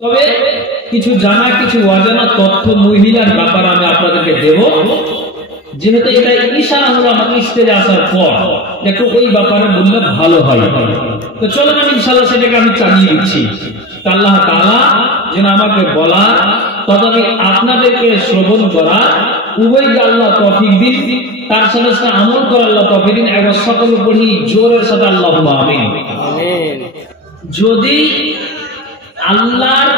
তবে কিছু জানা কিছু অজানা তথ্য মহিলার ব্যাপার আমি আপনাদেরকে দেব, যেহেতু এটা ইশারা হলো আমার স্টেজে আসার পর, একটু ওই ব্যাপারে বললে ভালো হয়। তো চলুন আমি ইনশাআল্লাহ সেটাকে আমি চালিয়ে দিচ্ছি। আল্লাহ তাআলা যেন আমাকে বলা তবে আপনাদেরকে শ্রবণ করা উভয়কে আল্লাহ তৌফিক দিন, তার সাথে সাথে আমল করা আল্লাহ তৌফিক দিন। একবার সকলে পড়ি জোরের সাথে আল্লাহুম্মা আমিন। আমিন। যদি আল্লাহর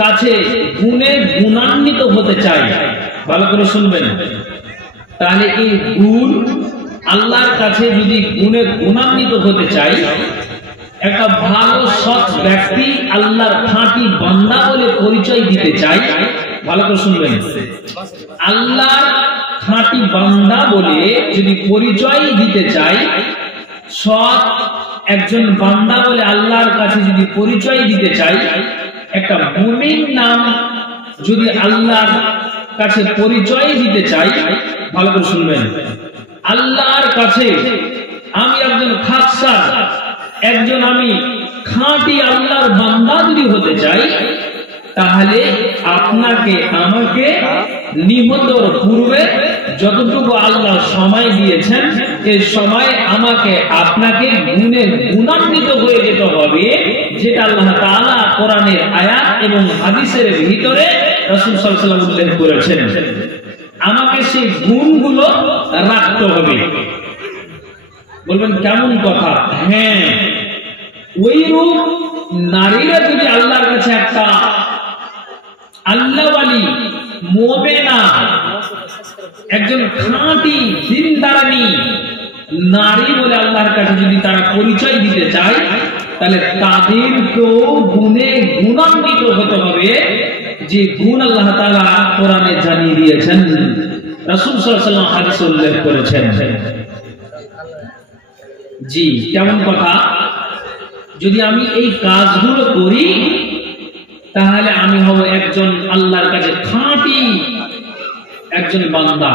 কাছে গুণে গুণান্বিত হতে চাই, ভালো করে শুনবেন, তাহলে এই গুণ আল্লাহর কাছে যদি গুণে গুণান্বিত হতে চাই, একটা ভালো সৎ ব্যক্তি আল্লাহর খাঁটি বান্দা বলে পরিচয় দিতে চাই, ভালো করে শুনবেন, আল্লাহর খাঁটি বান্দা বলে যদি পরিচয় দিতে চাই, সৎ একজন বান্দা বলে আল্লাহর কাছে যদি পরিচয় দিতে চাই, একটা মুমিন নাম যদি আল্লাহর কাছে পরিচয় দিতে চাই, ভালো করে শুনবেন, আল্লাহর কাছে আমি একজন খাসা একজন আমি খাঁটি আল্লাহর বান্দা যদি হতে চাই, তাহলে আপনাকে আমাকে নিহতর পূর্বে যতটুকু আল্লাহ সময় দিয়েছেন, এই সময় আমাকে আপনাকে গুণে গুণান্বিত হয়ে যেতে হবে, যেটা আল্লাহ তাআলা কোরআনের আয়াত এবং হাদিসের ভিতরে রাসূল সাল্লাল্লাহু আলাইহি ওয়াসাল্লাম উল্লেখ করেছেন। আমাকে সেই গুণগুলো রাখতে হবে। বলবেন কেমন কথা? হ্যাঁ, ওই রূপ নারীরা যদি আল্লাহর কাছে একটা আল্লাহওয়ালি মুমিনা একজন খাঁটি দিনদারানী নারী বলে আল্লাহর কাছে যদি তারা পরিচয় দিতে চায়, তাহলে তাদেরকেও গুণে গুণান্বিত হতে হবে, যে গুণ আল্লাহ তাআলা কোরআনে জানিয়ে দিয়েছেন, রাসূল সাল্লাল্লাহু আলাইহি ওয়াসাল্লাম হাদিসে উল্লেখ করেছেন। জি, কেমন কথা? যদি আমি এই কাজগুলো করি, তাহলে আমি হব একজন আল্লাহর কাছে খাঁটি একজন বান্দা।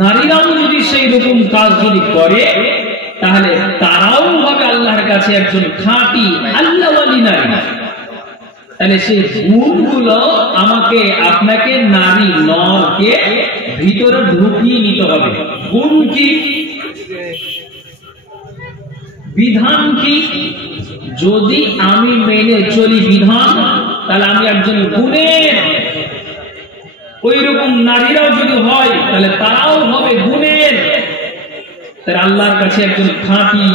নারীরাও যদি সেই রকম কাজ যদি করে, তাহলে তারাও হবে আল্লাহর কাছে একজন খাঁটি আল্লাহওয়ালি নারী। তাহলে সেই গুণগুলো আমাকে আপনাকে নারী নরকে ভিতরে ঢুকিয়ে নিতে হবে। গুণ কি? বিধান কি? যদি আমি মেনে চলি বিধান, তাহলে আমি একজন গুণের, ওই রকম নারীরাও যদি হয় তাহলে তারাও হবে গুণের। তারা আল্লাহর কাছে একজন খাঁটি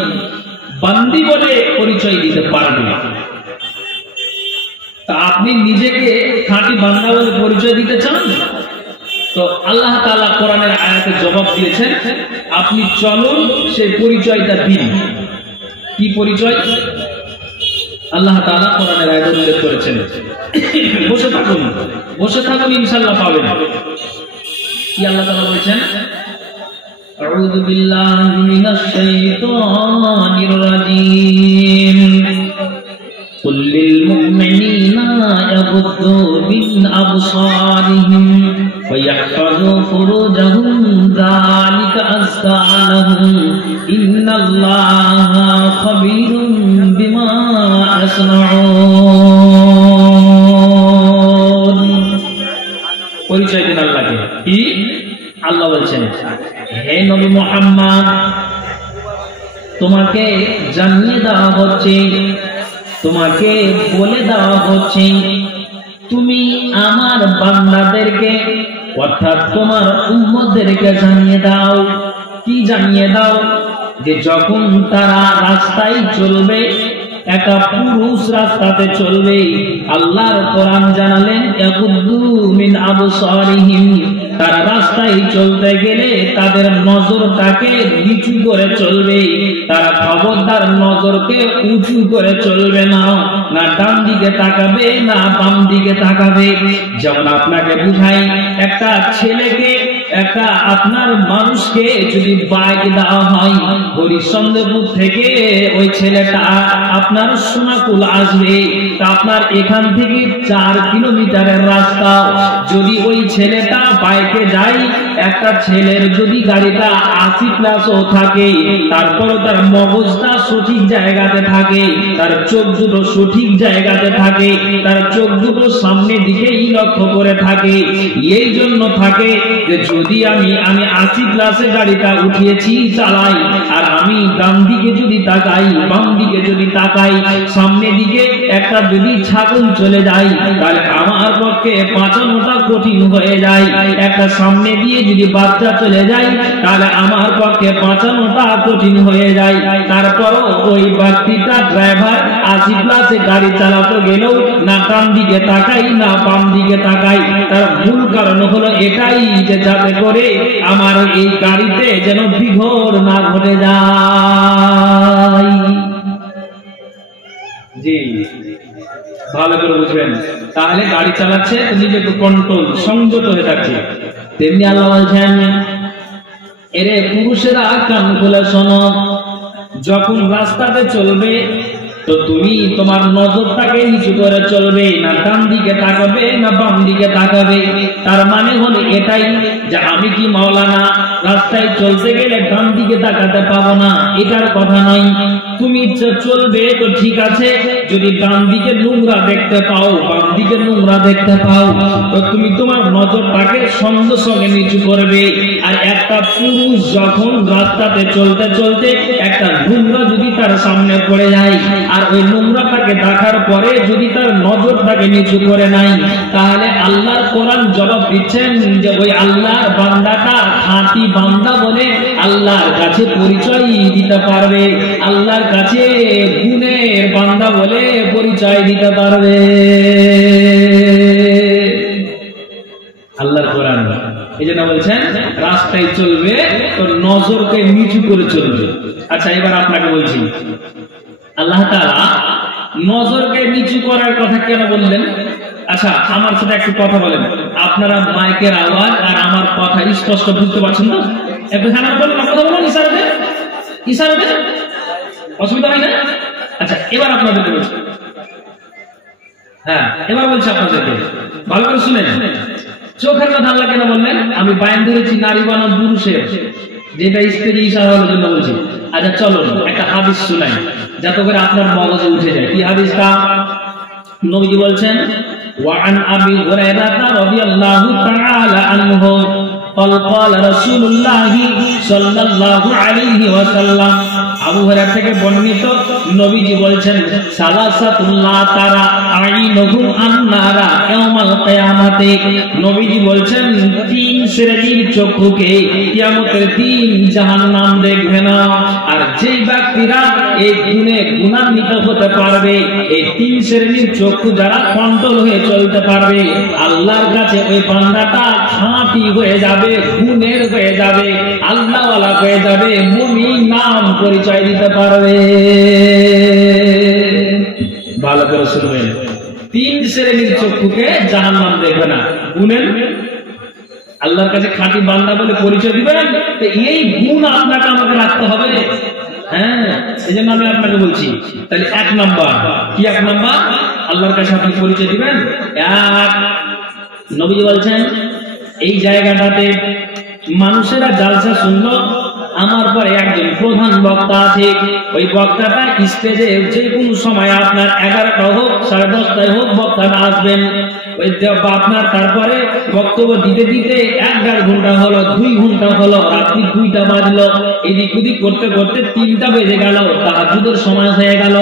বান্দি বলে পরিচয় দিতে পারবে। তা আপনি নিজেকে খাঁটি বান্দা বলে পরিচয় দিতে চান? তো আল্লাহ তাআলা কোরআনের আয়াতে জবাব দিয়েছেন, আপনি চলুন সেই পরিচয়টা দিন। কি পরিচয়? আল্লাহ তাআলা কোরআনের আয়াতে উল্লেখ করেছেন, বসে থাকুন, বসে থাকুন, ইনশাআল্লাহ পাবেন। কি আল্লাহ তাআলা বলেছেন? আউযু বিল্লাহি মিনাশ শাইতানির রাজীম। কুল লিল মুমিনিনা ইয়াগুদ্দু মিন আবসারিহিম ওয়া ইয়াহফাযু ফুরুজাহুম যালিকা আযকা লাহুম ইন্নাল্লাহা খাবীরুম বিমা ইয়াসনাউন। পরিচয় দিন আল্লাহকে। কি আল্লাহ বলছেন, হে নবী মুহাম্মদ, তোমাকে জানিয়ে দেওয়া হচ্ছে, তোমাকে বলে দেওয়া হচ্ছে, তুমি আমার বান্দাদেরকে অর্থাৎ তোমার উম্মতদেরকে জানিয়ে দাও। কি জানিয়ে দাও? যে যখন তারা রাস্তায় চলবে, একটা পুরুষ রাস্তাতে চলবে, আল্লাহর কোরআন জানালেন ইয়াগুদ্দু মিন আবসারিহিম, তারা রাস্তায় চলতে গেলে তাদের নজরটাকে নিচু করে চলবে। তারা খবরদার নজরকে উঁচু করে চলবে না, না ডান দিকে তাকাবে না বাম দিকে তাকাবে। যেমন আপনাকে বুঝাই, একটা ছেলেকে একটা আপনার মানুষকে যদি বাইক দেওয়া হয় হরিশ্চন্দ্রপুর থেকে ওই ছেলেটা আপনার সোনাকুল আসবে, তা আপনার এখান থেকে 4 কিলোমিটারের রাস্তা। যদি ওই ছেলেটা বাইকে যায়, একটা ছেলের যদি গাড়িটা 80+ থাকে, তারপরে তার মগজটা সঠিক জায়গাতে থাকে, তার চোখ দুটো সঠিক জায়গাতে থাকে, তার চোখ দুটো সামনের দিকেই লক্ষ্য করে থাকে। এই জন্য থাকে যে যদি আমি 80+ গাড়িটা উঠিয়েছি চালাই, আর আমি ডান দিকে যদি তাকাই, বাম দিকে যদি তাকাই, সামনে দিকে একটা যদি ছাগল চলে যায়, তাহলে আমার পক্ষে বাঁচানোটা কঠিন হয়ে যায়। একটা সামনে দিয়ে যদি বাচ্চা চলে যায়, তাহলে আমার পক্ষে বাঁচানোটা কঠিন হয়ে যায়। তারপরও ওই ব্যক্তিটা ড্রাইভার 80+ গাড়ি চালাতে গেলেও না ডান দিকে তাকাই না বাম দিকে তাকাই। তার মূল কারণ হলো এটাই যে যাতে করে আমার এই গাড়িতে যেন বিঘ্ন না ঘটে যায়। জি, ভালো করে বুঝবেন। তাহলে গাড়ি চালাচ্ছে তো নিজেকে কন্ট্রোল, সংযত হয়ে থাকছে। তেমনি আল্লাহ বলছেন, এরে পুরুষেরা কান খুলে শোনো, যখন রাস্তাতে চলবে তো তুমি তোমার নজরটাকে নিচু করে চলবে, না ডান দিকে তাকাবে না বাম দিকে তাকাবে। তার মানে হলো এটাই যে আমি কি মাওলানা রাস্তায় চলতে গেলে ডান দিকে তাকাতে পাবো না, এটার কথা নয়। তুমি চলবে তো ঠিক আছে, যদি ডান দিকে নোংরা দেখতে পাও, বাম দিকে নোংরা দেখতে পাও, তো তুমি তোমার নজরটাকে সঙ্গে সঙ্গে নিচু করবে। আর একটা পুরুষ যখন রাস্তাতে চলতে চলতে একটা নোংরা যদি তার সামনে পড়ে যায়, আর ওই নোংরাটাকে দেখার পরে যদি তার নজরটাকে নিচু করে নাই, তাহলে আল্লাহর কোরআন জবাব দিচ্ছেন যে ওই আল্লাহর বান্দাটা খাঁটি বান্দা বলে আল্লাহর কাছে পরিচয় দিতে পারবে, আল্লাহর কাছে গুণের বান্দা বলে পরিচয় দিতে পারবে। আল্লাহর কোরআন এই জন্য বলছেন রাস্তায় চলবে তো নজরকে নিচু করে চলবে। আচ্ছা, এবার আপনাকে বলছি, আল্লাহ তাআলা নজরকে নিচু করার কথা কেন বললেন? আচ্ছা, আমার সাথে একটু কথা বলেন। আপনারা মাইকের আওয়াজ আর আমার কথা স্পষ্ট বুঝতে পারছেন তো? একটু হ্যাঁ বলুন, কথা বলুন ইশারাতে, ইশারাতে, অসুবিধা হয় না? আচ্ছা, এবার আপনাদেরকে বলছি, হ্যাঁ এবার বলছি আপনাদেরকে, ভালো করে শুনেন। চোখের কথা আল্লাহ কেন বললেন? আমি বায়ান ধরেছি নারী বানাম পুরুষের, যেটা স্ত্রী ইশারার জন্য বলছি। আচ্ছা চলো একটা হাদিস শুনাই যাতে করে আপনার মগজে উঠে যায়। কি হাদিসটা? নবীজি বলছেন, ওয়ান আবি হুরায়রা রাদিয়াল্লাহু তাআলা আনহু قال رسول الله صلى الله عليه وسلم, আবু হুরায়রা থেকে বর্ণিত নবীজি বলছেন, সালাসাতুল্লাহ তারা আইনুহুম আন্নারা ইয়াউমাল কিয়ামাতে। নবীজি বলছেন 3 শ্রেণীর চক্ষুকে কিয়ামতের দিন জাহান্নাম দেখবে না। আর যেই ব্যক্তিরা এই গুণে গুণান্বিত হতে পারবে, এই 3 শ্রেণীর চক্ষু যারা কন্ট্রোল হয়ে চলতে পারবে, আল্লাহর কাছে ওই বান্দাটা খাঁটি হয়ে যাবে, গুণের হয়ে যাবে, আল্লাহওয়ালা হয়ে যাবে, মুমিন নাম পরিচয় দিতে পারবে। ভালো করে শুনবেন, 3 শ্রেণীর চক্ষুকে জাহান্নাম দেখবে না। গুণের আল্লাহর কাছে খাঁটি বান্দা বলে পরিচয় দিবেন, তো এই গুণ আপনাকে আমাকে রাখতে হবে। হ্যাঁ, এই জন্য আমি আপনাকে বলছি, তাহলে 1 নাম্বার কি? 1 নাম্বার আল্লাহর কাছে আপনি পরিচয় দিবেন। নবীজি বলছেন এই জায়গাটাতে মানুষেরা জালসা শুনলো, আমার পরে একজন প্রধান বক্তা আছে, ওই বক্তাটা স্টেজে যে কোনো সময় আপনার 11টা হোক 10:30টায় হোক বক্তাটা আসবেন। ওই আপনার তারপরে বক্তব্য দিতে দিতে 1.5 ঘন্টা হলো, 2 ঘন্টা হলো, রাত্রি 2টা বাজলো, এদিক ওদিক করতে করতে 3টা বেজে গেল, তাহাজ্জুদের সময় হয়ে গেল।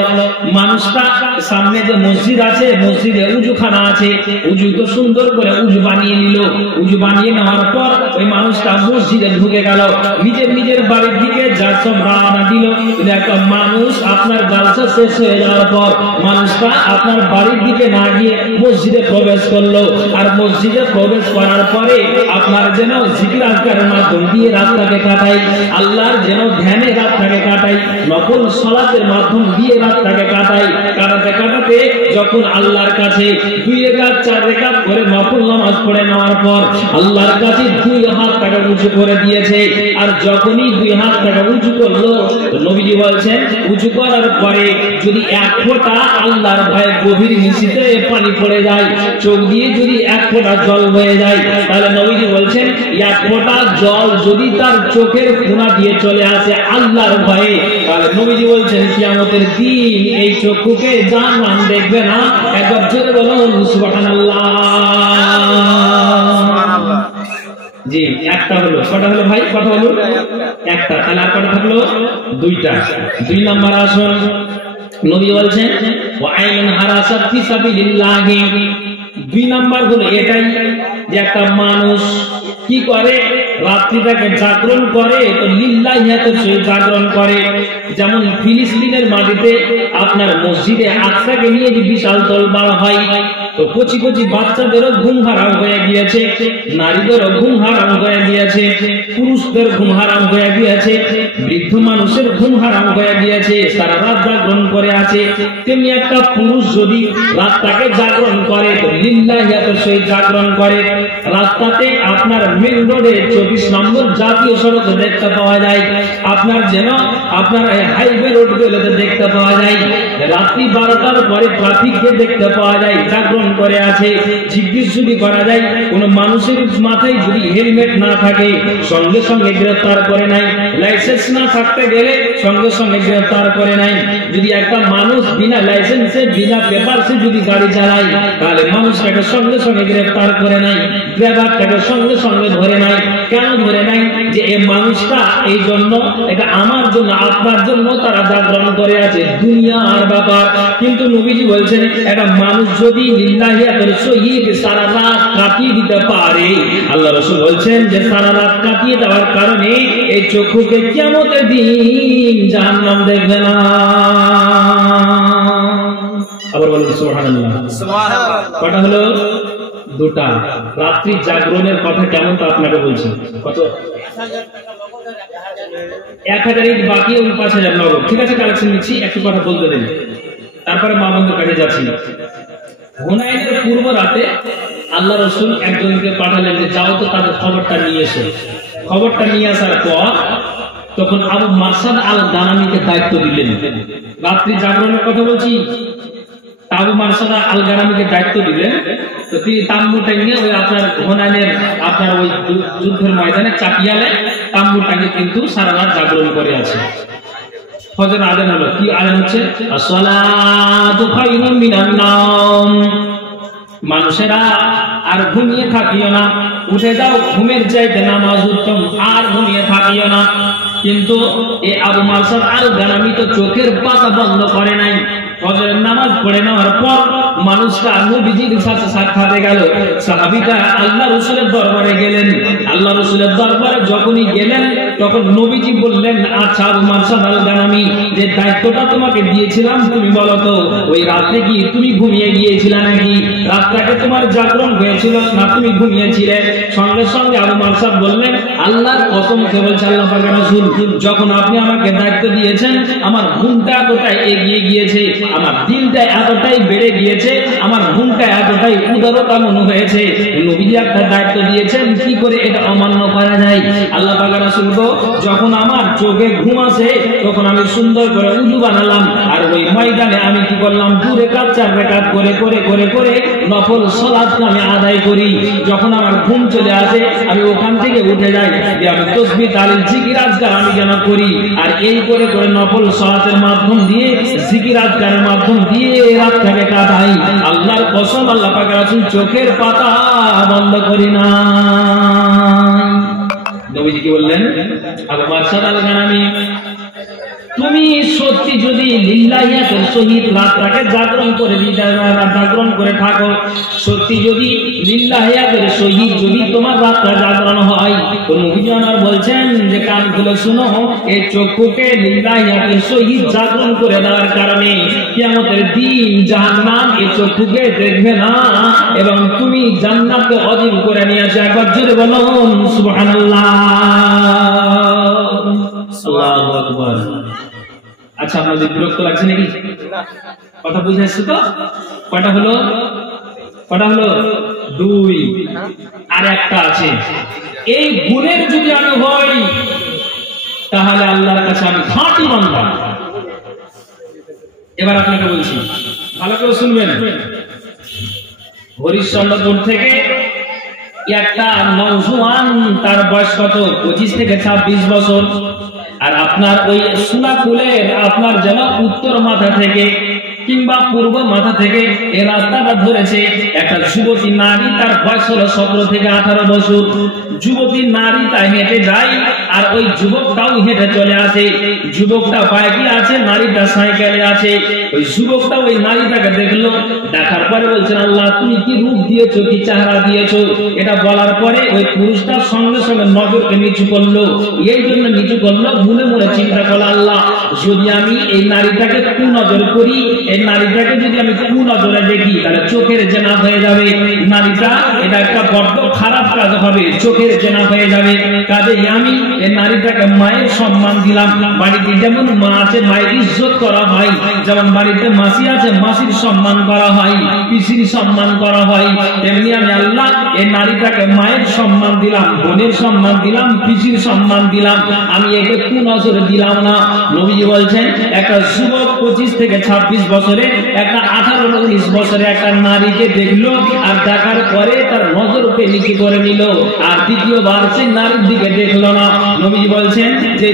মানুষটা সামনে যে মসজিদ আছে, মসজিদে উজুখানা আছে, উজু তো সুন্দর করে উজু বানিয়ে নিল। উজু বানিয়ে নেওয়ার পর ওই মানুষটা মসজিদে ঢুকে গেল, নিজের বাড়ির দিকে যার সব রওনা দিল। একটা মানুষ আপনার জালসা শেষ হয়ে যাওয়ার পর মানুষটা আপনার বাড়ির দিকে না গিয়ে মসজিদে প্রবেশ প্রবেশ করলো, আর মসজিদে প্রবেশ করার পরে আপনার যেন জিকির আজকারের মাধ্যম দিয়ে রাতটাকে কাটাই, আল্লাহর যেন ধ্যানে রাতটাকে কাটাই, নফল সালাতের মাধ্যম দিয়ে রাতটাকে কাটাই। কাটাতে কাটাতে যখন আল্লাহর কাছে 2 রাকাত 4 রাকাত করে নফল নামাজ পড়ে নেওয়ার পর আল্লাহর কাছে 2 হাতটাকে উঁচু করে দিয়েছে। আর যখনই 2 হাতটাকে উঁচু করলো, নবীজি বলছেন উঁচু করার পরে যদি 1 ফোঁটা আল্লাহর ভয়ে গভীর নিশিতে পানি পড়ে যায়, চোখ দিয়ে যদি 1 ফোঁটা জল বয়ে যায়, তাহলে নবীজি বলছেন 1 ফোঁটা জল যদি তার চোখের কোণা দিয়ে চলে আসে আল্লাহর ভয়ে, তাহলে নবীজি বলছেন কিয়ামতের দিন এই চক্ষুকে জাহান্নাম দেখবে না। একবার জোরে বলুন সুবহানাল্লাহ। জি, একটা হলো। কটা হলো ভাই? কথা হলো একটা। তাহলে আর কটা থাকলো? 2টা। 2 নাম্বার আসুন, নবী বলছেন ওয়া আইনুন হারাসাত ফি সাবিলিল্লাহ। 2 নাম্বার হলো এটাই যে একটা মানুষ কি করে, রাত্রিটাকে জাগরণ করে, তো লিল্লাহি সে জাগরণ করে। যেমন ফিলিস্তিনের মাটিতে আপনার মসজিদে আকসাকে নিয়ে যে বিশাল তোলপাড় হয়, তো কচি কচি বাচ্চাদেরও ঘুম হারাম হয়ে গিয়েছে, নারীদেরও ঘুম হারাম হয়ে গিয়েছে, পুরুষদের ঘুম হারাম হয়ে গিয়েছে, বৃদ্ধ মানুষের ঘুম হারাম হয়ে গিয়েছে, সারা রাত জাগরণ করে আছে। তেমনি একটা পুরুষ যদি রাতটাকে জাগরণ করে, তো লিল্লাহি সে জাগরণ করে। রাস্তাতে আপনার মেন রোডে 24 নম্বর জাতীয় সড়কে দেখতে পাওয়া যায়, আপনার যেন আপনার হাইওয়ে রোডগুলোতে দেখতে পাওয়া যায়, রাত্রি 12টার পরে ট্রাফিককে দেখতে পাওয়া যায় জাগরণ করে আছে। জিজ্ঞেস যদি করা যায় কোন মানুষের মাথায় যদি হেলমেট না থাকে সঙ্গে সঙ্গে গ্রেফতার করে নাই, লাইসেন্স না থাকতে গেলে সঙ্গে সঙ্গে গ্রেফতার করে নাই। যদি একটা মানুষ বিনা লাইসেন্সে বিনা পেপারসে যদি গাড়ি চালায়, তাহলে মানুষটাকে সঙ্গে সঙ্গে গ্রেফতার করে নাই, ড্রাইভারটাকে সঙ্গে সঙ্গে ধরে নাই। কেন ধরে নাই? যে এই মানুষটা এই জন্য, এটা আমার জন্য আপনার জন্য তারা জাগরণ করে আছে, দুনিয়ার ব্যাপার। কিন্তু নবীজি বলছেন একটা মানুষ যদি লিল্লাহি শহীদ সারা রাত কাটিয়ে দিতে পারে, আল্লাহ রাসূল বলছেন যে সারা রাত কাটিয়ে দেওয়ার কারণে এই চক্ষুকে কিয়ামতের দিন জাহান্নাম দেখবে না। আবার বলুন সুবহানাল্লাহ। সুবহানাল্লাহ। কটা হলো? 2টা। রাত্রি জাগরণের কথা কেমন তা আপনাকে বলছি। কত? 1000 ইট বাকি, 5000 নগদ। ঠিক আছে, কালেকশন নিচ্ছি, একটু কথা বলতে দেন, তারপরে মামুনের কাছে যাচ্ছি। হুনাইনের পূর্ব রাতে আল্লাহ রাসূল একজনকে পাঠালেন যে যাও তো তাদের খবরটা নিয়ে এসো। খবরটা নিয়ে আসার পর তখন আবু মারসাদ আল গানামীকে দায়িত্ব দিলেন। রাত্রি জাগরণের কথা বলছি, আবু মারসাদ আল গানামীকে দায়িত্ব দিলেন। তো তিনি তাম্বুটা নিয়ে ওই আপনার হুনাইনের আপনার ওই যুদ্ধের ময়দানে চাপিয়ালে তাম্বুটাকে কিন্তু সারা রাত জাগরণ করে আছে। ফজর আযান হলো, কি আযান হচ্ছে? আসসালাতু খায়রুম মিনান নাওম। মানুষেরা আর ঘুমিয়ে থাকিও না, উঠে যাও, ঘুমের চাইতে নামাজ উত্তম, আর ঘুমিয়ে থাকিও না। কিন্তু এই আবু মারসাদ আল গানামী তো চোখের পাতা বন্ধ করে নাই। ফজরের নামাজ পড়ে নেওয়ার পর মানুষটা নবীজির সাথে সাক্ষাতে গেল। সাহাবীরা আল্লাহ রাসূলের দরবারে গেলেন। আল্লাহ রাসূলের দরবারে যখনই গেলেন তখন নবীজি বললেন, আচ্ছা আবু মারসাদ আল গানামী, যে দায়িত্বটা তোমাকে দিয়েছিলাম তুমি বলো তো, ওই রাতে কি তুমি ঘুমিয়ে গিয়েছিলে নাকি? রাতটাকে তোমার জাগরণ হয়েছিল না তুমি ঘুমিয়েছিলে? সঙ্গে সঙ্গে আবু মারসাদ বললেন, আল্লাহর কসম খেয়ে বলছে আল্লাহ পাকের রাসূল, যখন আপনি আমাকে দায়িত্ব দিয়েছেন আমার ঘুমটা এতটাই এগিয়ে গিয়েছে, আমার দিলটা এতটাই বেড়ে গিয়েছে, আমার ঘুমটা এতটাই উদারতা মনে হয়েছে। নবীজি একটা দায়িত্ব দিয়েছেন, কি করে এটা অমান্য করা যায়? আল্লাহ পাকের রাসূল গো, যখন আমার চোখে ঘুম আসে তখন আমি সুন্দর করে উযু বানালাম, আর ওই ময়দানে আমি কি করলাম? 2 রাকাত 4 রাকাত করে করে করে করে নফল সালাত আমি আদায় করি। যখন আমার ঘুম চলে আসে আমি ওখান থেকে উঠে যাই, যে আমি তাসবিহ তাহলিল জিকির আজকার আমি যেন করি, আর এই করে করে নফল সালাতের মাধ্যম দিয়ে জিকির আজকারের মাধ্যম দিয়ে রাতটাকে কাটাই। আল্লাহর কসম, আল্লাহ পাকের রাসূল চোখের পাতা বন্ধ করি না। নবীজি কি বললেন? আবু মারসাদ আল গানামী তুমি সত্যি যদি লিল্লাহিয়াতের সহিত রাতটাকে জাগরণ করে জাগরণ করে থাকো, সত্যি যদি লিল্লাহিয়াতের সহিত যদি তোমার রাতটা জাগরণ হয়, তো নবী আমার বলছেন যে কান খুলে শুনো, এই চক্ষুকে লিল্লাহিয়াতের সহিত জাগরণ করে দেওয়ার কারণে কিয়ামতের দিন জাহান্নাম এই চক্ষুকে দেখবে না এবং তুমি জান্নাতকে অধীন করে নিয়ে আসে। একবার জোরে বলুন সুবহানাল্লাহ। আল্লাহু আকবার। আচ্ছা, আপনাদের বিরক্ত লাগছে নাকি? কথা বুঝে আসছে তো? কয়টা হলো? দুই, আর একটা আছে। এই গুণের যদি আমি হই তাহলে আল্লাহর কাছে আমি খাঁটি বান্দা। এবার আপনাকে বলছি, ভালো করে শুনবেন। হরিশ্চন্দ্রপুর থেকে একটা নওজোয়ান, তার বয়স কত? 25 থেকে 26 বছর। আর আপনার ওই সুনাকুলের আপনার যেন উত্তর মাথা থেকে কিংবা পূর্ব মাথা থেকে এই রাস্তাটা ধরেছে একটা যুবতী নারী, তার বয়স হলো 17 থেকে 18 বছর। যুবতী নারীটা হেঁটে যায় আর ওই যুবকটাও হেঁটে চলে আসে। যুবকটা বাইকে আছে, নারীটা সাইকেলে আছে। ওই যুবকটা ওই নারীটাকে দেখলো, দেখার পরে বলছেন, আল্লাহ তুমি কি রূপ দিয়েছো, কি চেহারা দিয়েছো। এটা বলার পরে ওই পুরুষটা সঙ্গে সঙ্গে নজরকে নিচু করলো। এই জন্য নিচু করলো, মনে মনে চিন্তা করলো, আল্লাহ যদি আমি এই নারীটাকে কুনজর করি, এই নারীটাকে যদি আমি কুনজরে দেখি তাহলে চোখের জেনা হয়ে যাবে। নারীটা এটা একটা বড্ড খারাপ কাজ হবে, চোখের জেনা হয়ে যাবে। কাজেই আমি এই নারীটাকে মায়ের সম্মান দিলাম। বাড়িতে যেমন মা আছে মায়ের ইজ্জত করা হয়, যেমন বাড়িতে মাসি আছে মাসির সম্মান করা হয়, পিসির সম্মান করা হয়, তেমনি আমি আল্লাহ এই নারীটাকে মায়ের সম্মান দিলাম, বোনের সম্মান দিলাম, পিসির সম্মান দিলাম। আমি একে কুনজরে দিলাম না। নবীজি বলছেন একটা যুবক 25 থেকে 26 বছরে একটা 18-19 বছরে একটা নারীকে দেখলো, আর দেখার পরে তার নজরকে নিচু করে নিল, আর দ্বিতীয়বার সে নারীর দিকে দেখলো না। নবীজি বলছেন যে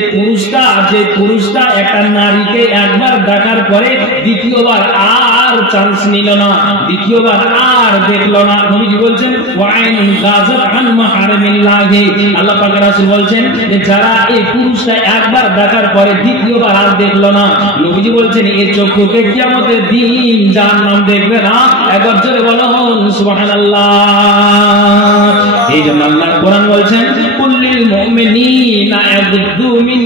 পুরুষটা একটা নারীকে একবার দেখার পরে দ্বিতীয়বার আর চান্স নিল না, দ্বিতীয়বার আর দেখলো না। নবীজি বলছেন ওয়াইনুন গাযাত আন মাহারিমিল্লাহি। আল্লাহ পাক রাসূল বলছেন যে যারা এই পুরুষটা একবার দেখার পরে দ্বিতীয়বার আর দেখলো না, নবীজি বলছেন এই চক্ষুকে কিয়ামতের দিন জাহান্নাম দেখবে না। একবার জোরে বলুন সুবহানাল্লাহ। এই জন্য আল্লাহ কোরআন বলছেন কুল্লিল মুমিনিনা ইয়াগুদ্দু মিন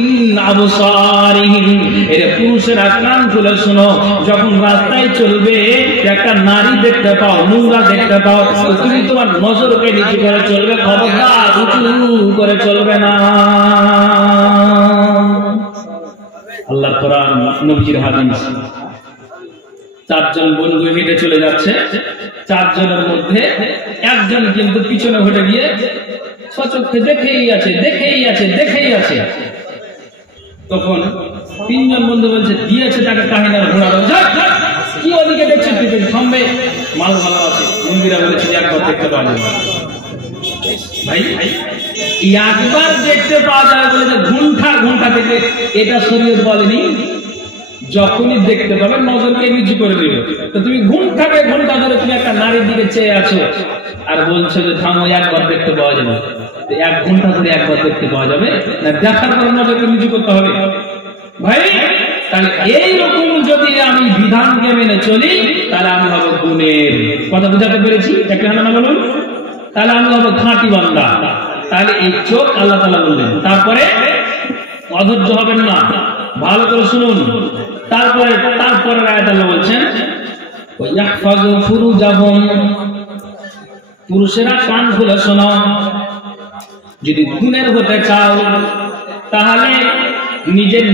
আবসারিহিম। এর পুরুষেরা কান খুলে শোনো, যখন রাস্তায় চলবে একটা নারী দেখতে পাও, নোংরা দেখতে পাও, তুমি তোমার নজরকে নিচু করে চলবে, খবরদার উঁচু করে চলবে না। আল্লাহ কোরআন, নবীর হাদিস। 4 জন বন্ধু হেঁটে চলে যাচ্ছে, 4 জনের মধ্যে একজন কিন্তু পিছনে হেঁটে গিয়ে সচক্ষে দেখেই আছে। তখন 3 জন বন্ধু বলছে দিয়েছে তাকে কাহিনার ঘোরানো, কি ওদিকে দেখছে, তুই থামবে, মাল ভালো আছে। মন্দিরা বলেছে একবার দেখতে পাওয়া যাবে ভাই, একবার দেখতে পাওয়া যায় বলে ঘন্টা থেকে, এটা শরীয়ত বলেনি। যখনই দেখতে পাবে নজরকে নিচু করে দেবে। তো তুমি ঘন্টা ধরে তুমি একটা নারীর দিকে চেয়ে আছো আর বলছো যে থামো, একবার দেখতে পাওয়া যাবে। 1 ঘন্টা ধরে একবার দেখতে পাওয়া যাবে না, দেখার পর নজরকে নিচু করতে হবে ভাই। তাহলে এইরকম যদি আমি বিধানকে মেনে চলি তাহলে আমি হব গুণের। কথা বুঝাতে পেরেছি? একটা না বলুন, তাহলে আমি হব খাঁটি বান্দা। তাহলে এই চোখ আল্লাহ তাআলা বললেন। তারপরে অধৈর্য হবেন না, ভালো করে শুনুন। তারপরে আয়াত আল্লাহ বলছেন ইয়াহফাযু ফুরুজাহুম। পুরুষেরা কান খুলে শোনো, যদি গুণের হতে চাও তাহলে নিজের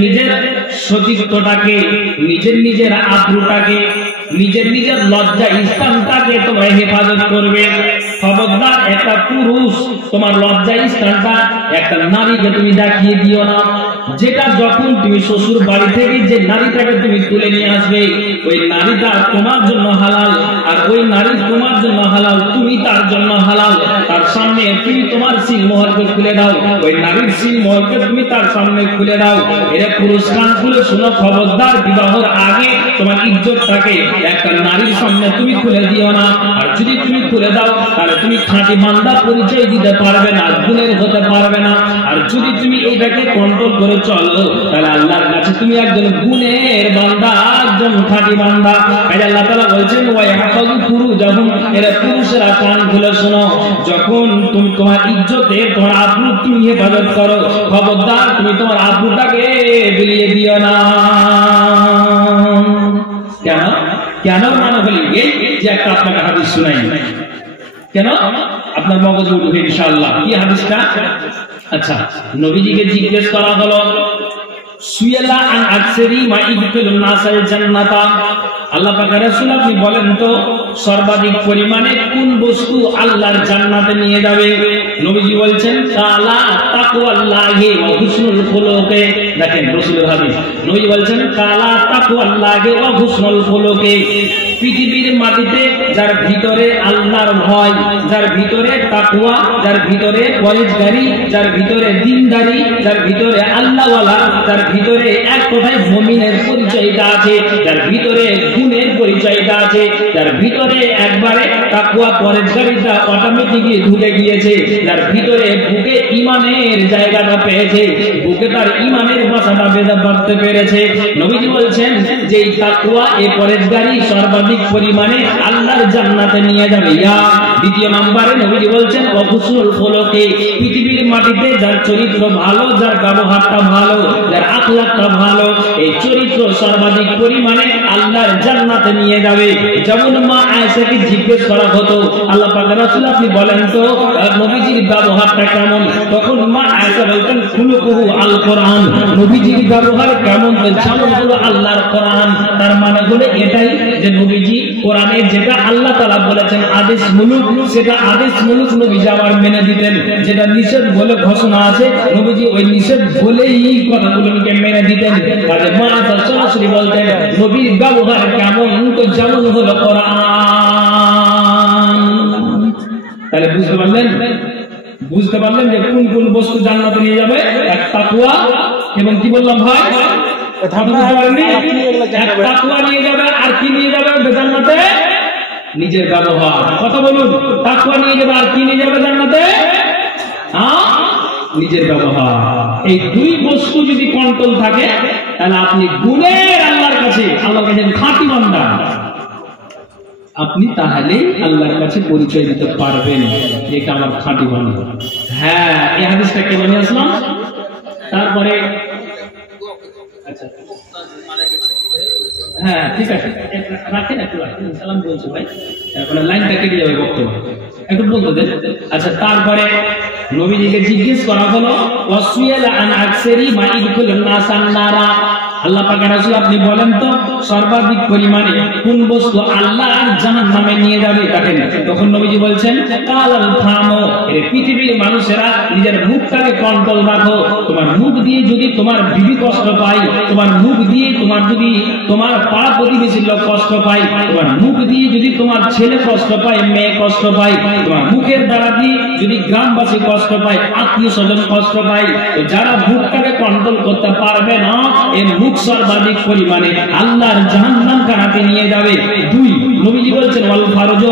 সতীত্বটাকে, নিজের আব্রুটাকে, নিজের লজ্জা স্থানটাকে তোমরা হেফাজত করবে। খবরদার একটা পুরুষ তোমার লজ্জা স্থানটা একটা নারীকে তুমি দেখিয়ে দিও না। যেটা যখন তুমি শ্বশুর বাড়ি থেকে যে নারীটাকে তুমি তুলে নিয়ে আসবে, ওই নারীটা তোমার জন্য হালাল, আর ওই নারী তোমার জন্য হালাল, তুমি তার জন্য হালাল। তার সামনে তুমি তোমার সিলমোহরকে খুলে দাও, ওই নারীর সিলমোহরকে তুমি তার সামনে খুলে দাও। এরা পুরুষ কান খুলে শোনো, খবরদার বিবাহের আগে তোমার ইজ্জতটাকে একটা নারীর সামনে তুমি খুলে দিও না। আর যদি তুমি খুলে দাও তাহলে তুমি খাঁটি বান্দা পরিচয় দিতে পারবে না, গুণের হতে পারবে না। আর যদি তুমি এইটাকে কন্ট্রোল করে চলো তাহলে আল্লাহর কাছে তুমি একজন গুণের বান্দা, একজন খাঁটি বান্দা। তাই আল্লাহ তাআলা বলছেন ওয়াইহাফাযু ফুরুজাহুম, এরা পুরুষেরা কান খুলে শোনো, যখন তুমি তোমার ইজ্জতে তোমার আব্রু তুমি হেফাজত করো, খবরদার তুমি তোমার আব্রুটাকে বিলিয়ে দিও না। কেন কেন মানে বলি এই যে একটা আপনাকে হাদিস শুনাই, কেন আপনার মগজে উঠবে ইনশাআল্লাহ। কি হাদিসটা? আচ্ছা, নবীজিকে জিজ্ঞেস করা হলো সুয়ালা আন আকসারি মা ইদখিলুন নাসাল জান্নাতা, আল্লাহ পাক রাসূল আপনি বলেন তো সর্বাধিক পরিমাণে কোন বস্তু আল্লাহর জান্নাতে নিয়ে যাবে? নবীজি বলছেন কালা তাকওয়াল্লাহি ওয়া হুসনুল খুলুকি। দেখেন রাসূলের হাদিস, নবীজি বলছেন কালা তাকওয়াল্লাহি ওয়া হুসনুল খুলুকি। পৃথিবীর মাটিতে যার ভিতরে আল্লাহর ভয়, যার ভিতরে তাকওয়া, যার ভিতরে পরহেজগারি, যার ভিতরে দ্বীনদারি, যার ভিতরে আল্লাহওয়ালা, যার ভিতরে এক কথায় মুমিনের পরিচয়টা আছে, যার ভিতরে গুণের পরিচয়টা আছে, যার ভিতরে একবারে তাকওয়া পরহেজগারিটা অটোমেটিকলি ঢুকে গিয়েছে, যার ভিতরে বুকে ঈমানের জায়গাটা পেয়েছে, বুকে তার ঈমানের বাসাটা বেঁধে বাঁধতে পেরেছে। নবীজি বলছেন যে এই তাকওয়া এই পরহেজগারি সর্বাধিক পরিমাণে আল্লাহর জান্নাতে নিয়ে যাবে। দ্বিতীয় নম্বরে নবীজি বলছেন হুসনুল খুলুকি, পৃথিবীর মাটিতে যার চরিত্র ভালো, যার ব্যবহারটা ভালো, যার আখলাকটা ভালো, এই চরিত্র সর্বাধিক পরিমাণে আল্লাহর জান্নাতে নিয়ে যাবে। যেমন মা আয়েশাকে জিজ্ঞেস করা হতো আল্লাহ পাক রাসূল আপনি বলেন তো নবীজির ব্যবহারটা কেমন? তখন মা আয়েশা বলতেন খুলুকুহু আল কোরআন, নবীজির ব্যবহার কেমন? যেমন হলো আল্লাহর কোরআন। তার মানে হলো এটাই যে নবীজি কোরআনে যেটা আল্লাহ তাআলা বলেছেন আদেশ মুলুক, সেটা আদেশ মুলুক নবীজি আবার মেনে দিতেন। যেটা নিষেধ বলে ঘোষণা আছে নবীজি ওই নিষেধ বলেই কথাগুলোকে মেনে দিতেন। কাজে মা আয়েশা সরাসরি বলতেন নবীর ব্যবহার কেমন? তো যেমন হলো কোরআন। তাহলে বুঝতে পারলেন যে কোন কোন বস্তু জান্নাতে নিয়ে যাবে? এক তাকওয়া এবং কি বললাম ভাই? তাকওয়া নিয়ে যাবে, আর কি নিয়ে যাবে জান্নাতে? নিজের ব্যবহার। কথা বলুন, তাকওয়া নিয়ে যাবে আর কি নিয়ে যাবে জান্নাতে? নিজের ব্যবহার। এই দুই বস্তু যদি কন্ট্রোল থাকে তাহলে আপনি গুণের আল্লাহর কাছে খাঁটি বান্দা, আপনি তাহলে আল্লাহর কাছে পরিচয় দিতে পারবেন এটা আমার খাঁটি বান্দা। হ্যাঁ, এই হাদিসটা কেন নিয়ে আসলাম? তারপরে আচ্ছা হ্যাঁ ঠিক আছে, রাখেন একটু সালাম বলছো ভাই, তারপরে লাইনটা কেটে যাবে বক্তব্য, একটু বলতে দেন। আচ্ছা, তারপরে নবীজিকে জিজ্ঞেস করা হলো ওয়াসুয়ালা আন আকসারি মা ইদখিলুন নাসান নারা, আল্লাহ পাক রাসূল আপনি বলেন তো সর্বাধিক পরিমাণে কোন বস্তু আল্লাহর জাহান্নামে নিয়ে যাবে? দেখেন তখন নবীজি বলছেন কালাল ফামু, এই পৃথিবীর মানুষেরা নিজের মুখটাকে কন্ট্রোল রাখো। তোমার মুখ দিয়ে যদি তোমার বিবি কষ্ট পায়, তোমার মুখ দিয়ে তোমার যদি তোমার পাড়া প্রতিবেশীর লোক কষ্ট পায়, তোমার মুখ দিয়ে যদি তোমার ছেলে কষ্ট পায়, মেয়ে কষ্ট পায়, তোমার মুখের দ্বারা দিয়ে যদি গ্রামবাসী কষ্ট পায়, আত্মীয় স্বজন কষ্ট পায়, তো যারা মুখটাকে কন্ট্রোল করতে পারবে না এই মুখ সর্বাধিক পরিমাণে আল্লাহর জাহান্নাম খানাতে নিয়ে যাবে। দুই, নবীজি বলছেন ওয়াল ফারজ,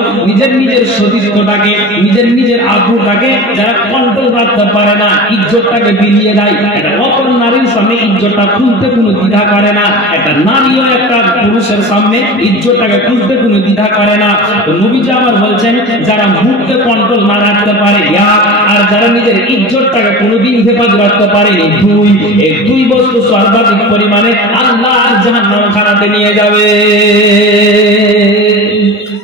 নিজের সতীত্বটাকে, নিজের আব্রুটাকে যারা কন্ট্রোল রাখতে পারে না, ইজ্জতটাকে বিলিয়ে দেয়, একটা অপর নারীর সামনে ইজ্জতটা খুলতে কোনো দ্বিধা করে না, একটা নারীও একটা পুরুষের সামনে ইজ্জতটাকে খুলতে কোনো দ্বিধা করে না। তো নবীজি আবার বলছেন যারা মুখকে কন্ট্রোল না রাখতে পারে আর যারা নিজের ইজ্জতটাকে কোনোদিন হেফাজত রাখতে পারেনি, এই দুই বস্তু সর্বাধিক পরিমাণে আল্লাহর জাহান্নাম খানাতে নিয়ে যাবে।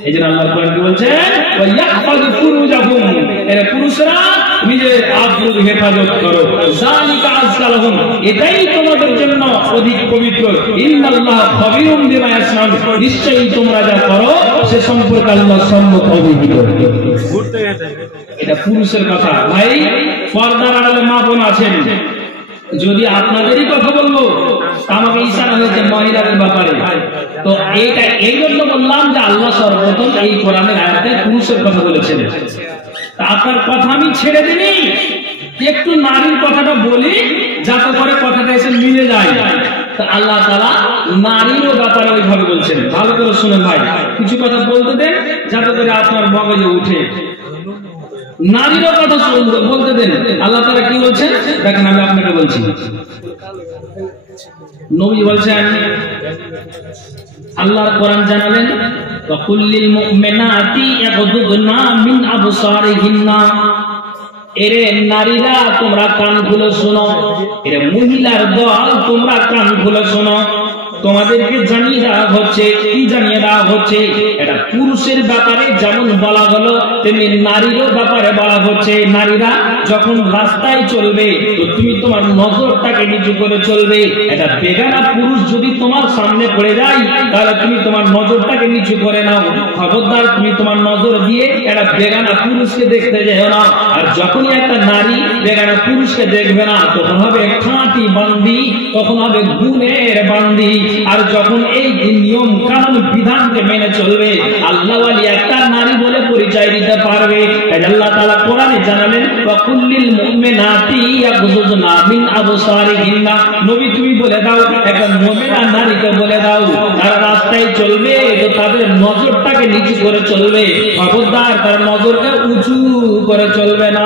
এই জন্য আল্লাহ কোরআন কি বলছেন ওয়ায়াহফাযু ফুরুজাহুম, এরা পুরুষরা নিজের আব্রুর হেফাজত করো, যালিকা আযকালাহুম, এটাই তোমাদের জন্য অধিক পবিত্র। ইন্নাল্লাহা খাবীরুম বিমা ইয়াসনাউন, নিশ্চয়ই তোমরা যা করো সে সম্পর্কে আল্লাহ সম্যক অবহিত। এটা পুরুষের কথা। ভাই পর্দার আড়ালে মা বোন আছেন, যদি আপনাদেরই কথা বলবো আমাকে ইশারা হয়েছে মহিলাদের ব্যাপারে, তো এইটা এই জন্য বললাম যে আল্লাহ সর্বপ্রথম এই কোরআনের আয়াতে পুরুষের কথা বলেছেন। আপনার কথা আমি ছেড়ে দিই, একটু নারীর কথাটা বলি যাতে করে কথাটা এসে মিলে যায়। তো আল্লাহ তাআলা নারীর ব্যাপারে ওইভাবে বলছেন, ভালো করে শুনেন ভাই, কিছু কথা বলতে দেন যাতে করে আপনার মগজে উঠে। নারীরও কথা বলতে দেন। আল্লাহ তাআলা কি বলছেন দেখেন, আমি আপনাকে বলছি। নবী বলছেন, আল্লাহর কোরআন জানালেন, ওয়াকুল্লিল মুমিনাতি ইয়াগুদুনা মিন আবসারিহিন্না, এরে নারীরা তোমরা কান খুলে শোনো, এরে মহিলার দল তোমরা কান খুলে শোনো। তোমাদেরকে জানিয়ে দেওয়া হচ্ছে, কি জানিয়ে দেওয়া হচ্ছে, এটা পুরুষের ব্যাপারে যেমন বলা হলো তেমনি নারীরও ব্যাপারে বলা হচ্ছে। নারীরা যখন রাস্তায় চলবে তো তুমি তোমার নজরটাকে নিচু করে চলবে। এটা বেগানা পুরুষ যদি তোমার সামনে পড়ে যায় তাহলে তুমি তোমার নজরটাকে নিচু করে নাও। খবরদার তুমি তোমার নজর দিয়ে এটা বেগানা পুরুষকে দেখতে যেও না। আর যখনই একটা নারী বেগানা পুরুষকে দেখবে না তখন হবে খাঁটি বান্দি, তখন হবে গুণের বান্দি। আর যখন এই নিয়ম কানুন বিধানকে মেনে চলবে আল্লাহ ওয়ালি একটা নারী বলে পরিচয় দিতে পারবে। আল্লাহ তাআলা কোরআনে জানালেন, ওয়াকুল্লিল মুমিনাতি ইয়াগুযুনা মিন আবসারিহিন্না, নবী তুমি বলে দাও, একটা মুমিনা নারীকে বলে দাও তারা রাস্তায় চলবে তো তাদের নজরটাকে নিচু করে চলবে। খবরদার তার নজরকে উঁচু করে চলবে না।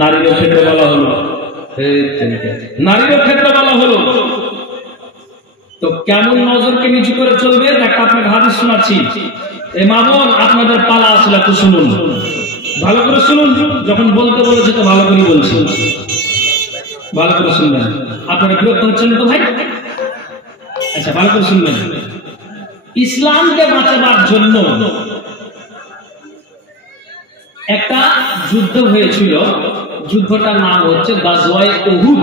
নারীর ক্ষেত্রে বলা হলো, নারীর ক্ষেত্রে বলা হলো তো কেমন নজরকে নিচু করে চলবে একটা আপনাকে হাদিস শোনাচ্ছি। এই মা বোন আপনাদের পালা আসলে একটু শুনুন, ভালো করে শুনুন। যখন বলতে বলেছে তো ভালো করে বলছি, ভালো করে শুনবেন। আপনারা বিরক্ত হচ্ছেন তো ভাই? আচ্ছা ভালো করে শুনবেন। ইসলামকে বাঁচাবার জন্য একটা যুদ্ধ হয়েছিল, যুদ্ধটার নাম হচ্ছে গাজওয়ায়ে উহুদ।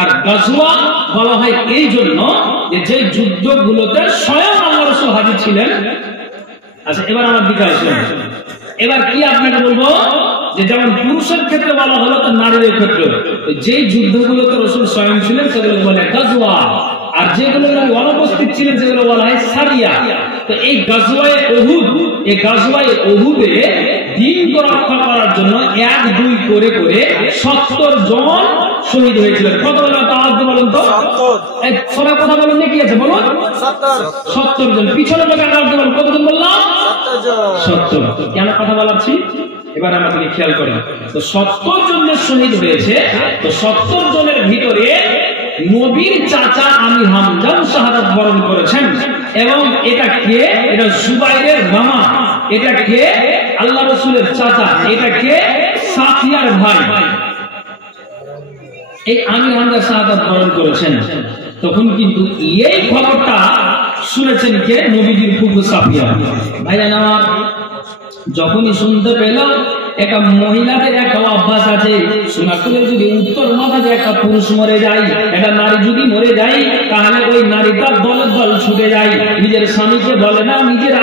আর গাজওয়া বলা হয় এই জন্য যে যুদ্ধগুলোতে স্বয়ং আল্লাহ রাসূল হাজির ছিলেন। আচ্ছা এবার আমার দিকে আসুন। এবার কি আপনাকে বলবো যে যেমন পুরুষের ক্ষেত্রে বলা হলো তো নারীদের ক্ষেত্রে যে যুদ্ধগুলোতে রাসূল স্বয়ং ছিলেন সেগুলো বলে গাজওয়া, আর যেগুলো অনুপস্থিত ছিলেন সেগুলো বলা হয় সারিয়া। তো এই গাজওয়ায়ে উহুদ, এই গাজওয়ায়ে উহুদে দিনকে রক্ষা করার জন্য 1-2 করে 70 জন শহীদ হয়েছিলেন। কত বলেন তো? আওয়াজ দিয়ে বলেন তো। সবাই কথা বলেন না, কি আছে বলুন? 70 জন। পিছনে লোক আওয়াজ দিয়ে বলেন, কতজন বললাম? 70। কেন কথা বলাচ্ছি এবার আমাকে খেয়াল করেন। তো 70 জনের শহীদ হয়েছে। তো 70 জনের ভিতরে নবীর চাচা আমির হামজা শাহাদাত বরণ করেছেন। এবং এটা কে? এটা জুবাইরের মামা। এটা কে? আল্লাহ রাসূলের চাচা। এটা কে? সাফিয়ার ভাই। এই আমির হামজা শাহাদাত বরণ করেছেন। তখন কিন্তু এই খবরটা শুনেছেন কে? নবীজির ফুফু সাফিয়া। ভাইজান আমার, যখনই শুনতে পেল একটা মহিলাদের একটা অভ্যাস আছে, সোনাকুলে যদি উত্তর মাথাতে একটা পুরুষ মরে যায়, একটা নারী যদি মরে যায়, তাহলে ওই নারীটা দলের দল ছুটে যায়। নিজের স্বামীকে বলে না, নিজের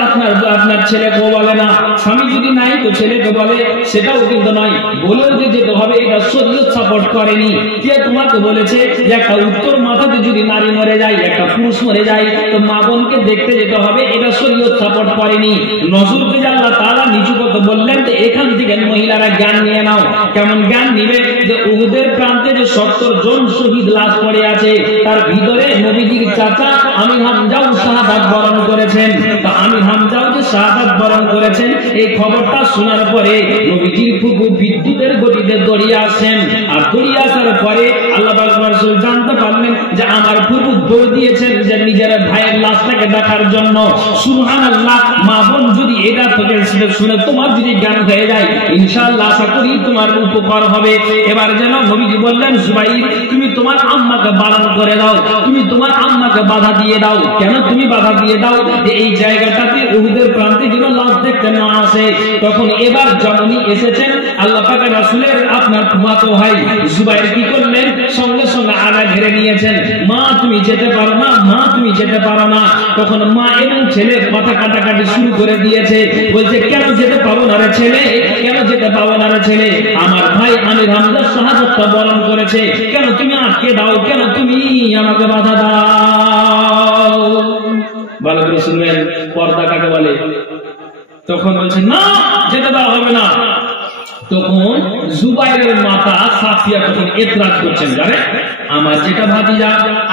আপনার ছেলেকে বলে না। স্বামী যদি নাই তো ছেলেকে বলে, সেটাও কিন্তু নয়, বলেও যে যেতে হবে। এটা শরীয়ত সাপোর্ট করেনি। কে তোমাকে বলেছে যে একটা উত্তর মাথাতে যদি নারী মরে যায়, একটা পুরুষ মরে যায়, তো মা বোনকে দেখতে যেতে হবে? এটা শরীয়ত সাপোর্ট করেনি। নজরুলকে আল্লাহ তাআলা নিচু করতে বললেন, তো এখান থেকে মহিলারা জ্ঞান নিয়ে নাও। কেমন জ্ঞান নিবে? যে উহুদের প্রান্তে যে 70 জন শহীদ লাশ পড়ে আছে, তার ভিতরে নবীজির চাচা আমির হামজাও শাহাদাত বরণ করেছেন। তো আমির হামজাও যে শাহাদাত বরণ করেছেন, এই খবরটা শোনার পরে নবীজির ফুফু বিদ্যুতের গতিতে দৌড়িয়ে আসেন। আর দৌড়িয়ে আসার পরে আল্লাহ পাক রাসূল জানতে পারলেন যে আমার ফুফু দৌড় দিয়েছেন যে নিজের ভাইয়ের লাশটাকে দেখার জন্য। সুবহানাল্লাহ। মা বোন যদি এটা থেকে শুনে তোমার যদি জ্ঞান হয়ে যায়, ইনশাআল্লাহ আশা করি তোমার উপকার হবে। এবার যেন নবীজি বললেন, জুবাইর তুমি তোমার আম্মাকে বারণ করে দাও, তুমি তোমার আম্মাকে বাধা দিয়ে দাও। কেন তুমি বাধা দিয়ে দাও? যে এই জায়গাটাতে উহুদের প্রান্তে যেন লাশ দেখতে না আসে। তখন এবার যখনই এসেছেন আল্লাহ পাকের রাসূলের আপনার ফুফাতো ভাই জুবাইর কি করলেন? সঙ্গে সঙ্গে আগা ঘিরে নিয়েছেন। মা তুমি যেতে পারো না, মা তুমি যেতে পারো না। তখন মা এবং ছেলে কথা কাটাকাটি শুরু করে দিয়েছে। বলছে, কেন যেতে পারো না রে ছেলে? কেন যেতে পারো না রে ছেলে? আমার ভাই আমির হামজা শাহাদাত বরণ করেছে, কেন তুমি আটকে দাও? কেন তুমি আমাকে বাধা দাও? ভালো করে শুনবেন, পর্দা কাকে বলে? তখন বলছে, না যেতে দেওয়া হবে না। তখন জুবাইরের মাতা সাফিয়া তখন এতরাজ করছেন, জানেন আমার যেটা ভাতিজা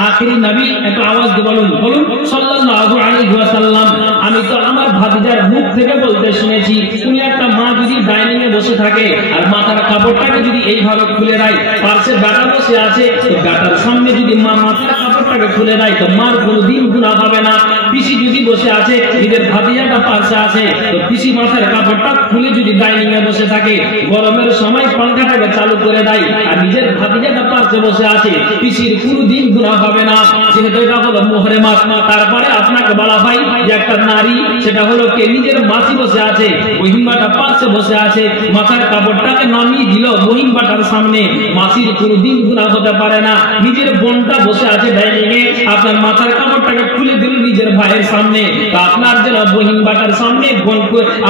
আখেরি নবী, একটু আওয়াজ দিয়ে বলুন বলুন সাল্লাল্লাহু আলাইহি ওয়াসাল্লাম, আমি তো আমার ভাতিজার মুখ থেকে বলতে শুনেছি, তুমি একটা মা যদি ডাইনিং এ বসে থাকে আর মাথার কাপড়টাকে যদি এইভাবে খুলে দেয়, পাশে বেটা বসে আছে, তো বেটার সামনে যদি মা মাথার কাপড়টাকে খুলে দেয় তো মার কোনোদিন গুনাহ হবে না। পিসি যদি বসে আছে, নিজের ভাতিজাটা পাশে আছে, তো পিসি মাথার কাপড়টা খুলে যদি ডাইনিং এ বসে থাকে, গরমের সময় পাঙ্খাটাকে চালু করে দেয় আর নিজের ভাতিজাটা পাশে বসে আছে, পিসির কোনোদিন গুনাহ হবে না, যেহেতু এটা হলো মুহরমাত। তারপরে আপনাকে বলা হয় যে একটা নারী, সেটা হলো কে নিজের মাসি বসে আছে, বহিনবাটা পাশে বসে আছে, মাথার কাপড়টাকে নামিয়ে দিল বহিনবাটার সামনে, মাসির কোনোদিন গুনাহ হতে পারে না। নিজের বোনটা বসে আছে ডাইনিং এ, আপনার মাথার কাপড়টাকে খুলে দিল নিজের ভাইয়ের সামনে, তো আপনার যেন বহিনবাটার সামনে বোন,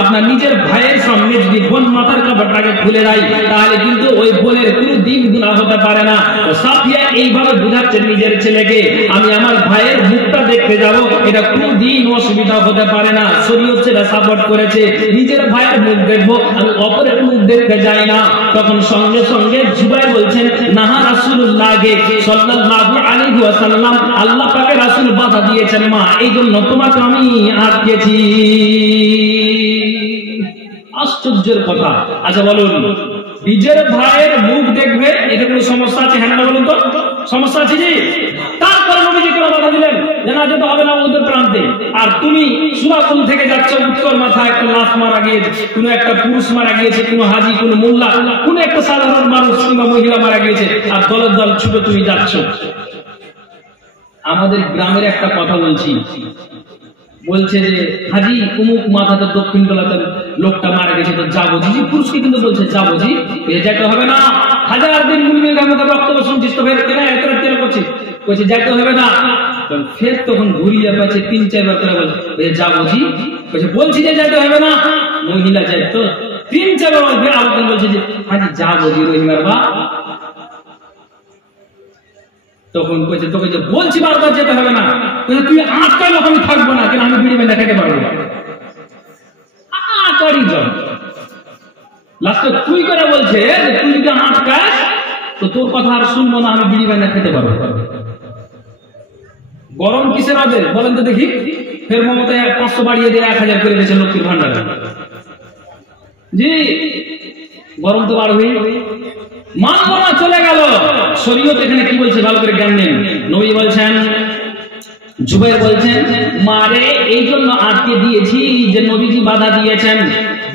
আপনার নিজের ভাইয়ের সামনে যদি বোন মাথার কাপড়টাকে খুলে দেয়, তাহলে কিন্তু ওই বোনের কোনোদিন গুনাহ হতে পারে না। তো সাফিয়া এইভাবে বুঝাচ্ছেন নিজের ছেলেকে, আমি আমার ভাইয়ের মুখটা দেখতে যাব, এটা কোনোদিন অসুবিধা হতে পারে না, শরীয়ত সেটা সাপোর্ট করেছে, নিজের ভাইয়ের মুখ দেখবো, আমি অপরের মুখ দেখতে যাই না। তখন সঙ্গে সঙ্গে জুবাইর বলছেন, নাহা রাসূলুল্লাহকে সাল্লাল্লাহু আলাইহি ওয়াসাল্লাম, আল্লাহ পাকের রাসূল বাধা দিয়েছেন মা, এই জন্য তোমাকে আমি আটকেছি। আশ্চর্যের কথা। আচ্ছা বলুন, নিজের ভাইয়ের মুখ দেখবে, এটা কোনো সমস্যা আছে? হ্যাঁ না বলুন তো, সমস্যা আছে জি? তারপর নবীজি কেন বাধা দিলেন যে না যেতে হবে না ওদের প্রান্তে? আর তুমি সুরাকুল থেকে যাচ্ছ, উত্তর মাথায় একটা লাশ মারা গিয়েছে, কোনো একটা পুরুষ মারা গিয়েছে, কোনো হাজি, কোনো মোল্লা, কোনো একটা সাধারণ মানুষ কিংবা মহিলা মারা গিয়েছে, আর দলের দল ছুটে তুমি যাচ্ছ। আমাদের গ্রামের একটা কথা বলছি, বলছে যে হাজি অমুক মাথাতে দক্ষিণ তলাতে লোকটা মারা গেছে, তো যাবো জি? পুরুষকে কিন্তু বলছে যাবো জি, যেতে হবে না, হাজার দিন মুরগির মধ্যে রক্ত শুনছিস তো ফের কেন এত রাত করছিস, বলছে যেতে হবে না। ফের তখন ঘুরিয়ে পাচ্ছে ৩-৪ বার করে বলছে যাবো জি, বলছে বলছি যে যেতে হবে না, মহিলা যায় তো ৩-৪ বার ফের আলোচনা বলছে যে হাজি যাবো জি রহিমার বা। তখন কইছে তোকে যে বলছি বারবার যেতে হবে না, কইছে তুই আটকালো আমি থাকবো না, কেন আমি বিড়ি বেঁধে খেতে পারবো না। লাস্টে তুই করে বলছে তুই যদি আটকাস তো তোর কথা আর শুনবো না, আমি বিড়ি বেঁধে খেতে পারবো। গরম কিসের হবে বলেন তো দেখি? ফের মমতা 500 বাড়িয়ে দিয়ে 1000 করে দিয়েছে লক্ষ্মীর ভান্ডারে। জি গরম তো বাড়বে, মানবো না, চলে গেল। শরীয়ত এখানে কি বলছে ভালো করে জ্ঞান নেন। নবী বলছেন, জুবাইর বলছেন, মারে এই জন্য আটকে দিয়েছি যে নবীজি বাধা দিয়েছেন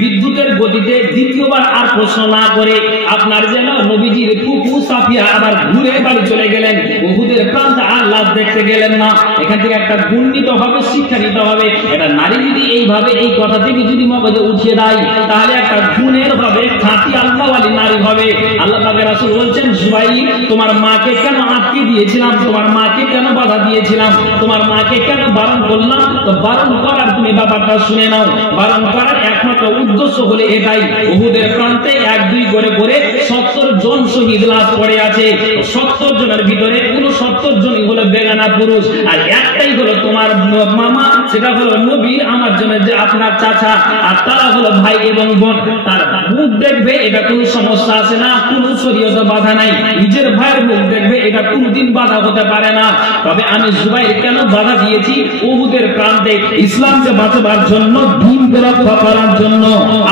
বিদ্যুতের গতিতে দ্বিতীয়বার আর প্রশ্ন না করে আপনার যেন নবীজির ফুফু সাফিয়া আবার ঘুরে বাড়ি চলে গেলেন, উহুদের প্রান্তে আর লাশ দেখতে গেলেন না। এখান থেকে একটা গুণ নিতে হবে, শিক্ষা নিতে হবে। এটা নারী যদি এইভাবে এই কথা থেকে যদি মগজে উঠিয়ে দেয়, তাহলে একটা গুণের হবে, খাঁটি আল্লাহওয়ালি নারী হবে। আল্লাহ পাকের রাসূল বলছেন, জুবাইর তোমার মাকে কেন আটকে দিয়েছিলাম, তোমার মাকে কেন বাধা দিয়েছিলাম, তোমার মাকে কেন বারণ করলাম? তো বারণ করার তুমি ব্যাপারটা শুনে নাও। বারণ করার একমাত্র উদ্দেশ্য হলে এটাই, উহুদের প্রান্তে 1-2 করে 70 জন শহীদ লাশ পড়ে আছে। 70 জনের ভিতরে 69 জনই হলো বেগানা পুরুষ, আর একটাই হলো তোমার মামা, সেটা হলো নবীর আমার জন্য যে আপনার চাচা, আর তারা হলো ভাই এবং বোন। তার মুখ দেখবে, এটা কোনো সমস্যা আছে না, কোনো শরীয়ত বাধা নাই। নিজের ভাইয়ের মুখ দেখবে, এটা কোনদিন বাধা হতে পারে না। তবে আমি জুবাইর কেন বাধা দিয়েছি? উহুদের প্রান্তে ইসলামকে বাঁচাবার জন্য, দ্বীনকে রক্ষা করার জন্য।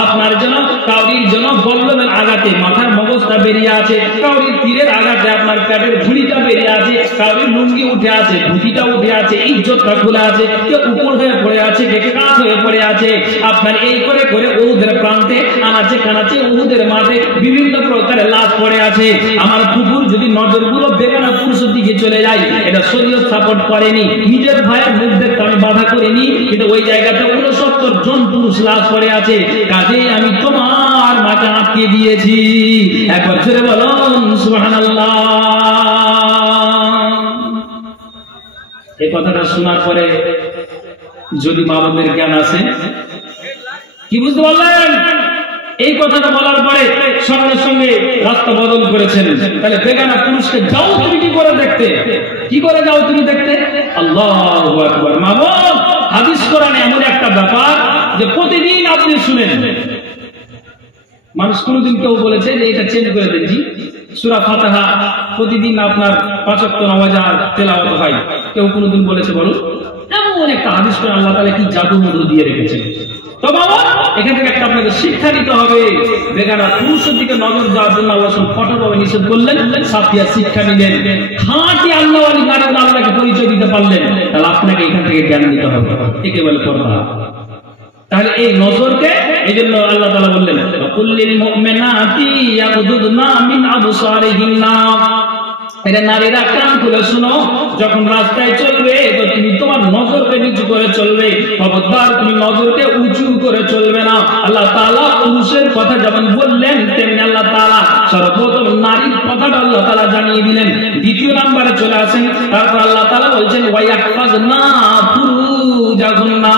আপনার জন্য কাউরির জন্য বল্লমের আঘাতে মাথার মগজটা বেরিয়ে আছে, কাউরির তীরের আঘাতে আপনার পেটের ঝুড়িটা বেরিয়ে আছে, কাউরির লুঙ্গি উঠে আছে, ধুতিটা উঠে আছে, ইজ্জতটা খুলে আছে, কেউ উপর হয়ে পড়ে আছে, ডেকে কাজ হয়ে পড়ে আছে। আপনার এই করে করে উহুদের প্রান্তে আনাচে কানাচে উহুদের মাঠে বিভিন্ন প্রকারের লাশ পড়ে আছে। আমার কুকুর যদি নজরগুলো বেগানা পুরুষের দিকে চলে যায়, এটা শরীয়ত সাপোর্ট করেনি। নিজের ভাইয়ের মুখ দেখতে আমি বাধা করিনি, কিন্তু ওই জায়গাতে 69 জন পুরুষ লাশ পড়ে আছে, কাজেই আমি তোমার মাকে আটকে দিয়েছি। একবার ছেড়ে বলুন সুবহানাল্লাহ। এই কথাটা শোনার পরে যদি মা বাবার জ্ঞান আছে, কি বুঝতে পারলেন? এই কথাটা বলার পরে সঙ্গে সঙ্গে রাস্তা বদল করেছেন। তাহলে বেগানা পুরুষকে যাও তুমি কি করে দেখতে, কি করে যাও তুমি দেখতে? আল্লাহু আকবার। মা বোন, হাদিস কোরআনে এমন একটা ব্যাপার যে প্রতিদিন আপনি শুনেন, মানুষ কোনোদিন কেউ বলেছে যে এটা চেঞ্জ করে দেন জি সূরা ফাতিহা প্রতিদিন আপনার 5 ওয়াক্ত নামাজ আর তেলাওয়াত হয়, কেউ কোনোদিন বলেছে বলুন? এমন একটা হাদিস করে আল্লাহ তাআলা কি জাদু মধু দিয়ে রেখেছেন। তো বাবা এখান থেকে একটা আপনাদের শিক্ষা নিতে হবে, বেগানা পুরুষের দিকে নজর দেওয়ার জন্য আল্লাহ কঠোরভাবে নিষেধ করলেন। সাফিয়া শিক্ষা নিলেন, খাঁটি আল্লাহ ওয়ালি গানের আল্লাহকে পরিচয় দিতে পারলেন, তাহলে আপনাকে এখান থেকে জ্ঞান নিতে হবে, একে বলে পর্দা। তাহলে এই নজরকে এই জন্য আল্লাহ তাআলা বললেন কুল্লিল মুমিনাতি ইয়াগুদুদনা মিন আবসারিহিন্না, এটা নারীরা কান খুলে শুনো, যখন রাস্তায় চলবে তো তুমি তোমার নজরকে নিচু করে চলবে, খবরদার তুমি নজরকে উঁচু করে চলবে না। আল্লাহ তাআলা পুরুষের কথা যেমন বললেন তেমনি আল্লাহ তাআলা সর্বপ্রথম নারীর কথাটা আল্লাহ তাআলা জানিয়ে দিলেন। দ্বিতীয় নম্বরে চলে আসেন, তারপর আল্লাহ তাআলা বলছেন ওয়ায়াহফাজনা ফুরুজাহুন্না,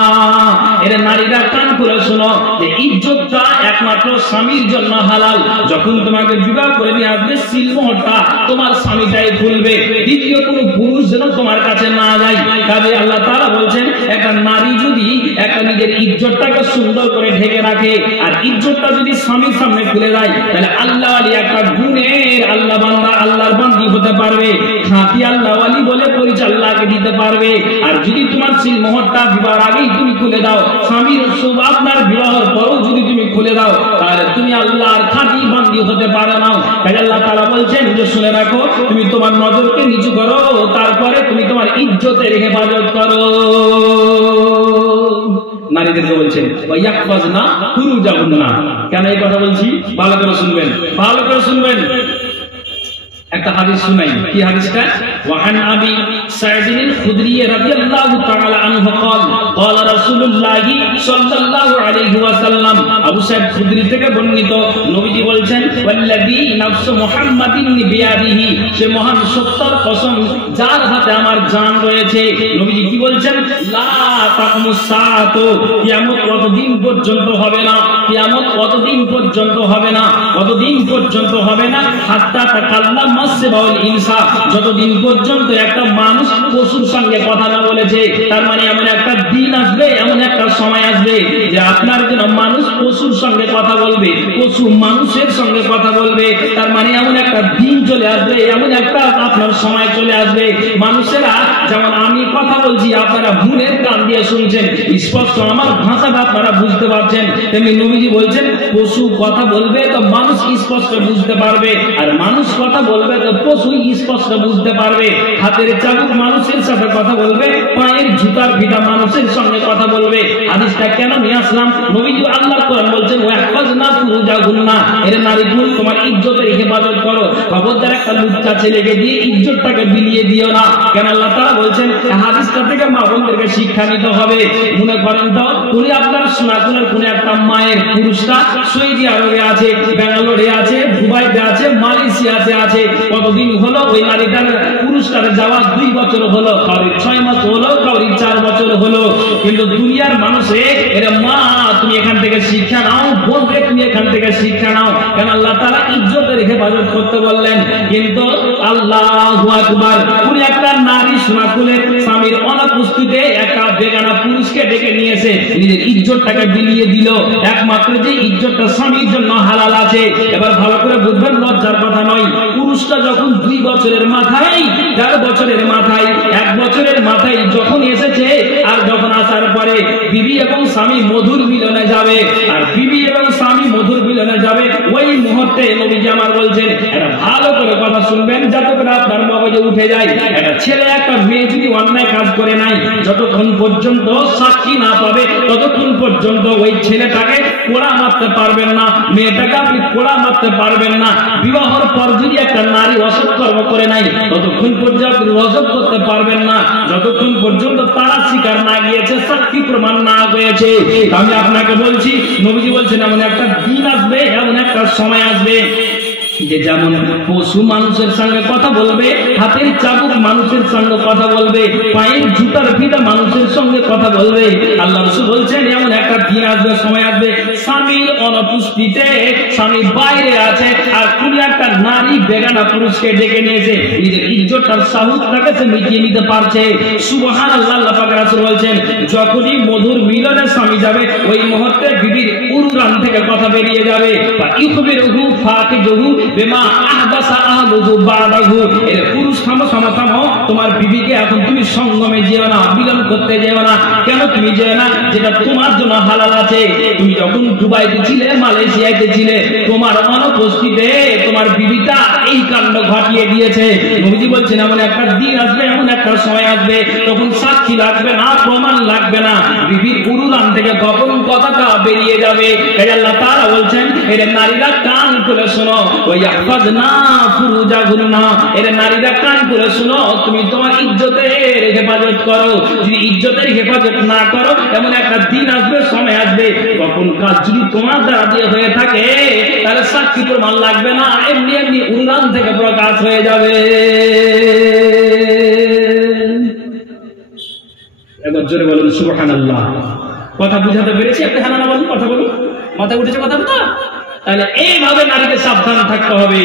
এর নারীরা কান খুলে শোনো যে ইজ্জতটা একমাত্র স্বামীর জন্য হালাল। যখন তোমাকে বিবাহ করে নিয়ে আসবে সিলমোহরটা তোমার স্বামীটাই খুলবে, দ্বিতীয় কোনো পুরুষ যেন তোমার কাছে না যায়। কাজে আল্লাহ তাআলা বলছেন একটা নারী যদি একটা নিজের ইজ্জতটাকে সুন্দর করে ঢেকে রাখে আর ইজ্জতটা যদি স্বামীর সামনে খুলে যায়, তাহলে আল্লাহ ওয়ালি একটা গুণের আল্লাহ বান্দা আল্লাহর বান্দি হতে পারবে, খাঁটি আল্লাহ ওয়ালি বলে পরিচয় আল্লাহকে দিতে পারবে। আর যদি তোমার সিলমোহরটা বিবাহের আগেই তুমি খুলে দাও, স্বামীর আপনার বিবাহের পরও যদি তুমি খুলে দাও, তাহলে তুমি আল্লাহর খাঁটি বান্দি হতে পারো না। তাই আল্লাহ তাআলা বলছেন যে শুনে রাখো, তুমি তোমার নজরকে নিচু করো, তারপরে তুমি তোমার ইজ্জতের হেফাজত করো। নারীদেরকে বলছেন ওয়ায়াহফাজনা ফুরুজাহুন্না। কেন এই কথা বলছি ভালো করে শুনবেন, ভালো করে শুনবেন। একটা হাদিস শুনাই, কি হাদিসটা? ওয়ান আবি সাঈদ আল-খুদরি রাদিয়াল্লাহু তাআলা আনহু قال قال رسول الله সাল্লাল্লাহু আলাইহি ওয়াসাল্লাম, আবু সাঈদ খুদরি থেকে বর্ণিত নবীজি বলছেন ওয়াল্লাযী নাফসু মুহাম্মাদিন বিয়াদিহি, সে মহান সত্তার কসম যার হাতে আমার জান রয়েছে। নবীজি কি বলছেন? লা তাকুমুস সাআতু, কিয়ামত কতদিন পর্যন্ত হবে না, কিয়ামত কতদিন পর্যন্ত হবে না, কতদিন পর্যন্ত হবে না, হাত্তা তাকাল্লাম ইনসা, যতদিন পর্যন্ত একটা মানুষ পশুর সঙ্গে কথা না বলেছে। তার মানে এমন একটা দিন আসবে, এমন একটা সময় আসবে যে আপনার জন্য মানুষ পশুর সঙ্গে কথা বলবে, পশু মানুষের সঙ্গে কথা বলবে। তার মানে এমন একটা দিন চলে আসবে, এমন একটা আপনার সময় চলে আসবে, মানুষেরা যেমন আমি কথা বলছি আপনারা মনের কান দিয়ে শুনছেন, স্পষ্ট আমার ভাষাটা আপনারা বুঝতে পারছেন, তেমনি নবীজি বলছেন পশু কথা বলবে তো মানুষ স্পষ্ট বুঝতে পারবে, আর মানুষ কথা বলবে তো পশু স্পষ্ট বুঝতে পারবে। হাতের চাবুক মানুষের সাথে কথা বলবে, পায়ের জুতার ফিতা মানুষের সঙ্গে কথা বলবে। হাদিসটা কেন নিয়ে আসলাম? নবীজি আল্লাহর কোরআন বলছেন ওয়াহফাজনা ফুরুজাহুন্না, এর নারীগুলো তোমার ইজ্জতের হেফাজত করো, খবরদার একটা লুচ্চা ছেলেকে দিয়ে ইজ্জতটাকে বিলিয়ে দিও না। কেন আল্লাহ তাআলা বলছেন? হাদিসটা থেকে মা বোনদেরকে শিক্ষা নিতে হবে। মনে করেন তো উনি আপনার সোনাকুলের কোন একটা মায়ের পুরুষটা সৌদি আরবে আছে, ব্যাঙ্গালোরে আছে, দুবাইতে আছে, মালয়েশিয়াতে আছে, কতদিন হলো ওই নারীটার পুরুষটার যাওয়া 2 বছর হলো, কাউরি 6 মাস হলো, কাউরি 4 বছর হলো, কিন্তু দুনিয়ার মানুষে এর মা তুমি এখান থেকে শিক্ষা নাও, বোনকে তুমি এখান থেকে শিক্ষা নাও। কেন আল্লাহ তাআলা ইজ্জতের হেফাজত করতে বললেন, কিন্তু আল্লাহু আকবার উনি একটা নারী সোনাকুলের স্বামীর অনুপস্থিতিতে একটা বেগানা পুরুষকে ডেকে নিয়েছে, নিজের ইজ্জতটাকে বিলিয়ে দিল, একমাত্র যে ইজ্জতটা স্বামীর জন্য হালাল আছে। এবার ভালো করে বুঝবেন, লজ্জার কথা নয়। পুরুষটা যখন 2 বছরের মাথায়, 4 বছরের মাথায়, 1 বছরের মাথায় যখন এসেছে, আর যখন আসার পরে বিবি এবং স্বামী মধুর মিলনে যাবে, আর বিবি এবং স্বামী মধুর মিলনে যাবে, ওই মুহূর্তে নবীজি আমার বলছেন, এটা ভালো করে কথা শুনবেন যাতে করে আপনার মগজে উঠে যায়। একটা ছেলে একটা মেয়ে যদি অন্যায় কাজ করে নাই, যতক্ষণ পর্যন্ত সাক্ষী না পাবে ততক্ষণ পর্যন্ত ওই ছেলেটাকে কোড়া মারতে পারবেন না, মেয়েটাকে আপনি কোড়া মারতে পারবেন না। বিবাহের পর যদি একটা নারী অসৎকর্ম করে নাই, ততক্ষণ পর্যন্ত আপনি অজব করতে পারবেন না, যতক্ষণ পর্যন্ত তারা স্বীকার না গিয়েছে, সাক্ষী প্রমাণ না হয়েছে। আমি আপনাকে বলছি, নবীজি বলছেন এমন একটা দিন আসবে, এমন একটা সময় আসবে যে যেমন পশু মানুষের সঙ্গে কথা বলবে, হাতের চাবুক মানুষের সঙ্গে কথা বলবে, পায়ের জুতার ফিতা মানুষের সঙ্গে কথা বলবে। আল্লাহ রাসূল বলছেন এমন একটা দিন আসবে, সময় আসবে, স্বামীর অনুপস্থিতিতে, স্বামী বাইরে আছে, আর কোন একটা নারী বেগানা পুরুষকে ডেকে নিয়েছে, নিজের ইজ্জতটার সাহসটাকে সে মিটিয়ে নিতে পারছে। সুবহানাল্লাহ। আল্লাহ পাক রাসূল বলছেন যখনই মধুর মিলনে স্বামী যাবে, ওই মুহূর্তে বিবির উরু উড়ান থেকে কথা বেরিয়ে যাবে। ইখবিরহু ফাতিজহু বিমা আহদাসা আহলুহু বাদাহু। এর পুরুষ থামো, তোমার বিবিকে এখন তুমি সঙ্গমে যেও না, মিলন করতে যেও না। কেন তুমি যেও না? যেটা তোমার জন্য হালাল আছে। তুমি যখন দুবাইতে ছিলে, মালয়েশিয়াতে ছিলে, তোমার অনুপস্থিতিতে তোমার বিবিটা এই কাণ্ড ঘটিয়ে দিয়েছে। নবীজি বলছেন এমন একটা দিন আসবে, এমন একটা সময় আসবে, তখন সাক্ষী লাগবে না, প্রমাণ লাগবে না, বিবির উরুলান থেকে গোপন কথাটা বেরিয়ে যাবে। আল্লাহ তাআলা বলছেন এর নারীরা কান করে শোনো, ওয়াহফাজনা ফুরুজাহুন্না। এর নারীরা কান করে শোনো, তুমি তোমার ইজ্জতের হেফাজত করো। যদি ইজ্জতের হেফাজত না করো, এমন একটা দিন আসবে, সময় আসবে, তখন কাজ যদি তোমার দ্বারা দিয়ে হয়ে থাকে, তাহলে সাক্ষী প্রমাণ লাগবে না, এমনি এমনি উড়ান থেকে প্রকাশ হয়ে যাবে। এবার জোরে বলুন সুবহানাল্লাহ। কথা বুঝাতে পেরেছি? আপনি হানা না বলুন, কথা বলুন, মাথা উঠেছে কথা না? তাহলে এইভাবে নারীকে সাবধান থাকতে হবে,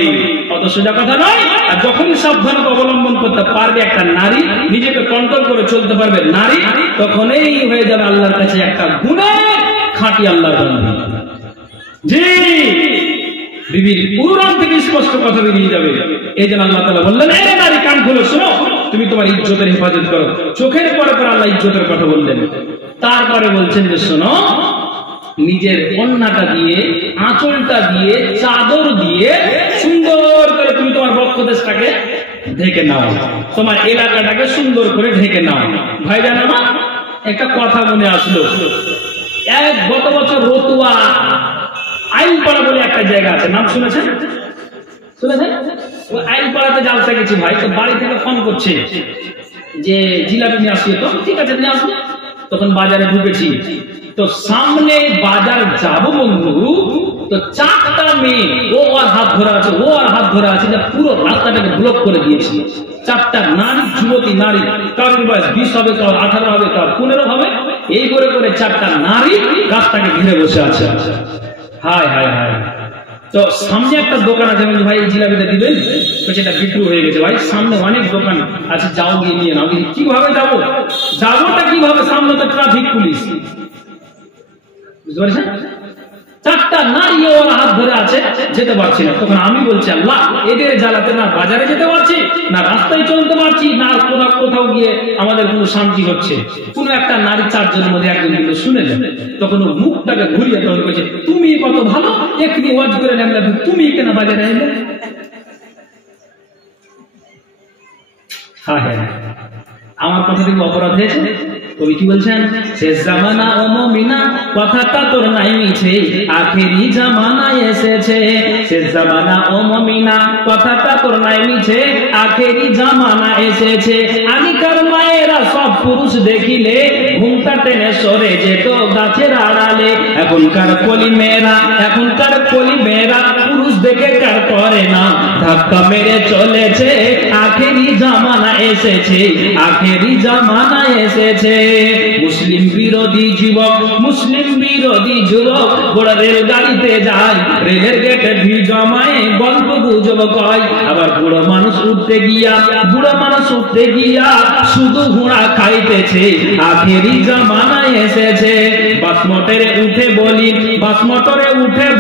অত সোজা কথা নয়। আর যখন সাবধানতা অবলম্বন করতে পারবে একটা নারী, নিজেকে কন্ট্রোল করে চলতে পারবে নারী, তখনই হয়ে যাবে আল্লাহর কাছে একটা গুণে খাঁটি আল্লাহর বান্দা। জি, বিবির পুরাণ থেকে স্পষ্ট কথা বেরিয়ে যাবে। এই জন্য আল্লাহ তাআলা বললেন এ নারী কান খুলে শোনো, তুমি তোমার ইজ্জতের হেফাজত করো। চোখের পরে পরে আল্লাহ ইজ্জতের কথা বললেন। তারপরে বলছেন যে শোনো, নিজের ওন্নাটা দিয়ে, আঁচলটা দিয়ে, চাদর দিয়ে সুন্দর করে তুমি তোমার বক্ষদেশটাকে ঢেকে নাও, তোমার এলাকাটাকে সুন্দর করে ঢেকে নাও। ভাইজান আমার একটা কথা মনে আসলো। গত বছর রতুয়া আইনপাড়া বলে একটা জায়গা আছে, নাম শুনেছেন? ওই আইনপাড়াতে জালসা গেছি ভাই, তো বাড়ি থেকে ফোন করছে যে জিলাপি নিয়ে আসিও। তো ঠিক আছে নিয়ে আসবে। তখন বাজারে ঢুকেছি, তো সামনে বাজার যাব বন্ধু, তো চারটা মেয়ে, ও আর হাত ধরা আছে, ও আর হাত ধরা আছে, পুরো রাস্তাটাকে ব্লক করে দিয়েছে। চারটা নারী, যুবতী নারী, কারোর বয়স 20 হবে, কারোর 18 হবে, কারোর 15 হবে, এই করে করে চারটা নারী রাস্তাকে ঘিরে বসে আছে। হায় হায় হায়। তো সামনে একটা দোকান আছে, ভাই এই জিলাপিটা দিবেন, তো সেটা বিক্রি হয়ে গেছে। ভাই সামনে অনেক দোকান আছে, যাও গিয়ে নিয়ে নাও। কিভাবে যাবো? যাবোটা কিভাবে? সামনে তো ট্রাফিক পুলিশ, বুঝতে পারছেন? চারটা নারী ওর হাত ধরে আছে, যেতে পারছি না। তখন আমি বলছি আল্লাহ, এদের জ্বালাতে না বাজারে যেতে পারছি, না রাস্তায় চলতে পারছি, না কোথাও গিয়ে আমাদের কোনো শান্তি হচ্ছে। কোনো একটা নারী চারজনের মধ্যে একজন কিন্তু শুনে যাবে, তখন ও মুখটাকে ঘুরিয়ে তখন বলছে তুমি কত ভালো, এক্ষুনি ওয়াজ করে নেমলে, তুমি কেন বাজারে এলে? হ্যাঁ হ্যাঁ, আমার কথা থেকে অপরাধ হয়েছে। কবি কি বলছেন? শেষ জামানা ও মুমিনা, কথাটা তোর নাই মিছে, আখেরি জামানা এসেছে। শেষ জামানা ও মুমিনা, কথাটা তোর নাই মিছে, আখেরি জামানা এসেছে। আগেকার মায়েরা সব পুরুষ দেখিলে ঘুমটা টেনে সরে যেত গাছের আড়ালে। এখনকার কলি মেয়েরা পুরুষ দেখে কার করে না, ধাক্কা মেরে চলেছে। আখেরি জামানা এসেছে, আখেরি জামানা এসেছে। মুসলিম বিরোধী যুবক বড় রেলগাড়িতে যায়, রেলের গেটে ভিড় জমায়, গল্প গুজব কয়। আবার বুড়ো মানুষ উঠতে গিয়া শুধু ঘোড়া খাইতেছে। আখেরি জামানা এসেছে। বাস মোটরে উঠে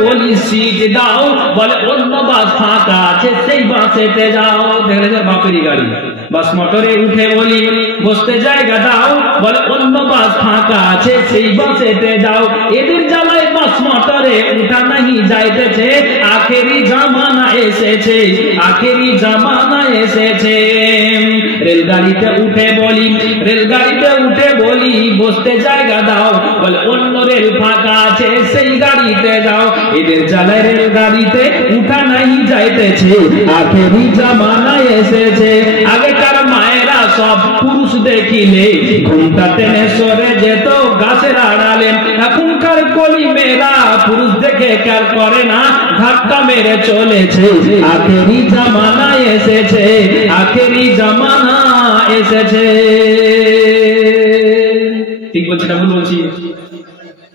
বলি সিট দাও, বলে অন্য বাস ফাঁকা আছে, সেই বাসেতে যাও। দেখলে বাপেরই গাড়ি। বাস মোটরে উঠে বলি বসতে জায়গা দাও, বলে অন্য বাস ফাঁকা আছে, সেই বাসেতে যাও। এদের জ্বালায় বাস মোটরে উঠা নাহি যাইতেছে। আখেরি জামানা এসেছে, আখেরি জামানা এসেছে। রেলগাড়িতে উঠে বলি বসতে জায়গা দাও, বলে অন্য রেল ফাঁকা আছে, সেই গাড়িতে যাও। এদের জ্বালায় রেলগাড়িতে উঠা নাহি যাইতেছে। আখেরি জামানা এসেছে। আগেকার মায়েরা সব পুরুষ দেখিলে ঘুমটা টেনে সরে যেত গাছের আড়ালে। এখনকার কলি মেয়েরা পুরুষ দেখে কার করে না, ধাক্কা মেরে চলেছে। আখেরি জামানা এসেছে, আখেরি জামানা এসেছে। ঠিক বলছি না ভুল বলছি?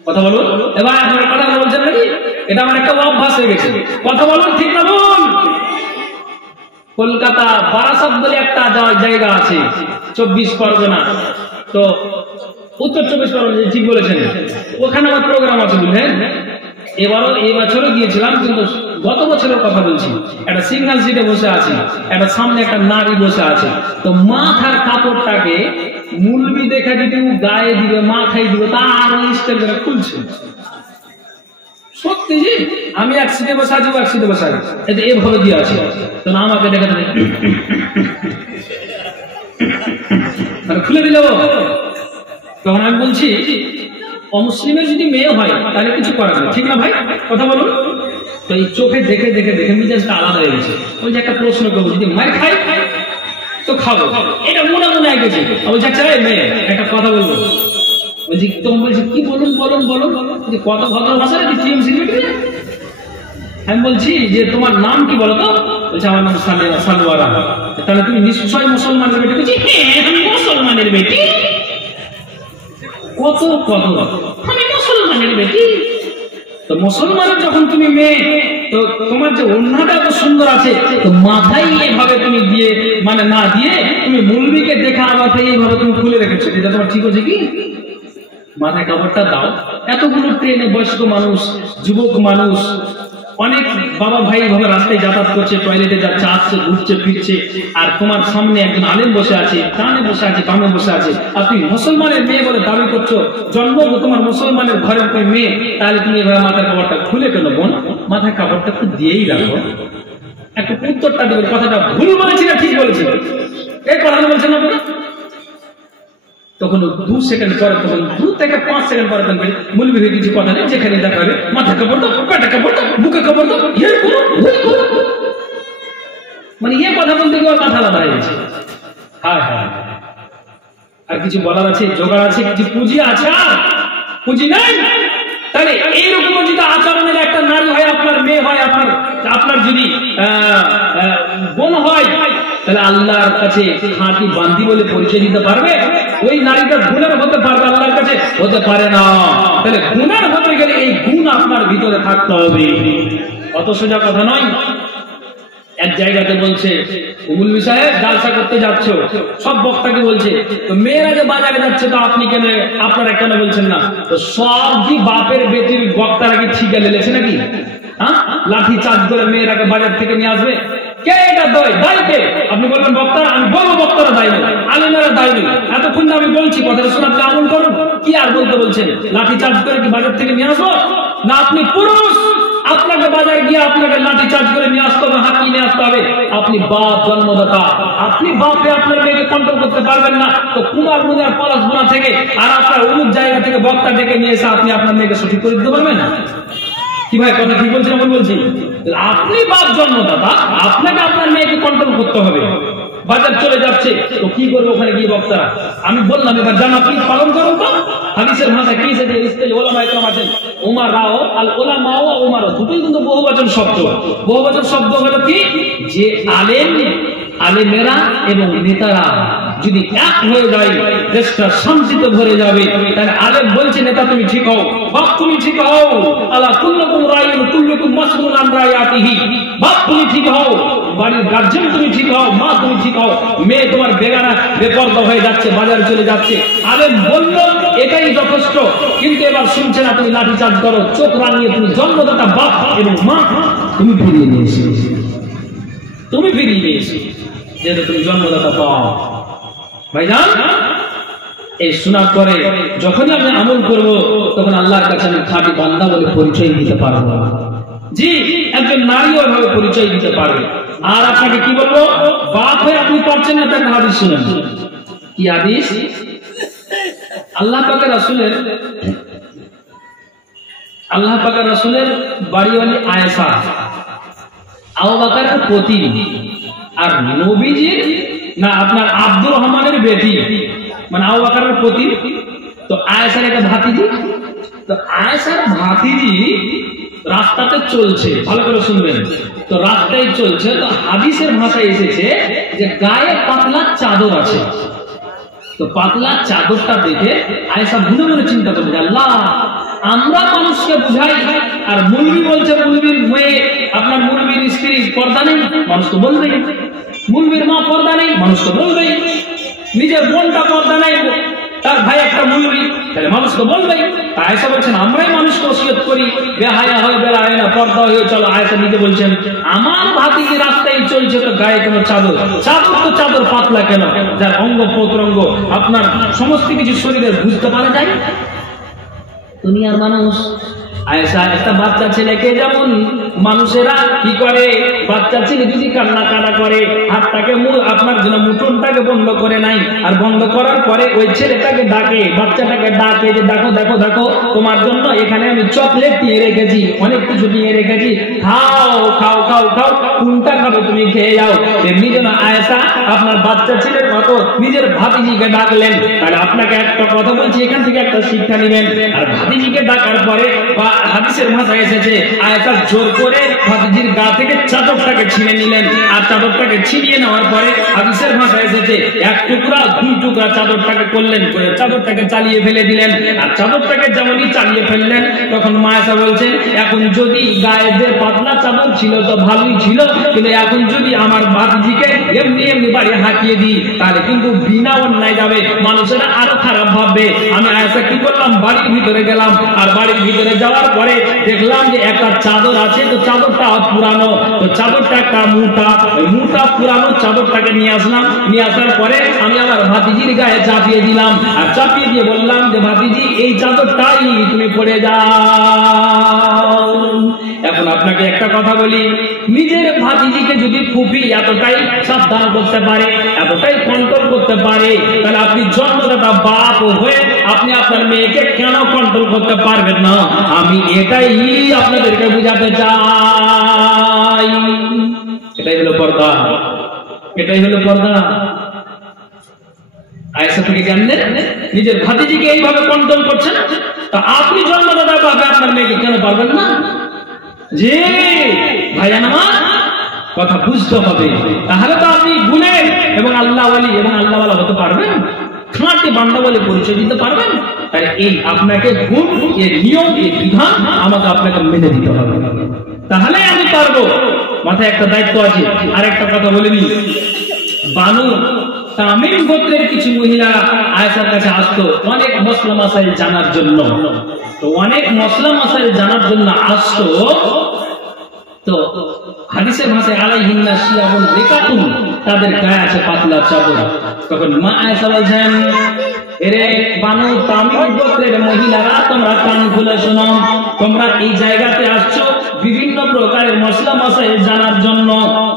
কথা বলুন এবার। আপনারা কথা বলছেন নাকি? এটা আমার একটা অভ্যাস হয়ে গেছে। কথা বলুন, ঠিক না ভুল? কলকাতা বারাসাত বলে একটা জায়গা আছে, 24 পরগনা, তো উত্তর 24 পরগনা, ঠিক বলেছেন। ওখানে আমার প্রোগ্রাম আছে বুঝলেন। এবারও এই বছরও গিয়েছিলাম, কিন্তু গত বছরের কথা বলছি। একটা সিঙ্গেল সিটে বসে আছি, একটা সামনে একটা নারী বসে আছে, তো মাথার কাপড়টাকে মুলবি দেখে যদি গায়ে দিবে, মাথায় দিবে, তার স্টাইল করে খুলছে। সত্যি জি, আমি এক সিটে বসে আছি, এক সিটে বসে আছি, এভাবে দিয়ে আছে, তো না আমাকে দেখে খুলে দিল। তখন আমি বলছি, অমুসলিমের যদি মেয়ে হয় তাহলে কিছু করার নেই, ঠিক না ভাই, কথা বলুন। তো এই চোখে দেখে দেখে দেখে মিজাজটা আলাদা হয়ে গেছে। ওই যে একটা প্রশ্ন করবো, যদি মার খাই তো খাবো, এটা মনে মনে আগে গেছে। বলছে আচ্ছা মেয়ে একটা কথা বলবো। বলছি তখন বলছি কি বলুন বলুন বলুন, যে কত ভদ্র ভাষা টিএমসি। আমি বলছি যে তোমার নাম কি বলো তো? বলছে আমার নাম সালোয়ারা। তাহলে তুমি নিশ্চয় মুসলমানের বেটি? বলছি হ্যাঁ আমি মুসলমানের বেটি। কত কত আমি মুসলমানের বেটি। তো মুসলমানের যখন তুমি মেয়ে, তো তোমার যে ওড়নাটা এত সুন্দর আছে, তো মাথায় এইভাবে তুমি দিয়ে মানে না দিয়ে তুমি মুলবিকে দেখা মাথায় এইভাবে তুমি খুলে রেখেছো, এটা তোমার ঠিক আছে কি? মাথায় কাপড়টা দাও। এতগুলো ট্রেনে বয়স্ক মানুষ, যুবক মানুষ, অনেক বাবা ভাই ভাবে রাস্তায় যাতায়াত করছে, টয়লেটে যাচ্ছে, আসছে, ঘুরছে ফিরছে, আর তোমার সামনে একজন আলেম বসে আছে, ডানে বসে আছে, বামে বসে আছে, আর তুমি মুসলমানের মেয়ে বলে দাবি করছো, জন্ম তোমার মুসলমানের ঘরের মেয়ে, তাহলে তুমি এভাবে মাথার কাপড়টা খুলে কেন বোন? মাথার কাপড়টা একটু দিয়েই রাখো। একটু উত্তরটা দেবেন, কথাটা ভুল বলেছি না ঠিক বলেছি? এই কথাটা বলছেন আপনারা? তখন 2 সেকেন্ড পরে, তখন 2 থেকে 5 সেকেন্ড পরে মুলবি হয়ে কিছু কথা নেই, যেখানে দেখাবে মাথা কাপড় দাও, পেটে কাপড় দাও, বুকে কাপড় দাও, মানে ইয়ে কথা বলতে গিয়ে মাথা আলাদা হয়ে গেছে। হ্যাঁ হ্যাঁ, আর কিছু বলার আছে? জোগাড় আছে? কিছু পুঁজি আছে? পুঁজি নাই? তাহলে এইরকম যদি আচরণের একটা নারী হয়, আপনার মেয়ে হয়, আপনার যদি বোন হয়, তাহলে আল্লাহর কাছে খাঁটি বান্দি বলে পরিচয় দিতে পারবে? ওই নারীটা গুণের হতে পারবে, আল্লাহর কাছে হতে পারে না। তাহলে গুণের হতে গেলে এই গুণ আপনার ভিতরে থাকতে হবে, অত সোজা কথা নয়। এক জায়গাতে বলছে, মুলবি সাহেব জালসা করতে যাচ্ছ, সব বক্তাকে বলছে, তো মেয়েরা যে বাজারে যাচ্ছে, তো আপনি কেন, আপনারা কেন বলছেন না? তো সব কি বাপের বেটির বক্তারা কি ঠিকা লেগেছে নাকি? হ্যাঁ, লাঠি চার্জ করে মেয়েরাকে বাজার থেকে নিয়ে আসবে? কে এটা দায়ী কে? আপনি বলবেন বক্তারা, আমি বলবো বক্তারা দায়ী নেই, আলেমেরা দায়ী নেই। এতক্ষণ আমি বলছি কথাটা শোনাতে আমল করুন। কি আর বলতে বলছেন? লাঠি চার্জ করে কি বাজার থেকে নিয়ে আসবো? না, আপনি পুরুষ, আপনাকে বাজারে গিয়ে আপনাকে লাঠি চার্জ করে নিয়ে আসতে হবে, হাত নিয়ে আসতে হবে। আপনি বাপ, জন্মদাতা, আপনি বাপে আপনার মেয়েকে কন্ট্রোল করতে পারবেন না, তো কুমার মুজার পলাশবোনা থেকে আর আপনার অমুক জায়গা থেকে বক্তা ডেকে নিয়ে এসে আপনি আপনার মেয়েকে সঠিক করে দিতে পারবেন না? কি ভাই কথা ঠিক বলছেন? আমি বলছি আপনি বাপ, জন্মদাতা, আপনাকে আপনার মেয়েকে কন্ট্রোল করতে হবে। বাজার চলে যাচ্ছে, তো কি করবো ওখানে গিয়ে বক্তারা? আমি বললাম এবার জানা আপনি পালন করুন তো। হাদিসের ভাষা কি এসেছে? ইসলামী ওলামা ইকরাম আছেন, উমারাও আল উলামাও উমারা, দুটোই কিন্তু বহুবচন শব্দ। বহুবচন শব্দ হলো কি? যে আলেম, আলেমেরা এবং নেতারা যদি এক হয়ে যায়, দেশটা শান্তিতে ভরে যাবে। তাহলে আলেম বলছে নেতা তুমি ঠিক হও, বাপ তুমি ঠিক হও, আলা কুল্লুকুম রাইয়ুন কুল্লুকুম মাসউলুন আন রাইয়াতিহি, বাপ তুমি ঠিক হও, বাড়ির গার্জিয়ান তুমি ঠিক হও, মা তুমি ঠিক হও। মেয়ে তোমার বেগানা বেপরদা হয়ে যাচ্ছে, বাজারে চলে যাচ্ছে, আলেম বলল এটাই যথেষ্ট। কিন্তু এবার শুনছে না, তুমি লাঠি চার্জ করো, চোখ রাঙিয়ে তুমি জন্মদাতা বাপ এবং মা তুমি ফিরিয়ে নিয়ে এসো, তুমি ফিরিয়ে নিয়ে এসো, যেটা তুমি জন্মদাতা পাও। ভাইজান, এই শোনার পরে যখনই আমি আমল করব, তখন আল্লাহর কাছে আমি খাঁটি বান্দা বলে পরিচয় দিতে পারবো। জি, একজন নারী ওইভাবে পরিচয় দিতে পারবে। আর আপনাকে কি বলবো, বাপ হয়ে আপনি পারছেন না, তার হাদিস শুনেন। কি হাদিস? আল্লাহ পাকের রাসূলের বাড়িওয়ালি আয়েশা, আবু বকরের পতি, আর নবীজির না আপনার আব্দুর রহমানের বেটি, মানে আবু বকরের পতি। তো আয়েশার একটা ভাতিজি, তো আয়েশার ভাতিজি রাস্তাতে চলছে, ভালো করে শুনবেন। তো রাস্তায় চলছে, তো হাদিসের ভাষায় এসেছে যে গায়ে পাতলা চাদর আছে। তো পাতলা চাদরটা দেখে আয়েশা মনে মনে চিন্তা করছে, আল্লাহ, আমরা মানুষকে বুঝাই, আর মুলবি বলছে মুলবির মেয়ে, আপনার মুলবির স্ত্রী পর্দা নেই, মানুষ তো বলবেই। মুলবির মা পর্দা নেই, মানুষ তো বলবেই। নিজের বোনটা পর্দা নেই, তার ভাই একটা মুলবি, তাহলে মানুষ তো বলবেই। আয়েশা বলছেন আমরাই মানুষকে ওসিয়ত করি বেহায়া হয়ে বেড়ায় না, পর্দা হয়ে চলো। আয়েশা নিজে বলছেন আমার ভাতিজি রাস্তায় চলছে তো গায়ে কোনো চাদর, চাদর তো চাদর পাতলা কেন, যার অঙ্গ প্রত্যঙ্গ আপনার সমস্ত কিছু শরীরের বুঝতে পারা যায়। দুনিয়ার মানুষ আয়েশা একটা বাচ্চা ছেলেকে যেমন মানুষেরা কি করে, বাচ্চা ছেলে যদি কান্না কাটা করে হাতটাকে আপনার জন্য মুঠোনটাকে বন্ধ করে নাই, আর বন্ধ করার পরে ওই ছেলেটাকে ডাকে, বাচ্চাটাকে ডাকে যে দেখো দেখো দেখো তোমার জন্য এখানে আমি চকলেট নিয়ে রেখেছি, অনেক কিছু নিয়ে রেখেছি, খাও খাও খাও খাও, কোনটা খাবে তুমি খেয়ে যাও। এমনি যেন আয়েশা আপনার বাচ্চা ছেলের মতো নিজের ভাতিজিকে ডাকলেন। আর আপনাকে একটা কথা বলছি, এখান থেকে একটা শিক্ষা নেবেন। আর ভাতিজিকে ডাকার পরে বা হাদিসের ভাষায় এসেছে আয়েশা জোর করে ভাতিজির গা থেকে চাদরটাকে ছিনিয়ে নিলেন, আর চাদরটাকে ছিনিয়ে নেওয়ার পরে হাদিসের ভাষায় এসেছে এক টুকরা দুই টুকরা চাদরটাকে করলেন, চাদরটাকে চালিয়ে ফেলে দিলেন। আর চাদরটাকে যেমনই চালিয়ে ফেললেন তখন মা আয়েশা বলছেন এখন যদি গায়ে যে পাতলা চাদর ছিল তো ভালোই ছিল, কিন্তু এখন যদি আমার ভাতিজিকে এমনি এমনি বাড়ি হাঁকিয়ে দিই তাহলে কিন্তু বিনা অন্যায় যাবে, মানুষেরা আরো খারাপ ভাববে। আমি আয়েশা কি করলাম, বাড়ির ভিতরে গেলাম, আর বাড়ির ভিতরে যাওয়ার পরে দেখলাম যে একটা চাদর আছে, তো চাদরটা পুরানো, তো চাদরটা একটা মোটা পুরানো চাদরটাকে নিয়ে আসলাম। নিয়ে আসার পরে আমি আমার ভাতিজির গায়ে চাপিয়ে দিলাম, আর চাপিয়ে দিয়ে বললাম যে ভাতিজি এই চাদরটাই তুমি পরে যাও। এখন আপনাকে একটা কথা বলি, নিজের ভাতিজিকে যদি ফুফি এতটাই সাবধান করতে পারে, এতটাই কন্ট্রোল করতে পারে, তাহলে আপনি জন্মদাতা বাপ হয়ে আপনি আপনার মেয়েকে কেন কন্ট্রোল করতে পারবেন না? আমি এটাই আপনাদেরকে বুঝাতে চাই। এটাই হলো পর্দা, এটাই হলো পর্দা। আয়েশা থেকে জানলেন নিজের ভাতিজিকে এইভাবে কন্ট্রোল করছেন, তা আপনি জন্মদাতা বাপে আপনার মেয়েকে কেন পারবেন না? জি ভাইজান আমার কথা বুঝতে হবে, তাহলে তো আপনি গুণের এবং আল্লাহওয়ালি এবং আল্লাহওয়ালা হতে পারবেন, খাঁটি বান্দা বলে পরিচয় দিতে পারবেন। তাই এই আপনাকে গুণ, এর নিয়ম, এর বিধান আমাকে আপনাকে মেনে দিতে হবে, তাহলে আমি পারবো। মাথায় একটা দায়িত্ব আছে। আর একটা কথা বলে নি, বানু তামিম গোত্রের কিছু মহিলা আয়েশার কাছে আসতো অনেক মসলা মাসাইল জানার জন্য। তো অনেক মসলা মাসাইল জানার জন্য আসতো, তো হাদিসের ভাষায় আলাইহিন্না শিয়াবুন রিকাতুন, তাদের গায়ে আছে পাতলা চাদর। তখন মা আয়েশা বলছেন এরে বানু তামিম গোত্রের মহিলারা তোমরা কান খুলে শোনো, তোমরা এই জায়গাতে আসছো বিভিন্ন প্রকারের মসলা মাসাইল জানার জন্য।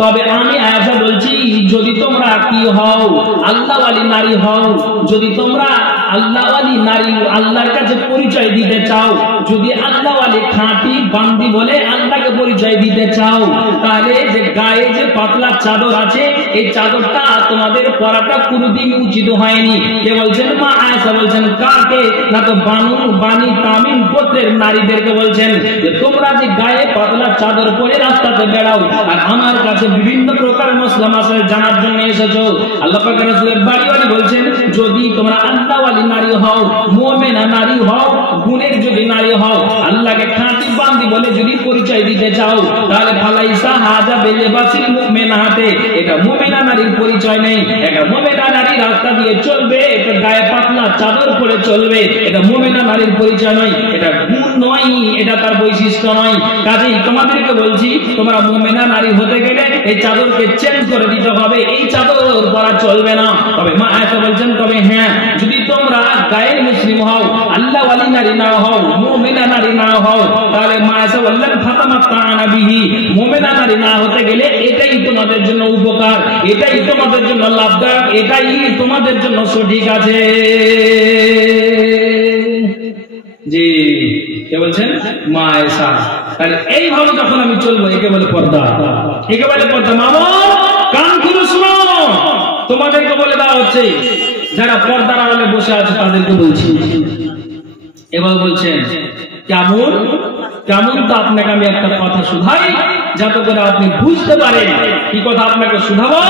তবে আমি আয়েশা বলছি যদি তোমরা কি হও, আল্লাহওয়ালি নারী হও, যদি তোমরা আল্লাহওয়ালি নারী আল্লাহর কাছে পরিচয় দিতে চাও, যদি আল্লাহওয়ালি খাঁটি বান্দি বলে আল্লাহকে পরিচয় দিতে চাও, তাহলে যে গায়ে যে পাতলা চাদর আছে এই চাদরটা তোমাদের পরাটা কোনোদিন উচিত হয়নি। কে বলছেন? মা আয়েশা বলছেন। কাকে? না তো বানি তামিম গোত্রের নারীদেরকে বলছেন যে তোমরা যে গায়ে পাতলা চাদর পরে রাস্তাতে বেড়াও আর আমার কাছে বিভিন্ন প্রকার মসলা মাসাইল জানার জন্য এসেছো, আল্লাহ পাক রাসূলের বাড়িওয়ালি বলছেন যদি তোমরা আল্লাহওয়ালি নারী হও, মুমিনা নারী হও, গুণের যদি নারী হও, আল্লাহকে খাঁটি বান্দি বলে যদি পরিচয় দিতে চাও, তাহলে ফালাইসা হাজা বিলিবাসিল মুমিনাতে, এটা মুমিনা নারীর পরিচয় নেই। এটা মুমিনা নারী রাস্তা দিয়ে চলবে, এটা গায়ে পাতলা চাদর পরে চলবে, এটা মুমিনা নারীর পরিচয় নয়, এটা গুণ নয়, এটা তার বৈশিষ্ট্য নয়। কাজেই তোমাদেরকে বলছি তোমরা মুমিনা নারী হতে গেলে এই চাদরকে চেঞ্জ করে দিতে হবে, এই চাদর পরা চলবে না। তবে মা আয়েশা বলছেন তবে হ্যাঁ যদি তোমরা গায়ে মুসলিম হও, আল্লাহওয়ালি নারী না হও, মুমিনা নারী না হও, তাহলে মা আয়েশা বললেন ফাতামাত্তানা বিহি, মুমিনা নারী না হতে গেলে এটাই তোমাদের জন্য উপকার, এটাই তোমাদের জন্য লাভদায়ক, এটাই তোমাদের জন্য সঠিক আছে। জি কে বলছেন? মা আয়েশা। তাহলে এইভাবে যখন আমি চলবো একে বলে পর্দা, একে বলে পর্দা। মামা কান খুলে শুনো, তোমাদেরকে বলে দেওয়া হচ্ছে, যারা পর্দার আড়ালে বসে আছে তাদেরকে বলছি। এবার বলছেন কেমন কেমন, তো আপনাকে আমি একটা কথা শুধাই যাতে করে আপনি বুঝতে পারেন। কি কথা আপনাকে শুধাবো?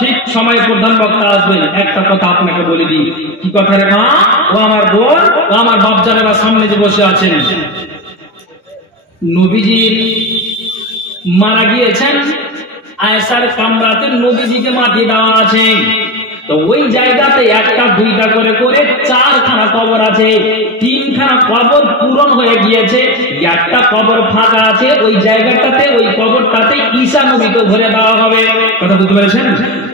ঠিক সময় প্রধান বক্তা আসবেন, একটা কথা আপনাকে বলে দিই। কি কথা রে মা? ও আমার বোন, ও আমার বাপজানেরা সামনে যে বসে আছেন, নবীজি মারা গিয়েছেন, আয়েশার কামরাতে নবীজিকে মাটি দেওয়া আছে। তো ওই জায়গাতে একটা দুইটা করে করে 4খানা কবর আছে। 3খানা কবর পূরণ হয়ে গিয়েছে, একটা কবর ফাঁকা আছে। ওই জায়গাটাতে ওই কবরটাতে ঈসা নবীকে ভরে দেওয়া হবে। কথা বুঝতে পেরেছেন?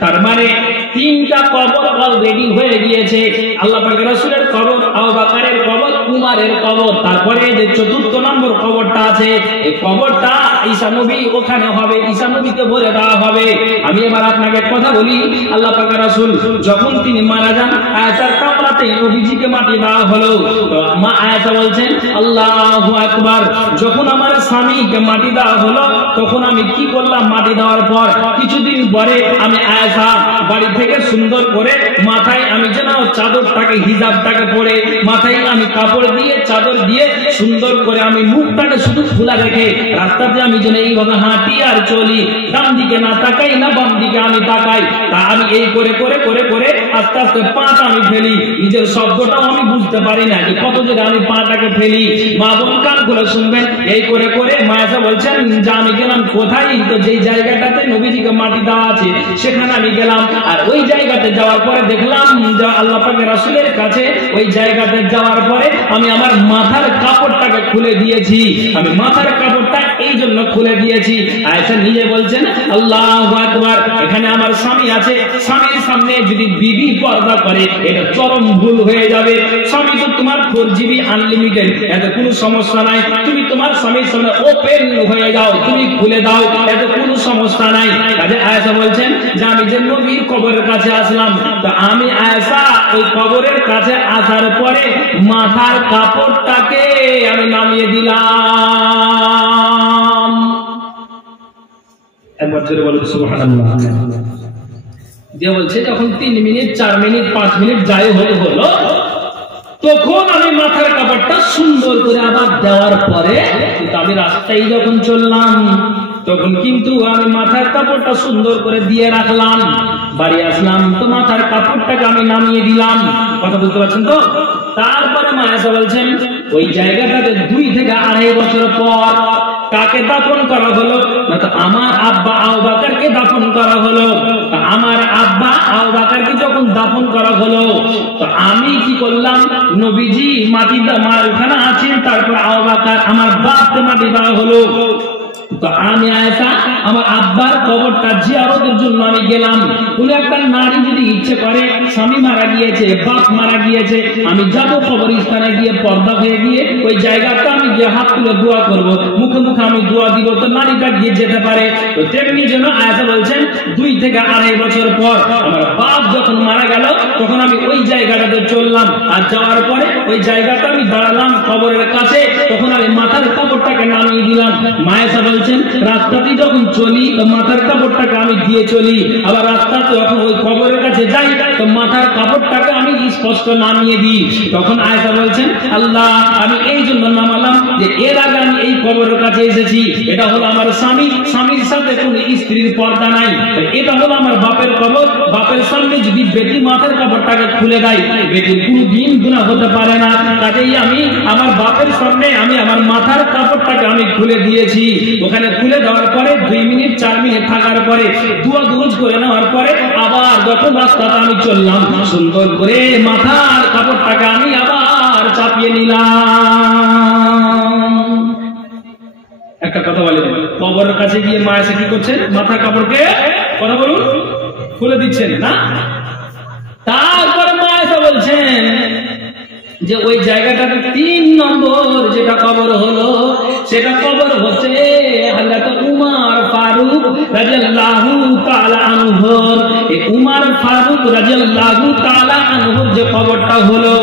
তার মানে 3টা কবর অলরেডি হয়ে গিয়েছে। আল্লাহ পাকের রাসূলের কবর, আবু বকরের কবর, উমরের কবর। তারপরে যে 4র্থ নম্বর কবরটা আছে, এই কবরটা ঈসা নবী ওখানে হবে, ঈসা নবীকে ভরে দেওয়া হবে। আমি এবার আপনাকে কথা বলি, আল্লাহ পাকের রাসূল যখন তিনি মারা যান, আয়েশার কামরাতে নবীজিকে মাটি দেওয়া হলো। তো মা আয়েশা বলছেন, আল্লাহু আকবার, যখন আমার স্বামীকে মাটি দেওয়া হলো তখন আমি কি করলাম? মাটি দেওয়ার পর কিছুদিন পরে আমি আয়েশা বাড়ি থেকে সুন্দর করে মাথায় আমি যেন চাদরটাকে, হিজাবটাকে পরে মাথায় আমি কাপড় দিয়ে চাদর দিয়ে সুন্দর করে আমি মুখটাকে শুধু খোলা রেখে রাস্তাতে আমি যেন এইভাবে হাঁটি আর চলি, ডান দিকে না তাকাই না বাম দিকে আমি তাকাই। তা আমি এই করে করে করে করে আস্তে আস্তে পাটা আমি ফেলি, নিজের শব্দটাও আমি বুঝতে পারি না যে কত জোরে আমি পাটাকে ফেলি। মা বোন কান খুলে শুনবেন, এই করে করে মা এসে বলছেন যে আমি গেলাম কোথায়? তো যেই জায়গাটাতে নবীজিকে মাটি দেওয়া আছে সেখানে আমি গেলাম। আর ওই জায়গাতে যাওয়ার পরে দেখলাম যে আল্লাহ পাকের রাসূলের কাছে ওই জায়গাতে যাওয়ার পরে আমি আমার মাথার কাপড়টাকে খুলে দিয়েছি। আমি মাথার কাপড়টা এই জন্য খুলে দিয়েছি। আয়েশা নিজে বলছেন, আল্লাহু আকবার, এখানে আমার স্বামী আছে, স্বামীর সামনে যদি বিবি পর্দা করে এটা চরম ভুল হয়ে যাবে। স্বামী তো তোমার 4GB আনলিমিটেড, এতে কোনো সমস্যা নাই। তুমি তোমার স্বামীর সামনে ওপেন হয়ে যাও, তুমি খুলে দাও, এতে কোনো সমস্যা নাই। কাজে আয়েশা বলছেন যে আমি যে নবীর কবরের কাছে আসলাম, তো আমি আয়েশা ওই কবরের কাছে আসার পরে মাথার কাপড়টাকে আমি নামিয়ে দিলাম। একবার জোরে বলুন সুবহানাল্লাহ। যে বলছে যখন 3 মিনিট 4 মিনিট 5 মিনিট যাই হলো তখন আমি মাথার কাপড়টা সুন্দর করে আবার দেওয়ার পরে আমি রাস্তায় যখন চললাম তখন কিন্তু আমি মাথার কাপড়টা সুন্দর করে দিয়ে রাখলাম। বাড়ি আসলাম তো মাথার কাপড়টাকে আমি নামিয়ে দিলাম। কথা বুঝতে পারছেন তো? তারপরে মা এসে বলছেন ওই জায়গাটাতে 2 থেকে 2.5 বছর পর কাকে দাফন করা হলো? না তো আমার আব্বা আবু বকরকে দাফন করা হলো। আমার আব্বা আবু বকরকে যখন দাফন করা হলো তো আমি কি করলাম? নবীজি মাটি ওখানে আছেন, তারপর আবু বকর আমার বাপকে মাটি দেওয়া হলো। তো আমি আয়েশা আমার আব্বার কবরটা জিয়ারতের জন্য আমি গেলাম। কোন একটা নারী যদি ইচ্ছে করে স্বামী মারা গিয়েছে, বাপ মারা গিয়েছে, আমি যাব কবরস্থানে গিয়ে পর্দা হয়ে গিয়ে ওই জায়গাটা আমি গিয়ে হাত তুলে দোয়া করব, মুখে মুখে আমি দোয়া দিব, তো নারীটা গিয়ে যেতে পারে। তো তেমনি জন্য আয়েশা বলছেন 2 থেকে 2.5 বছর পর আমার বাপ যখন মারা গেল তখন আমি ওই জায়গাটাতে চললাম। আর যাওয়ার পরে ওই জায়গাটা আমি দাঁড়ালাম কবরের কাছে, তখন আমি মাথার কাপড়টাকে নামিয়ে দিলাম। আয়েশা বলছেন রাস্তাতে যখন চলি তো মাথার কাপড়টাকে আমি দিয়ে চলি, আবার রাস্তাতে যখন ওই কবরের কাছে যাই তো মাথার কাপড়টাকে আমি স্পষ্ট নামিয়ে দিই। তখন আয়েশা বলছেন আল্লাহ, আমি এই জন্য নামালাম যে এর আগে আমি এই কবরের কাছে এসেছি, এটা হলো আমার স্বামী, স্বামীর সাথে কোনো স্ত্রীর পর্দা নাই, এটা হলো আমার বাপের কবর, বাপের সামনে যদি বেটি মাথার কাপড়টাকে খুলে দেয় বেটির কোনদিন গুনাহ হতে পারে না। কাজেই আমি আমার বাপের সামনে আমি আমার মাথার কাপড়টাকে আমি খুলে দিয়েছি। ওখানে খুলে দেওয়ার পরে 2 মিনিট 4 মিনিট থাকার পরে দোয়া দুরুদ করে নেওয়ার পরে আবার যখন রাস্তাটা আমি চললাম সুন্দর করে মাথার কাপড়টাকে আমি আবার চাপিয়ে নিলাম। একটা কথা বলি, কবরের কাছে গিয়ে মা এসে কি করছেন? মাথার কাপড়কে কথা বলুন খুলে দিচ্ছেন না? তারপর মা এসে বলছেন যে ওই জায়গাটাতে 3 নম্বর যেটা কবর হলো সেটা কবর হচ্ছে হযরত উমর ফারুক রাদিয়াল্লাহু তাআলা আনহু। এই উমর ফারুক রাদিয়াল্লাহু তাআলা আনহুর যে কবরটা হলো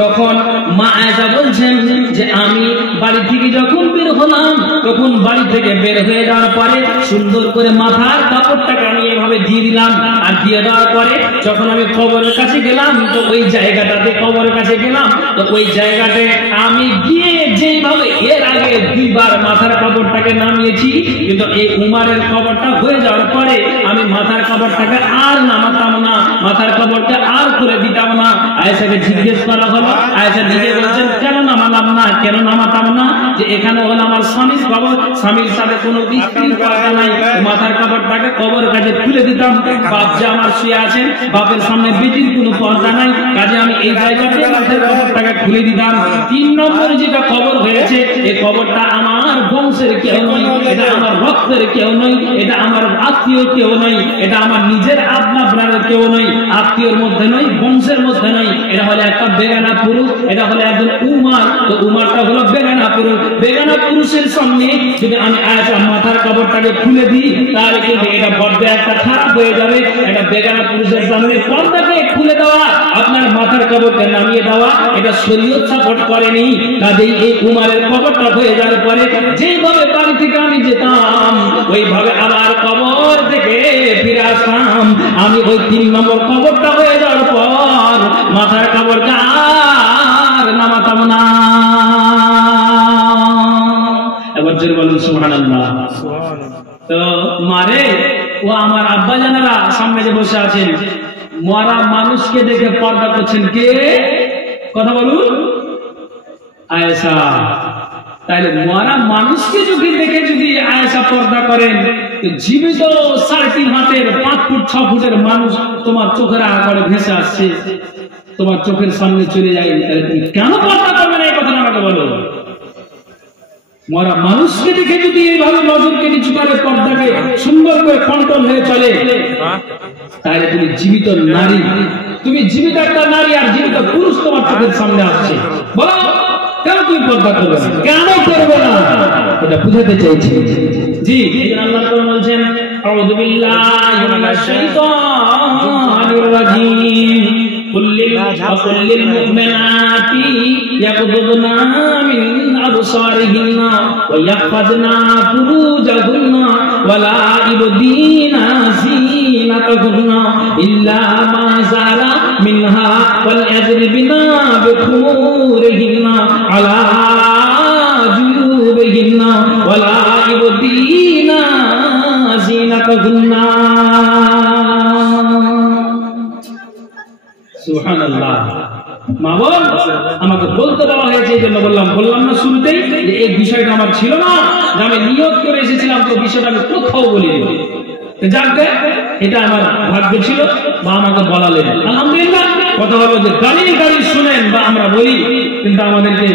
তখন মা আয়েশা বলছেন যে আমি বাড়ি থেকে যখন বের হলাম তখন বাড়ি থেকে বের হয়ে যাওয়ার পরে সুন্দর করে মাথার কাপড়টাকে আমি এভাবে দিয়ে দিলাম। আর দিয়ে দেওয়ার পরে যখন আমি কবরের কাছে গেলাম তো ওই জায়গাটাতে কবরের কাছে গেলাম তো ওই জায়গাতে আমি গিয়ে যেভাবে এর আগে 2 বার মাথার কাপড়টাকে নামিয়েছি, কিন্তু এই উমারের কবরটা হয়ে যাওয়ার পরে আমি মাথার কাপড়টাকে আর নামাতাম না, মাথার কাপড়টা আর খুলে দিতাম না। আয়েশাকে জিজ্ঞেস করা হলো, আয়েশা নিজে বলছেন কেন নামালাম না, কেন নামাতাম না? যে এখানে হলো আমার স্বামীর কবর, স্বামীর সাথে কোনো স্ত্রীর পর্দা নাই, মাথার কাপড়টাকে কবর কাজে খুলে দিতাম। বাপ যে আমার শুয়ে আছেন, বাপের সামনে বেটির কোনো পর্দা নাই, কাজে আমি এই জায়গাতে মাথার কবরটাকে খুলে দিতাম। 3 নম্বর যেটা কবর হয়েছে, এই কবরটা আমার বংশের কেউ নয়, এটা আমার রক্তের কেউ নয়, এটা আমার আত্মীয় কেউ নয়, এটা আমার নিজের আপনার কেউ নয়, আত্মীয়র মধ্যে নয়, বংশের মধ্যে নয়, এটা হলো একটা বেগানা পুরুষ, এটা হলো একজন উমার। তো উমারটা হলো বেগানা পুরুষ। বেগানা পুরুষের সামনে যদি আমি মাথার কবরটাকে খুলে দিই, তাহলে কিন্তু এটা বড্ড একটা খারাপ হয়ে যাবে। এটা বেগানা পুরুষের সামনে পর্দাকে খুলে দেওয়া, আপনার মাথার কবরটা নামিয়ে দেওয়া, এটা শরীয়ত সাপোর্ট করেনি। কাজেই এই উমারের কবরটা হয়ে যাওয়ার পরে যেভাবে বাড়ি থেকে আমি যেতাম, ওইভাবে আবার কবর থেকে ফিরে আসতাম। আমি ওই 3 নম্বর কবরটা হয়ে যাওয়ার পর মাথার কবরটা আর নামাতাম না। এবার জোরে বলুন সুবহানাল্লাহ। তো মারে ও আমার আব্বা জানারা সামনে যে বসে আছেন, মরা মানুষকে দেখে পর্দা করছেন কে? কথা বলুন। আয়েশা। তাহলে মরা মানুষকে যদি দেখে যদি আয়েশা পর্দা করেন, তো জীবিত 3.5 হাতের 5 ফুট 6 ফুটের মানুষ তোমার চোখের আড়ালে ভেসে আসছে, তোমার চোখের সামনে চলে যায়, তাহলে তুমি কেন পর্দা করবে না? এই কথা আমাকে বলো। মরা মানুষকে দেখে যদি এইভাবে নজরকে নিচু করে পর্দাকে সুন্দর করে কন্ট্রোল হয়ে চলে, তাহলে তুমি জীবিত নারী, তুমি জীবিত একটা নারী আর জীবিত পুরুষ তোমার চোখের সামনে আসছে, বলো কেন তুমি পর্দা করবে না? কেন করবে না? এটা বুঝাতে চাইছি। জি, আল্লাহ তাআলা বলেন, আউযু বিল্লাহি মিনাশ শাইতানির রাজীম, কুল্লিল মুমিনাতি ইয়াকুদুনা মিন আবসারিহিন্না ওয়া ইয়াহফাযনা ফুরুজাহুন্না ওয়া লা ইবদিনা জিনাতাহুন্না ইল্লা মা যারা মিনহা ওয়াল ইয়াজরিবিনা বিখুমুরিহিন্না আলা জুয়ুবিহিন্না ওয়া লা ইবদিনা জিনাতাহুন্না। সুবহানাল্লাহ। মা বোন, আমাকে বলতে বলা হয়েছে, এই জন্য বললাম না শুরুতেই যে এই বিষয়টা আমার ছিল না, যে আমি নিয়ত করে এসেছিলাম, তো বিষয়টা আমি কোথাও বলিনি। যাকে এটা আমার ভাগ্য ছিল, বা আমাকে বলালেন, আলহামদুলিল্লাহ। কথা হলো যে গালি শুনেন বা আমরা বলি, কিন্তু আমাদেরকে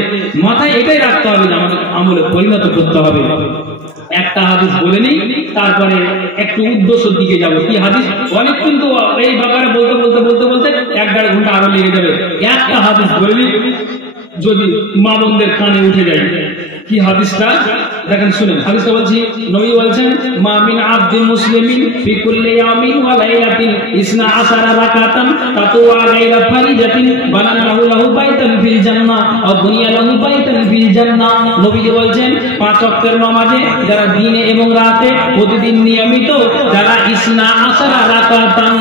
মাথায় এটাই রাখতে হবে যে আমাদের আমলে পরিণত করতে হবে। একটা হাদিস বলে নিই, তারপরে একটু উদ্দেশ্যের দিকে যাবো। কি হাদিস? অনেক কিন্তু এই ব্যাপারে বলতে 1-1.5 ঘন্টা আরো লেগে যাবে। একটা হাদিস বলে নিই, যদি মা বোনদের কানে উঠে যায়। কি হাদিসটা দেখেন, শুনেন। হাদিসটা বলছি, নবী বলছেন, মা মিন আবদিন মুসলিমিন ফি কুল্লি ইয়ামিন ওয়া লাইলাতিন 12 রাকাতান তাতুয়া গায়রা ফারিজাতিন বানানাহু লাহু বাইতান ফিল জান্নাহ ওয়া বুনিয়া লাহু বাইতান ফিল জান্নাহ। নবী বলছেন, 5 ওয়াক্তের নামাজে যারা দিনে এবং রাতে প্রতিদিন নিয়মিত, যারা 12 রাকাতান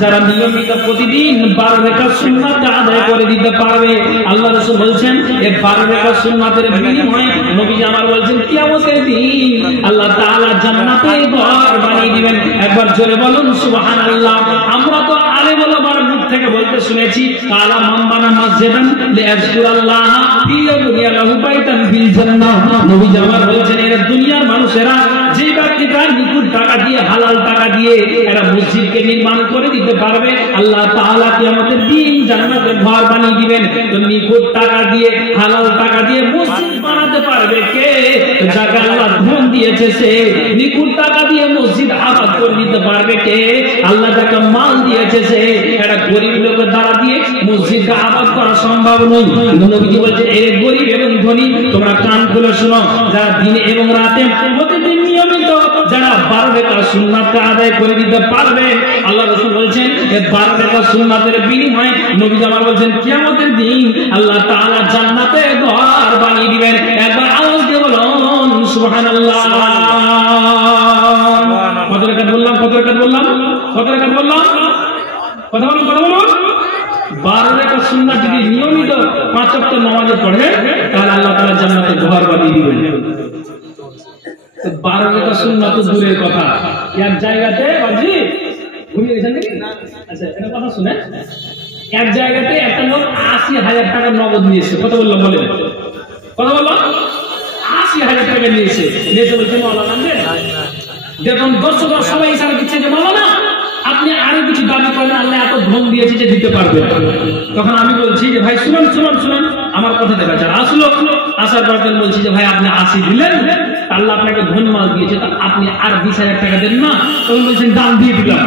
যারা নিয়মিত প্রতিদিন 12 রাকাত সুন্নাত আদায় করে দিতে পারবে, আল্লাহ রাসূল বলছেন এই 12 রাকাত সুন্নাতের বিনিময়ে নবীজি আমার বলছেন কিয়ামতের দিন আল্লাহ তাআলা জান্নাতে ঘর বানিয়ে দিবেন। একবার জোরে বলুন সুবহানাল্লাহ। আমরা তো আলেম ওলামার মুখ থেকে বলতে শুনেছি, কালা মান বানা মসজিদান লিয়াযকুরাল্লাহ ফি দুনিয়া লাহু বাইতান ফিল জান্নাহ। নবীজি আমার বলছেন, এরা দুনিয়ার মানুষেরা যে ব্যক্তিটা নিখুঁত টাকা দিয়ে, হালাল টাকা দিয়ে এরা মসজিদকে নির্মাণ করে দিতে পারবে, আল্লাহ তাআলা কিয়ামতের দিন জান্নাতে ঘর বানিয়ে দিবেন। তো নিখুঁত টাকা দিয়ে, হালাল টাকা দিয়ে মসজিদ বানাতে পারবে কে? যাকে আল্লাহ ধন দিয়েছে সে। নিখুঁত টাকা দিয়ে মসজিদ আবাদ করে দিতে পারবে কে? আল্লাহ যাকে মাল দিয়েছে সে। একটা গরিব লোকের দ্বারা দিয়ে মসজিদটা আবাদ করা সম্ভব নয়। নবীজি বলছে, এই গরিব এবং ধনী তোমরা কান খুলে শোনো, যারা দিনে এবং রাতে প্রতিদিন নিয়মিত যারা 12 রাকাত সুন্নাত আদায় করে দিতে পারবে, আল্লাহ রাসূল বলছেন এই 12 রাকাত সুন্নাতের বিনিময়ে নবীজি আমার বলছেন কিয়ামতের দিন আল্লাহ তাআলা জান্নাতে ঘর বানিয়ে দিবেন। একবার আওয়াজ দিয়ে বলুন সুবহানাল্লাহ। কত রাকাত বললাম? কথা বলুন। 12 রাকাত সুন্নাত যদি নিয়মিত 5 ওয়াক্ত নামাজে পড়ে, তাহলে আল্লাহ তাআলা জান্নাতে ঘর বানিয়ে দিবেন। 12 রাকাত সুন্নাত তো দূরের কথা, এক জায়গাতে বাজি ঘুমিয়ে গেছেন নাকি? আচ্ছা, এটা কথা শুনে, এক জায়গাতে একটা লোক 80,000 টাকা নগদ নিয়েছে। কত বললাম বলেন? কথা বলো, 80,000 টাকা নিয়েছে, নিয়েছে বলছে মাওলানা দেখুন দর্শকরা সবাই ইশারা দিচ্ছে যে মাওলানা আপনি আরো কিছু দাবি করেন, আল্লাহ এত ধন দিয়েছে যে দিতে পারবে। তখন আমি বলছি যে ভাই শুনুন শুনুন শুনুন আমার কথা দেখা যায় আসলো, আসার পর বলছি যে ভাই আপনি 80 দিলেন, আল্লাহ আপনাকে ধন মাল দিয়েছে, তা আপনি আর 20,000 টাকা দেন না? তখন বলছেন দান দিয়ে দিলাম।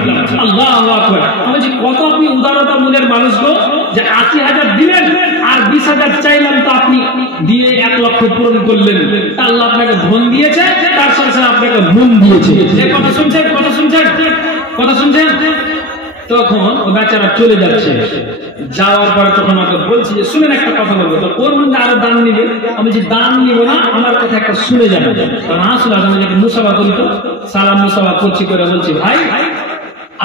আল্লাহু আকবার। আমি বলছি কত আপনি উদারতা মনের মানুষ গো, যে 80,000 দিলেন আর 20,000 চাইলাম তো আপনি দিয়ে 1 লক্ষ পূরণ করলেন। আল্লাহ আপনাকে ধন দিয়েছে, তার সাথে সাথে আপনাকে মন দিয়েছে। এই কথা শুনছেন, কথা শুনছেন, কথা শুনছেন? তখন ও বেচারা চলে যাচ্ছে, যাওয়ার পরে তখন আমাকে বলছি যে শুনেন একটা কথা বলবো, তো ওর মধ্যে আরো দান নিবে। আমি যে দান নিব না, আমার কথা একটা শুনে যাবে। কারণ আসলে আমি যদি মুসাফা করি তো সালাম মুসাফা করছি করে বলছি ভাই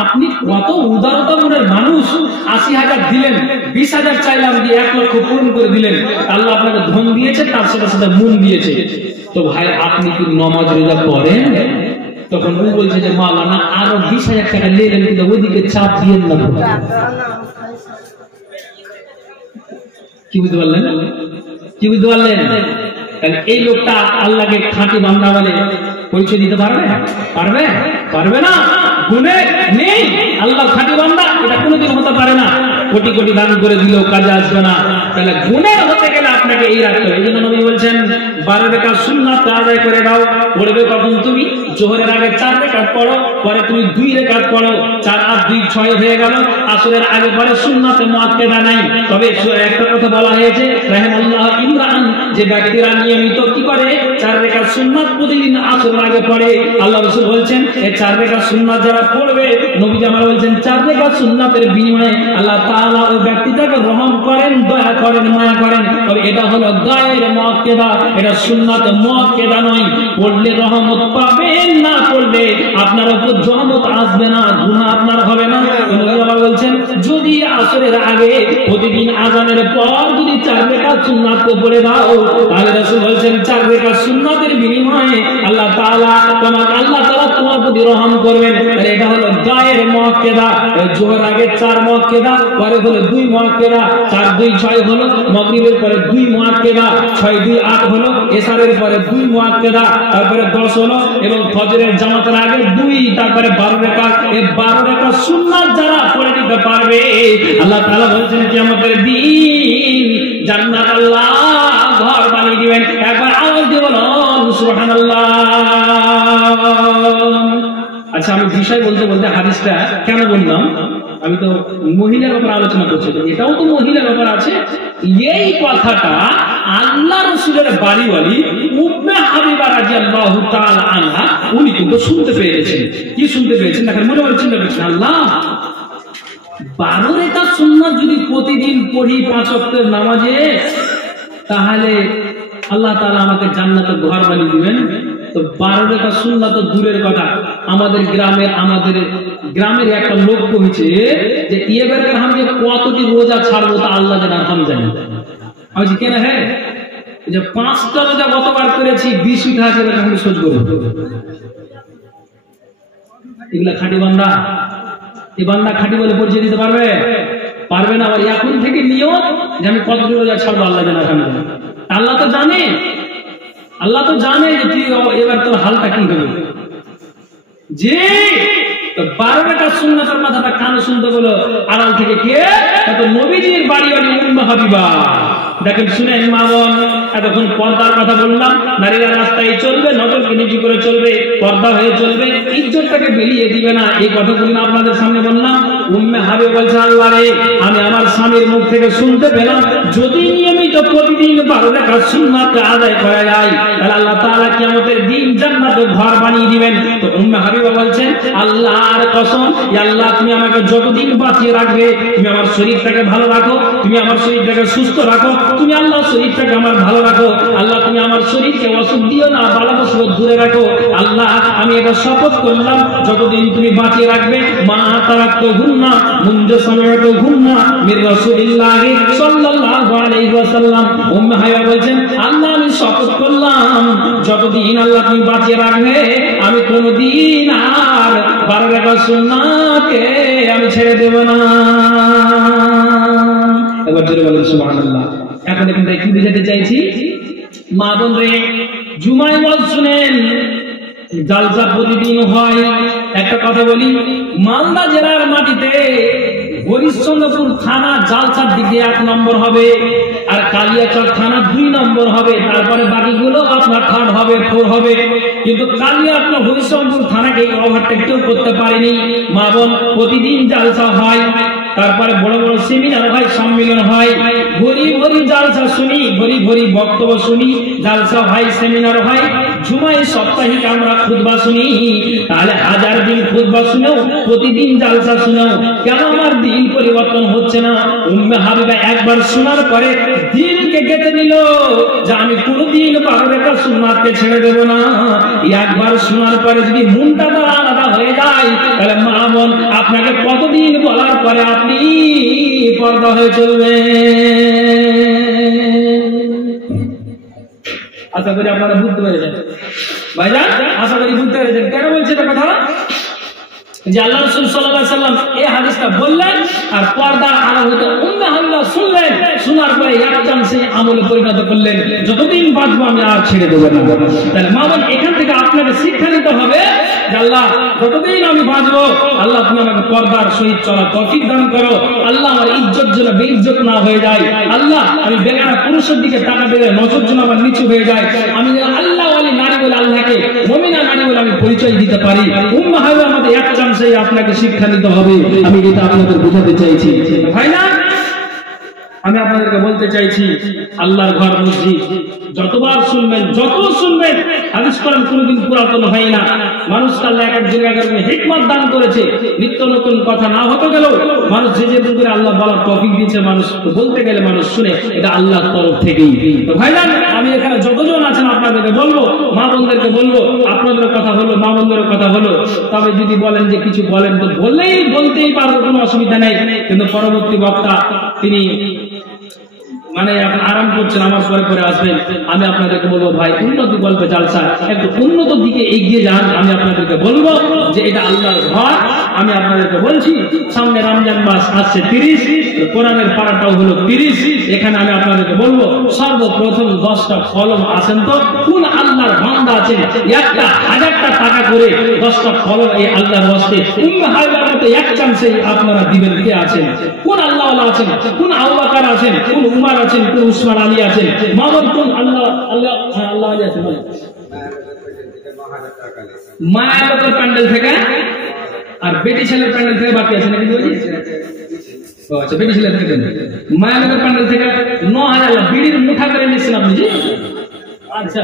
আপনি কত উদারতা মনের মানুষ, 80,000 দিলেন, 20,000 চাইলাম দিয়ে 1 লক্ষ পূরণ করে দিলেন, আল্লাহ আপনাকে ধন দিয়েছে, তার সাথে সাথে মন দিয়েছে। তো ভাই আপনি কি নামাজ রোজা করেন? তখন ও বলছে যে মাওলানা আরো 20,000 টাকা নিলেন, কিন্তু ওইদিকে চাপ দিয়েন না। কি বুঝতে পারলেন? কি বুঝতে পারলেন? এই লোকটা আল্লাহকে খাঁটি বান্দা বলে পরিচয় দিতে পারবে? পারবে? পারবে না। গুণে নেই আল্লাহ খাঁটি বান্দা, এটা কোনোদিন হতে পারে না। কোটি কোটি দান করে দিলেও কাজে আসবে না। তাহলে গুণে হতে গেলে আপনাকে এই রাখতে হবে। এই জন্য নবী বলছেন 12 রাকাত সুন্নাত আদায় করে দাও। পড়বে কখন তুমি? জোহরের আগে 4 রাকাত পড়ো, পরে তুমি 2 রাকাত পড়ো, 4 আর 2 6 হয়ে গেল। আসরের আগে পরে সুন্নাতে মুআক্কাদা নাই। তবে একটা কথা বলা হয়েছে রাহিমাল্লাহ ইমরান, যে ব্যক্তিরা নিয়মিত কি করে 4 রাকাত সুন্নাত প্রতিদিন আসরের আগে পড়ে, আল্লাহ রাসূল বলছেন এই 4 রাকাত সুন্নাত যারা পড়বে, নবীজি আমার বলছেন 4 রাকাত সুন্নাতের বিনিময়ে আল্লাহ তাআলা ওই ব্যক্তিটাকে রহম করেন, দয়া করেন, মায়া করেন। তবে এটা হলো গায়ের মুআক্কাদা, এটা সুন্নাত মুআক্কাদা নয়। পড়লে রহমত পাবেন, না পড়লে আপনার উপর রহমত আসবে না, গুনাহ আপনার হবে না। নবী আমার বলছেন যদি আসরের আগে প্রতিদিন আযানের পর যদি 4 রাকাত সুন্নাত পড়ে দাও, তাহলে রাসূল বলছেন 4 রাকাত সুন্নাতের বিনিময়ে আল্লাহ তাআলা তোমার প্রতি রহম করবেন। এটা হলো গায়ের মুআক্কাদা। জোহর আগে 4 মুআক্কাদা, পরে হলো 2 মুআক্কাদা, 4 2 6 হলো, মাগরিবের পরে 2 মুআক্কাদা, 6 2 8 হলো, এশারের পরে 2 মুআক্কাদা, তারপরে 10 হলো, এবং ফজরের জামাতের আগে 2, তারপরে 12 রাকাত। এই 12 রাকাত সুন্নাত যারা পড়ে দিতে পারবে, আল্লাহ তাআলা বলেন কিয়ামতের দিন জান্নাত আল্লাহ ঘর বানিয়ে দিবেন। একবার আওয়াজ দিয়ে বলুন সুবহানাল্লাহ। আচ্ছা আমি বিষয় বলতে বলতে হাদিসটা কেন বললাম, আমি তো মহিলার ব্যাপারে আলোচনা করছি, এটাও তো মহিলার ব্যাপার আছে। এই কথাটা আল্লাহ রাসূলের বাড়িওয়ালি উম্মে হাবিবা রাদিয়াল্লাহু তাআলা আনহা উনি কিন্তু শুনতে পেয়েছেন। কি শুনতে পেয়েছেন দেখেন, মনে মনে চিন্তা করছেন আল্লাহ 12 রাকাত সুন্নাত যদি প্রতিদিন পড়ি 5 ওয়াক্তের নামাজে, তাহলে আল্লাহ তাআলা আমাকে জান্নাতের ঘর বানিয়ে দিবেন। তো 12 রাকাত সুন্নাত তো দূরের কথা, আমাদের গ্রামের একটা লোক কইছে যে এবার हम যে কতটি রোজা ছাড়বো তা আল্লাহ জানে, हम জানি। আমি কেন হ্যাঁ যে 5টা রোজা গতবার করেছি 20 উঠা আছে, আমি সহ্য করব। এগুলা খাঁটি বান্দা, এই বান্দা খাঁটি বলে পরিচয় দিতে পারবে? পারবে না। আবার এখন থেকে নিয়ত যে আমি কতটি রোজা ছাড়বো আল্লাহ জানে, আল্লাহ তো জানে, আল্লাহ তো জানে যে তুই এবার তোর হালটা কি হবে। যে 12 রাকাত সুন্নাতের কথাটা কানে শুনতে বলো আড়াল থেকে কে? তো নবীজির বাড়িওয়ালি উম্মে হাবিবা। দেখেন শুনেন মা বোন, এতক্ষণ পর্দার কথা বললাম, নারীরা রাস্তায় চলবে, নজরকে নিচু করে চলবে, পর্দা হয়ে চলবে, ইজ্জতটাকে বেরিয়ে দিবে না, এই কথাগুলো আপনাদের সামনে বললাম। উম্মে হাবিবা বলছে আল্লাহ রে, আমি আমার স্বামীর মুখ থেকে শুনতে পেলাম যদি নিয়মিত প্রতিদিন 12 রাকাত সুন্নাত আদায় করা যায়, তাহলে আল্লাহ তাআলা কিয়ামতের দিন জান্নাতে ঘর বানিয়ে দিবেন। তো উম্মে হাবিবা বলছেন আল্লাহর কসম, ইয়া আল্লাহ তুমি আমাকে যতদিন বাঁচিয়ে রাখবে, তুমি আমার শরীরটাকে ভালো রাখো, তুমি আমার শরীরটাকে সুস্থ রাখো, তুমি আল্লাহ শরীরটাকে আমার ভালো রাখো, আল্লাহ তুমি আমার শরীরকে অসুখ দিও না, বালাবসর দূরে রাখো। আল্লাহ আমি এটা শপথ করলাম যতদিন তুমি বাঁচিয়ে রাখবে, মা তারাক্তু গুন্না মুনজু সামিআতু গুন্না মির রাসূলিল্লাহ সাল্লাল্লাহু আলাইহি ওয়াসাল্লাম। উম্মে হাবিবা বলছেন আল্লাহ আমি শপথ করলাম যতদিন আল্লাহ তুমি বাঁচিয়ে রাখবে, আমি কোনদিন আর 12 রাকাত সুন্নাতকে আমি ছেড়ে দেব না। এবার জোরে বলেন সুবহানাল্লাহ। এখন দেখুন কি বুঝাতে চাইছি, মা বোন রে, জুমায় ওয়াজ শুনেন, জালসা প্রতিদিন হয়। একটা কথা বলি, মালদা জেলার মাটিতে হরিশ্চন্দ্রপুর থানা জালসার দিকে 1 নম্বর হবে, আর কালিয়াচক থানা 2 নম্বর হবে, তারপরে বাকিগুলো আপনার 3rd হবে, 4 হবে। কিন্তু কালিয়া আপনার হরিশ্চন্দ্রপুর থানাকে ওভারটেক কেউ করতে পারেনি। মা বোন, প্রতিদিন জালসা হয়, তারপরে বড় বড় সেমিনার হয়, সম্মেলন হয়, ভরি ভরি জালসা শুনি, ভরি ভরি বক্তব্য শুনি, জালসা হয়, সেমিনার হয়। জুমায় সাপ্তাহিক আমরা খুতবা শুনি। তাহলে 1000 দিন খুতবা শুনেও, প্রতিদিন জালসা শুনেও কেন আমার দিন পরিবর্তন হচ্ছে না? উম্মে হাবিবা একবার শোনার পরে দিনকে গেঁথে নিল যে আমি কোনদিন 12 রাকাত সুন্নাতকে ছেড়ে দেব না। একবার শোনার পরে যদি মনটা আলাদা হয়ে যায়, তাহলে মা বোন, আপনাকে কতদিন বলার পরে আপনি পর্দা হয়ে চলবেন? আশা করি আপনারা বুঝতে পেরেছেন ভাইজান, আশা করি বুঝতে পেরেছেন। কেন বলছি এটা কথা? যে আল্লাহ রাসূল সাল্লাল্লাহু আলাইহি ওয়াসাল্লাম এই হাদিসটা বললেন, আর পর্দার আলো হতে উম্মে হাবিবা শুনলেন, শোনার পরে এক চান্সে আমলে পরিণত করলেন, যতদিন বাঁচবো আমি আর ছেড়ে দেব না। তাহলে মা বোন, এখান থেকে আপনাকে শিক্ষা নিতে হবে যে আল্লাহ, যতদিন আমি বাঁচবো, আল্লাহ তুমি আমাকে পর্দার সহিত চলার তৌফিক দান করো। আল্লাহ আমার ইজ্জত যেন বেইজ্জত না হয়ে যায়। আল্লাহ, আমি বেগানা পুরুষের দিকে তাকাতে গেলে নজর যেন আমার নিচু হয়ে যায়। আমি যেন আল্লাহ ওয়ালি নারী বলে আল্লাহকে, মুমিনা নারী বলে আমি পরিচয় দিতে পারি। উম্মে হাবিবা আমাদের এক চান্সে আপনাকে শিক্ষা নিতে হবে। আমি এটা আপনাদের বোঝাতে চাইছি ভাই না, আমি আপনাদেরকে বলতে চাইছি, আল্লাহর ঘর মসজিদ যতবার শুনবেন, যত শুনবেন, হাদিস কোরআন কোনোদিন পুরাতন হয় না। মানুষকে আল্লাহ এক একজন এক একজন হিকমত দান করেছে। নিত্য নতুন কথা না হতে গেলেও মানুষ যে করে আল্লাহ বলার তৌফিক দিয়েছে, মানুষ বলতে গেলে মানুষ শুনে, এটা আল্লাহর তরফ থেকেই। তো ভাইজান, আমি এখানে যতজন আছেন আপনাদেরকে বলবো, মা বোনদেরকে বলবো, আপনাদের কথা হলো, মা বোনদের কথা হলো। তবে যদি বলেন যে কিছু বলেন, তো বলতেই পারবো, কোনো অসুবিধা নেই। কিন্তু পরবর্তী বক্তা তিনি মানে এখন আরাম করছেন, আমার পরে পরে আসবেন। আমি আপনাদেরকে বলবো, ভাই উন্নতি গল্পে জালসা একটু উন্নত দিকে এগিয়ে যান। আমি আপনাদেরকে বলবো যে এটা আল্লাহর ঘর। আমি আপনাদেরকে বলছি, সামনে রমজান মাস আসছে 30, কোরআনের পারাটাও হলো 30। এখানে আমি আপনাদেরকে বলবো, সর্বপ্রথম 10টা কলম আছেন তো কোন আল্লাহর বান্দা আছেন, একটা 1000টা টাকা করে 10টা কলম এই আল্লাহর ওয়াস্তে উম্মে হাবিবার মতো এক চান্সে আপনারা দিবেন। কে আছেন? কোন আল্লাহ ওয়ালা আছেন? কোন আবু বকর আছেন? কোন উমর আছেন? কোন উসমান আলী আছেন? মামুন কোন আল্লাহ আল্লাহ আল্লাহ আলী আছেন? মায়াবতের প্যান্ডেল থেকে আর বেটি ছেলের প্যান্ডেল থেকে বাকি আছে নাকি? আচ্ছা, বেটি ছেলের থেকে মায়াবতের প্যান্ডেল থেকে 9000 বিড়ির মুঠা করে নিয়েছেন আপনি জি? আচ্ছা,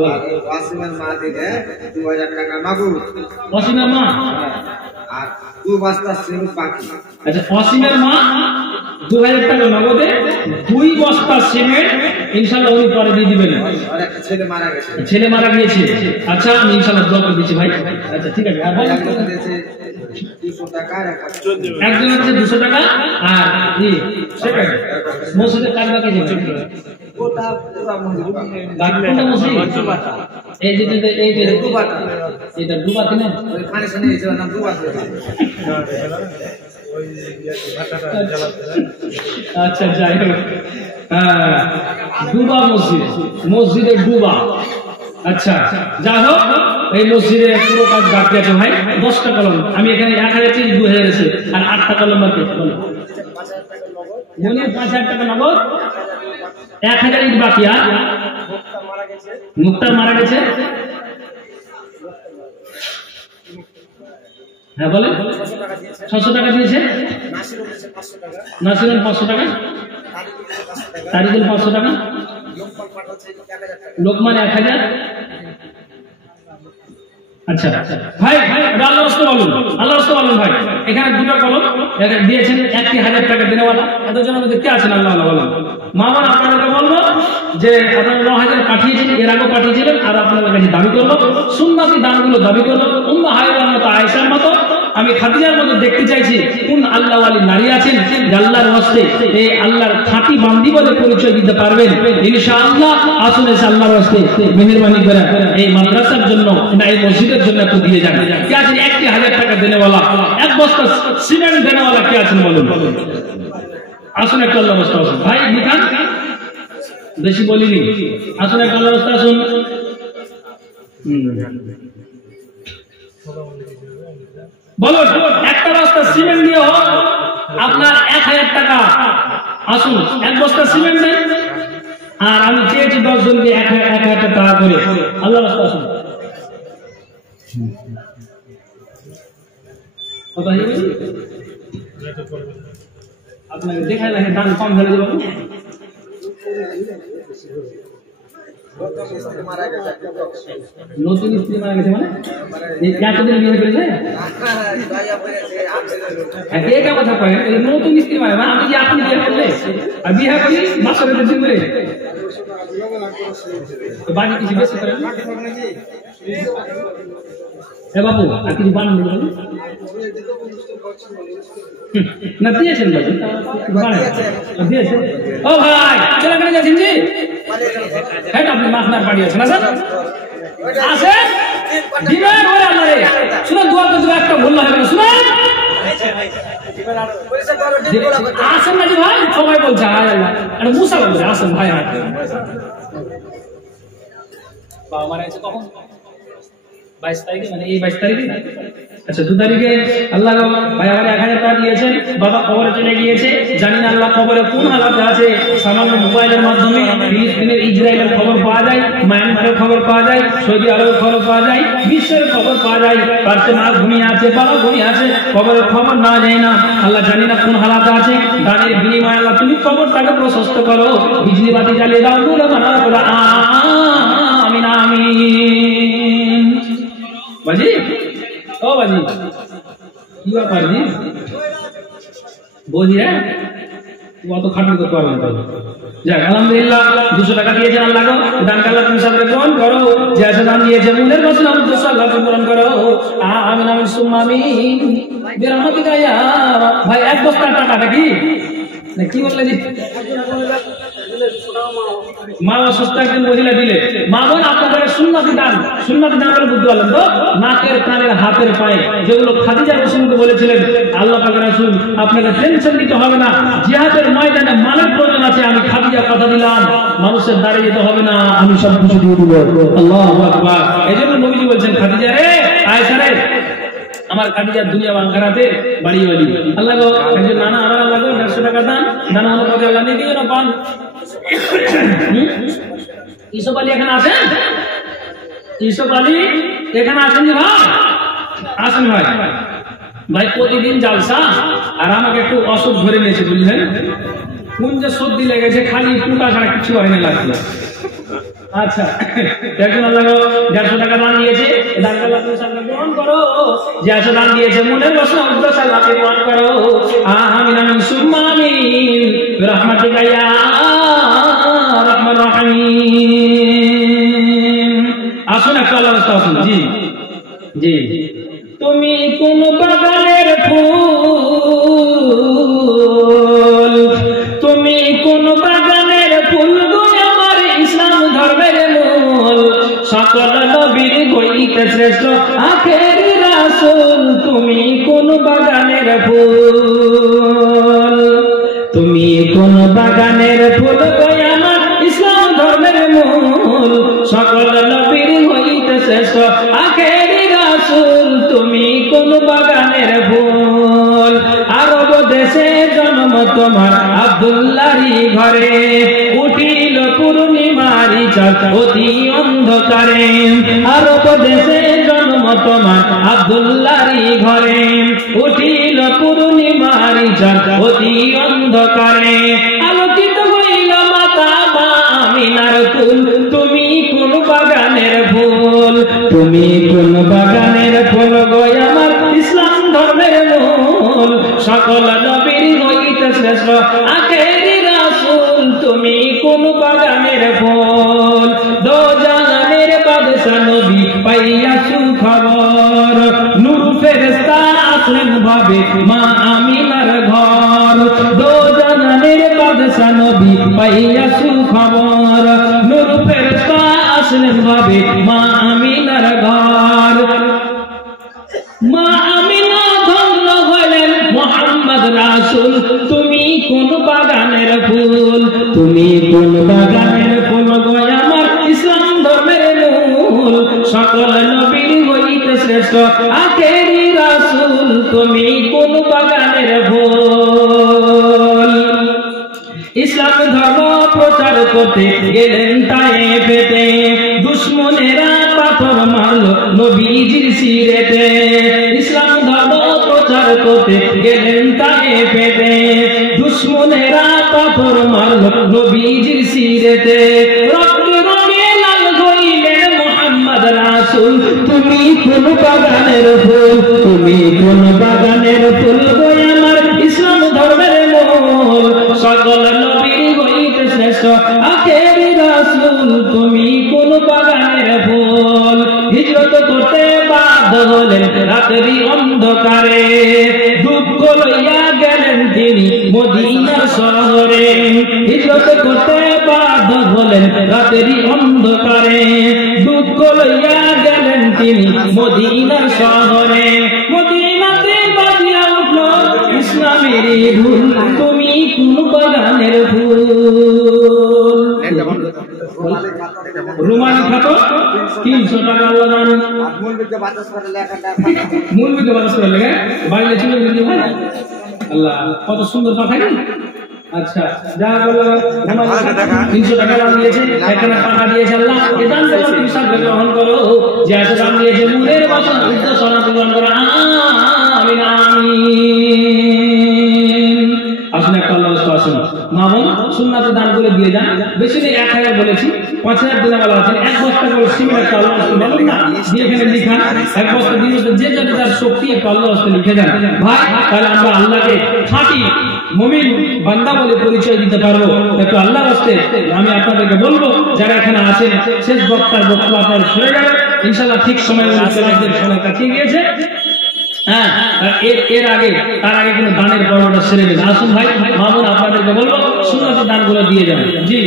ওয়াসিমের মা দিলে 2000 টাকা মাগুর। ওয়াসিমের মা আর 2 বস্তা সিমেন্ট বাকি। আচ্ছা, ওয়াসিমের মা 2000 টাকা নগদে 2 বস্তা সিমেন্ট ইনশাআল্লাহ উনি পরে দিয়ে দিবেন। আর একটা ছেলে মারা গেছে। ছেলে মারা গিয়েছে। আচ্ছা, আমি ইনশাআল্লাহ দোয়া করে দিচ্ছি ভাই। আচ্ছা, ঠিক আছে। আর একজন দিয়েছে 200 টাকা, একজন আছে 200 টাকা, আর জি সেকেন্ড মসজিদের কাজ বাকি আছে। ওটা পুরো মসজিদ গাড়িটা মসজিদ এই যে ডুবাটা, এটা ডুবাতে না ওই পানি শুনে এসে নাম ডুবাতে। আচ্ছা, যাই হোক, হ্যাঁ, ডুবা মসজিদ, মসজিদের ডুবা। আচ্ছা, যাই হোক, এই মসজিদে পুরো কাজ বাকি আছে ভাই। 10টা কলম, আমি এখানে 1000 থেকে 2000 আছে, আর 8টা কলম বাকি আছে। 5000 টাকা নগদ, 1000 ইট বাকি। আর মুক্তার মারা গেছে, হ্যাঁ বলে 600 টাকা দিয়েছে। নাসিরুল 500 টাকা, তারিকুল 500 টাকা, লোকমান 1000। আচ্ছা ভাই, আল্লাহ রাস্তা বলুন, আল্লাহ রাস্তা বলুন ভাই। এখানে 2টা কলম দিয়েছেন, 1000 টাকা দিনেওয়ালা। এতজনের মধ্যে কে আছেন আল্লাহ বলেন? মা বোন, আপনাদেরকে বলবো যে আপনারা 9000 পাঠিয়েছেন, এর আগে পাঠিয়েছিলেন, আর আপনাদের কাছে দাবি করবো, সুন্নতি দানগুলো দাবি করবো। উম্মে হাবিবার মতো, আয়েশার মতো, আমি খাদিজার মতো দেখতে চাইছি কোন আল্লাহ ওয়ালি নারী আছেন যে আল্লাহর ওয়াস্তে এই আল্লাহর খাঁটি বান্দি বলে পরিচয় দিতে পারবেন। ইনশাআল্লাহ আসুন, এসে আল্লাহর ওয়াস্তে মেহেরবানি করে এই মাদ্রাসার জন্য না এই মসজিদের জন্য একটু দিয়ে যান। কে আছেন 1000 টাকা দেনেওয়ালা, 1 বস্তা সিমেন্ট দেনেওয়ালা? কে আছেন বলুন? আসুন একটু আল্লাহর ওয়াস্তে আসুন ভাই। নিকান বেশি বলিনি। আসুন একটা রাস্তা আসুন। বলো একটা রাস্তা সিমেন্ট দিয়ে হোক আপনার 1000 টাকা। আসুন এক বস্তা সিমেন্ট দেন, আর আমি চেয়েছি 10 জনকে 1000 টাকা করে। আল্লাহ রাস্তা আসুন। আপনাকে দেখাই লাগে দান কম ধরে দেবো। নতুন স্ত্রী মারা গেছে মানে এতদিন বিয়ে করেছে এটা কথা কয় নতুন স্ত্রী মারা মানে আমি যে আপনি বিয়ে করলে আর বিয়ে করি মাসের দিন করে বাড়ি কিছু বেশি করেন বাবু আর কিছু বানান না দিয়েছেন দিয়েছেন। ও ভাই চলে কেন যাচ্ছেন জি হ্যাঁ আপনি মাছ মার বাড়ি আছেন আসেন আসেন দিবেন ওরে আমারে শুনুন দুয়া তো একটা ভুল হবে না শুনুন আসেন না জি ভাই সবাই বলছে হায় আল্লাহ আর মুসা বলছে আসেন ভাই হাত বাবা মারা গেছে কখন 22 তারিখে মানে এই 22 তারিখে আচ্ছা 2 তারিখে আল্লাহ ভাই আমার 1000 টাকা দিয়েছেন বাবা কবরে চলে গিয়েছে জানি না আল্লাহ কবরে কোন হালাতে আছে সামান্য মোবাইলের মাধ্যমে ফিলিস্তিনের ইসরায়েলের খবর পাওয়া যায় মায়ানমারের খবর পাওয়া যায় সৌদি আরবের খবর পাওয়া যায় বিশ্বের খবর পাওয়া যায় পার্শ্বে মা ঘুমিয়ে আছে বাবা ঘুমিয়ে আছে কবরের খবর না যায় না আল্লাহ জানি না কোন হালাতে আছে দানের বিনিময়ে আল্লাহ তুমি কবরটাকে প্রশস্ত করো বিজলি বাতি জ্বালিয়ে দাও নূরে বানাও করে আমিন আমিন। বাজি ও বাজি কি ব্যাপার জি বুঝি হ্যাঁ অত খাটনি করতে পারবেন তো যাক আলহামদুলিল্লাহ 200 টাকা দিয়েছেন আল্লাহ গো দান আল্লাহ তুমি সাথে গ্রহণ করো যে দান দিয়েছে মনের বসনা উদ্দেশ্য আল্লাহ পূরণ করো আমিন আমিন সুম্মা আমিন বিরহমাতিকা ইয়া ভাই এক বস্তা টাকাটা কি না কি বললে জি মা অসুস্থ একজন মহিলা দিলে মা বোন আপনাদের সুন্নতি দান বলে বুঝতে পারলেন তো নাকের কানের হাতের পায়ে যেগুলো খাদিজা রাসূলকে বলেছিলেন আল্লাহ পাক রাসূল আপনাকে টেনশন নিতে হবে না জিহাদের ময়দানে মালের প্রয়োজন আছে আমি খাদিজা কথা দিলাম মানুষের দাঁড়িয়ে যেতে হবে না আমি সব কিছু দিয়ে দেব আল্লাহু আকবার। এজন্য নবীজি বলছেন খাদিজা রে আয়েশা রে আমার খাদিজার দুনিয়া বাংলাতে বাড়ি বাড়ি আল্লাহ গো একজন নানা আমার আল্লাহ গো 150 টাকা দান নানা হলো কথা আল্লাহ নিয়ে দিও না পান ইসব আলী এখানে আছেন ইসব আলী এখানে আছেন যে ভাই আসেন ভাই ভাই প্রতিদিন জালসা আর আমাকে একটু অসুখ ধরে নিয়েছে বুঝলেন কোন যে সর্দি লেগেছে খালি টুকা ছাড়া কিছু হয়নি লাগছে। আচ্ছা একজন আল্লাহ 150 টাকা দান দিয়েছে দান আল্লাহ তুমি সামনে গ্রহণ করো যে আছে দান দিয়েছে মনের বসনা উদ্দেশ্য আল্লাহ গ্রহণ করো আমিন আমিন সুম্মা আমিন বিরহমাতিকা ইয়া আরহামার রাহিম। আসুন একটা আল্লাহর রাস্তা আসুন জি জি তুমি কোন বাগানের ফুল তুমি কোন বাগানের ফুল গো আমার ইসলাম ধর্মের মূল সকল নবীর হইতে শ্রেষ্ঠ আখেরি রাসূল তুমি কোন বাগানের ফুল তুমি কোন বাগানের ফুল গো আমার ইসলাম ধর্মের মূল সকল নবীর হইতে শ্রেষ্ঠ আখেরি রাসূল তুমি কোন বাগানের ফুল আরব দেশে জন্ম তোমার আব্দুল্লাহরই ঘরে উঠিল পূর্ণিমারি চাঁদ অতি অন্ধকারে আরব দেশে জন্ম তোমার আব্দুল্লাহরই ঘরে উঠিল পূর্ণিমারি চাঁদ অতি অন্ধকারে আলোকিত হইল মাতা আমিনার কুল তুমি কোন বাগানের ফুল তুমি কোন বাগানের ফুল গো আমার ইসলাম ধর্মের মূল সকল নবীর হইতে শ্রেষ্ঠ আখেরি রাসূল তুমি কোন বাগানের ফুল দো জাহানের বাদশা নবী পাইয়া সুখবর নূর ফেরেশতা আসলেন ভাবে মা আমিনার ঘর দো জাহানের বাদশা নবী পাইয়া সুখবর নূর ফেরেশতা আসলেন ভাবে মা আমিনার ঘর মা আমিনা ধন্য হলেন মুহাম্মদ রাসূল তুমি কোন বাগানের ফুল তুমি কোন বাগানের সকল নবীর হইতে শ্রেষ্ঠ আখেরি রাসূল তুমি কোন বাগানের ফুল ইসলাম ধর্ম প্রচার করতে গেলেন তায়েফেতে দুশমনেরা পাথর মারল নবীজির শিরেতে ইসলাম ধর্ম প্রচার করতে গেলেন তায়েফেতে দুশমনেরা পাথর মারল নবীজির শিরেতে রক্তে রঙে লাল হইলেন মুহাম্মদ রাসূল তুমি কোন বাগানের ফুল তুমি কোন বাগানের ফুল গো আমার ইসলাম ধর্মের মূল সকল নবীর হইতে শ্রেষ্ঠ আখেরি রাসূল তুমি কোন বাগানের ফুল হিজরত করতে বাধ্য হলেন রাতেরই অন্ধকারে দুঃখ লইয়া গেলেন তিনি মদিনার শহরে হিজরত করতে বাধ্য হলেন রাতেরই অন্ধকারে দুঃখ লইয়া গেলেন তিনি মদিনার শহরে মদিনাতে বাজিয়া উঠল ইসলামের ধুন তুমি কোন বাগানের ফুল রুমালি খাতো 300 টাকা আল্লাহ জানে মূলবিকে বাতাস করে লেখা বাইরে ছিল ভাই আল্লাহ কত সুন্দর কথা কি আচ্ছা যা বললাম 300 টাকা দাম দিয়েছে এখানে টাকা দিয়েছে আল্লাহ এই দান করে হিসাব গ্রহণ করো যে এত দাম দিয়েছে মূলের বচন উদ্দ সনাতন করো আমিন আমিন আসলে একটা আল্লাহর রাস্তা আসুন মামুন সুন্নাতে দান করে দিয়ে যান বেশি নেই 1000 বলেছি 5000 দিলে ভালো আছে এক বস্তা করে সিমেন্ট একটা আল্লাহর রাস্তা বলুন না দিয়ে এখানে লিখান এক বস্তা দিয়ে যে যার শক্তি একটা আল্লাহর রাস্তা লিখে দেন ভাই তাহলে আমরা আল্লাহকে খাঁটি মুমিন বান্দা বলে পরিচয় দিতে পারবো একটু আল্লাহর রাস্তে আমি আপনাদেরকে বলবো যারা এখানে আছেন শেষ বক্তার বক্তব্য আপনারা শুনে যাবেন ইনশাআল্লাহ ঠিক সময় অনুযায়ী সময় কাটিয়ে গিয়েছে হ্যাঁ এর আগে তার আগে কিন্তু দানের পর্বটা সেরে গেছে আসুন ভাই মামুন আপনাদেরকে বলবো সুন্নতি দানগুলো দিয়ে যাবেন জি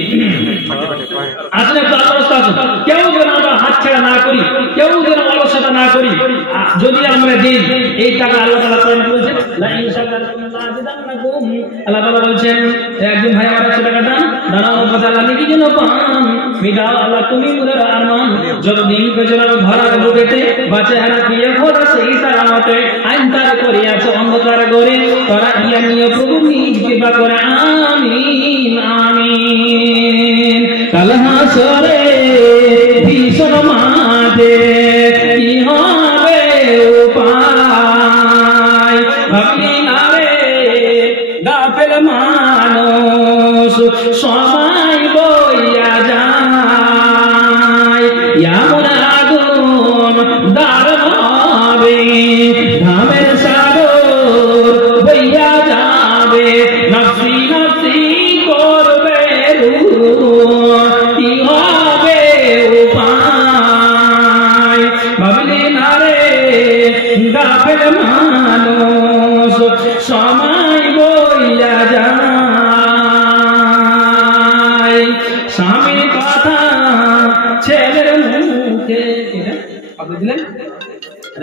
আসলে একটু আল্লাহর রাস্তা আছে কেউ যেন আমরা হাতছাড়া না করি কেউ যেন অলসতা না করি যদি আমরা দিই এই টাকা আল্লাহ তাআলা প্রদান করেছেন লা ইনশাআল্লাহ আল্লাহ তাআলা বলছেন একজন ভাই আমার 100 টাকা দান দানার কথা আল্লাহ কি যেন পান মিটা আল্লাহ তুমি মুরের আরমান যতদিন পেছনে ভরা লোকেতে বাঁচে হারা দিয়ে ভরা সেই সালামতে আইন তার করিয়াছে অন্ধকার গড়ে তোরা ইয়া নিয়ে প্রভু নিজ কৃপা করে আমিন আমিন কাল হাসরে ভীষণ মাঠে কি হবে উপায় ভাবলি না রে গাফেল মানুষ সময় বইয়া যায় এমন আগুন দার হবে ধামের সাগর বইয়া যাবে নফসি নফসি করবে কি হবে উপায় ভাবলি না রে গাফেল মানুষ সময় বইয়া যায় স্বামীর কথা ছেলের মুখে আপনি দিলেন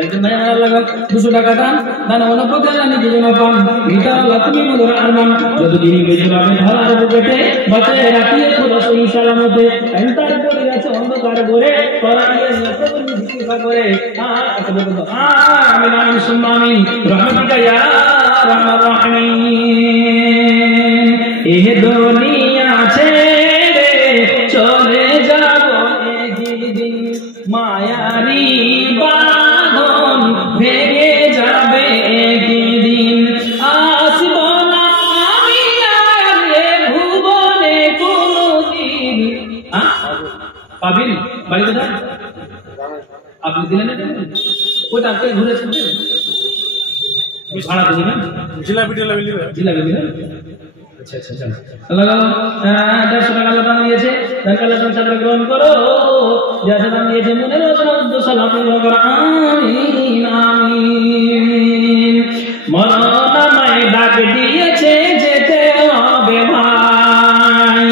একজন ভাই আমার আল্লাহ 200 টাকা দান দান অনুপতি আল্লাহ নিজে জন্য পান মিটা আল্লাহ তুমি মুদর আরমান যতদিন বেঁচে পাবে ধরার বুকেতে বাঁচায় রাখিয়ে খোদা সহি সালামতে এন্টার করে আছে অন্ধকার ঘরে তোরা ইয়ে নতুন জিকির করে আমিন আমিন সুম্মা আমিন রহমাতিকা ইয়া আরহামার রাহিমিন এই দুনিয়া ছেড়ে চলে যাব একদিন মায়ারি বাঁধন ভেঙে যাবে একদিন আসব না আমি আর এ ভুবনে কোনদিন পাবিল বাড়ি কোথায় আপনি দিলেন না ওটা আপনি ঘুরেছেন ভাড়া দিবেন জিলাপি দিবেন अच्छा अच्छा चलो अल्लाह 150 টাকা আল্লাহ দান দিয়েছে আল্লাহ সংসারে গ্রহণ করো যা যা দান দিয়েছে মনে রোজনা উদ্দ সালাত করো আমিন আমিন মরণাময় ডাক দিয়েছে যেতে হবে ভাই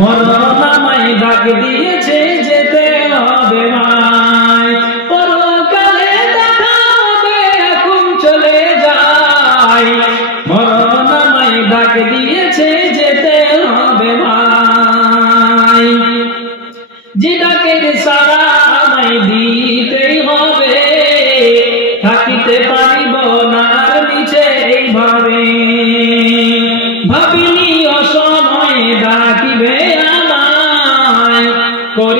মরণাময় ডাক দিয়েছে যেতে হবে ভাই পরকালে দেখা হবে এখন চলে যাই মরণাময় ডাক দিয়েছে যেতে হবে ভাই যেটাকে সারা আমায় দিয়ে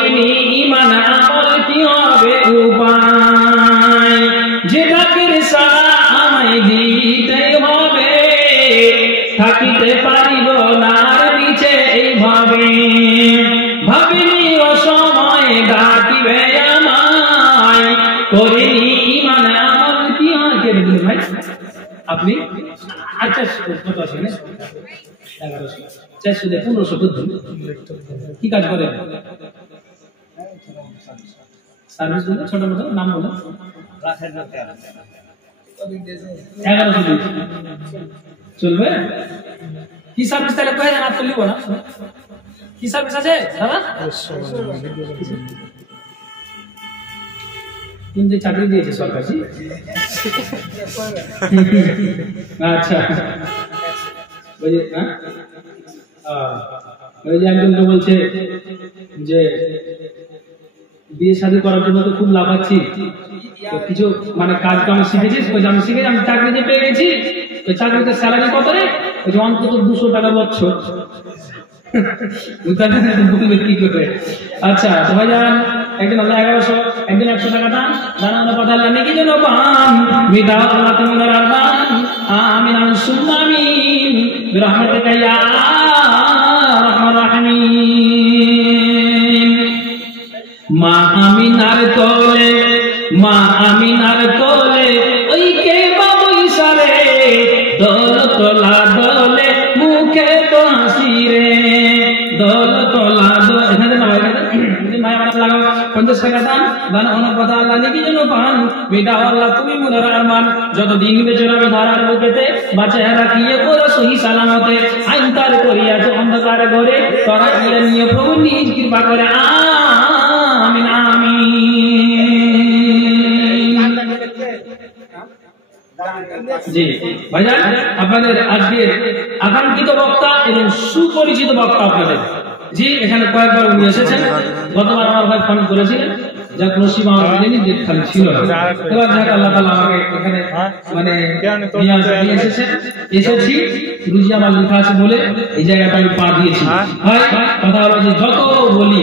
করিনি ঈমান আমল কি হবে উপায়, যে ডাকের সাড়া আমায় দিতে হবে, থাকিতে পারিব না নিচে এইভাবে, ভাবিনি অসময় ডাকিবে আমায়, করিনি ঈমান আমল কি হয়। কে বললেন ভাই আপনি? আচ্ছা কত আছে না 1100 400 1500 বুঝুন কি কাজ করেন? সার্ভিস বলে ছোট মোটো নাম বলে 1100 চলবে কি সার্ভিস তাহলে কয় না চলব না কি সার্ভিস আছে দাদা? কোন যে চাকরি দিয়েছে সরকারি? আচ্ছা ওই যে না ওই যে একজন তো বলছে যে বিয়ে শাদী করার জন্য তো খুব লাফাচ্ছি, তো কিছু মানে কাজ কাম শিখেছিস? ওই যে আমি শিখেছি, আমি চাকরিতে পেয়ে গেছি, ওই চাকরিতে স্যালারি কত রে? ওই যে অন্তত 200 টাকা বছর। কি করে? আচ্ছা তো ভাইজান একজন আল্লাহ 1100 একজন 100 টাকা দান দান পাঠালেন নাকি যেন পান বিদা আল্লাহ তোমার আরমান আমিন সুন্নাহ আমিন বিরহমাতিকা ইয়া আরহামার রাহিমিন। মা আমিনার কোলে, মা আমিনার কোলে ওই কে বাবুই সারে দোল তোলা দোলে মুখে তো হাসি রে, দোল তোলা দোল এখানে না ভাই মায়া মারা লাগাও 50 টাকা দান দান অনেক কথা আল্লাহ নাকি যেন পান বিদা আল্লাহ তুমি মুনার আরমান, যতদিন বেঁচে রবে ধারার বুকেতে বাঁচায় রাখিয়ে পুরো সহি সালামতে, আইন তার করিয়াছে অন্ধকার ঘরে তোরা ইয়ে নিয়ে প্রভু নিজ কৃপা করে আমিন আমিন। জি ভাইজান আপনাদের আজকের আকাঙ্ক্ষিত বক্তা এবং সুপরিচিত বক্তা আপনাদের জি এখানে কয়েকবার উনি এসেছেন, গতবার আমার ভাই ফোন করেছিলেন যা নসিব আমার দিনই যে খালি ছিল না, এবার যাক আল্লাহ তাআলা আমাকে এখানে মানে নিয়ে এসেছেন, এসেছি রুজি আমার লেখা আছে বলে এই জায়গাটা আমি পা দিয়েছি। ভাই কথা হলো যে যত বলি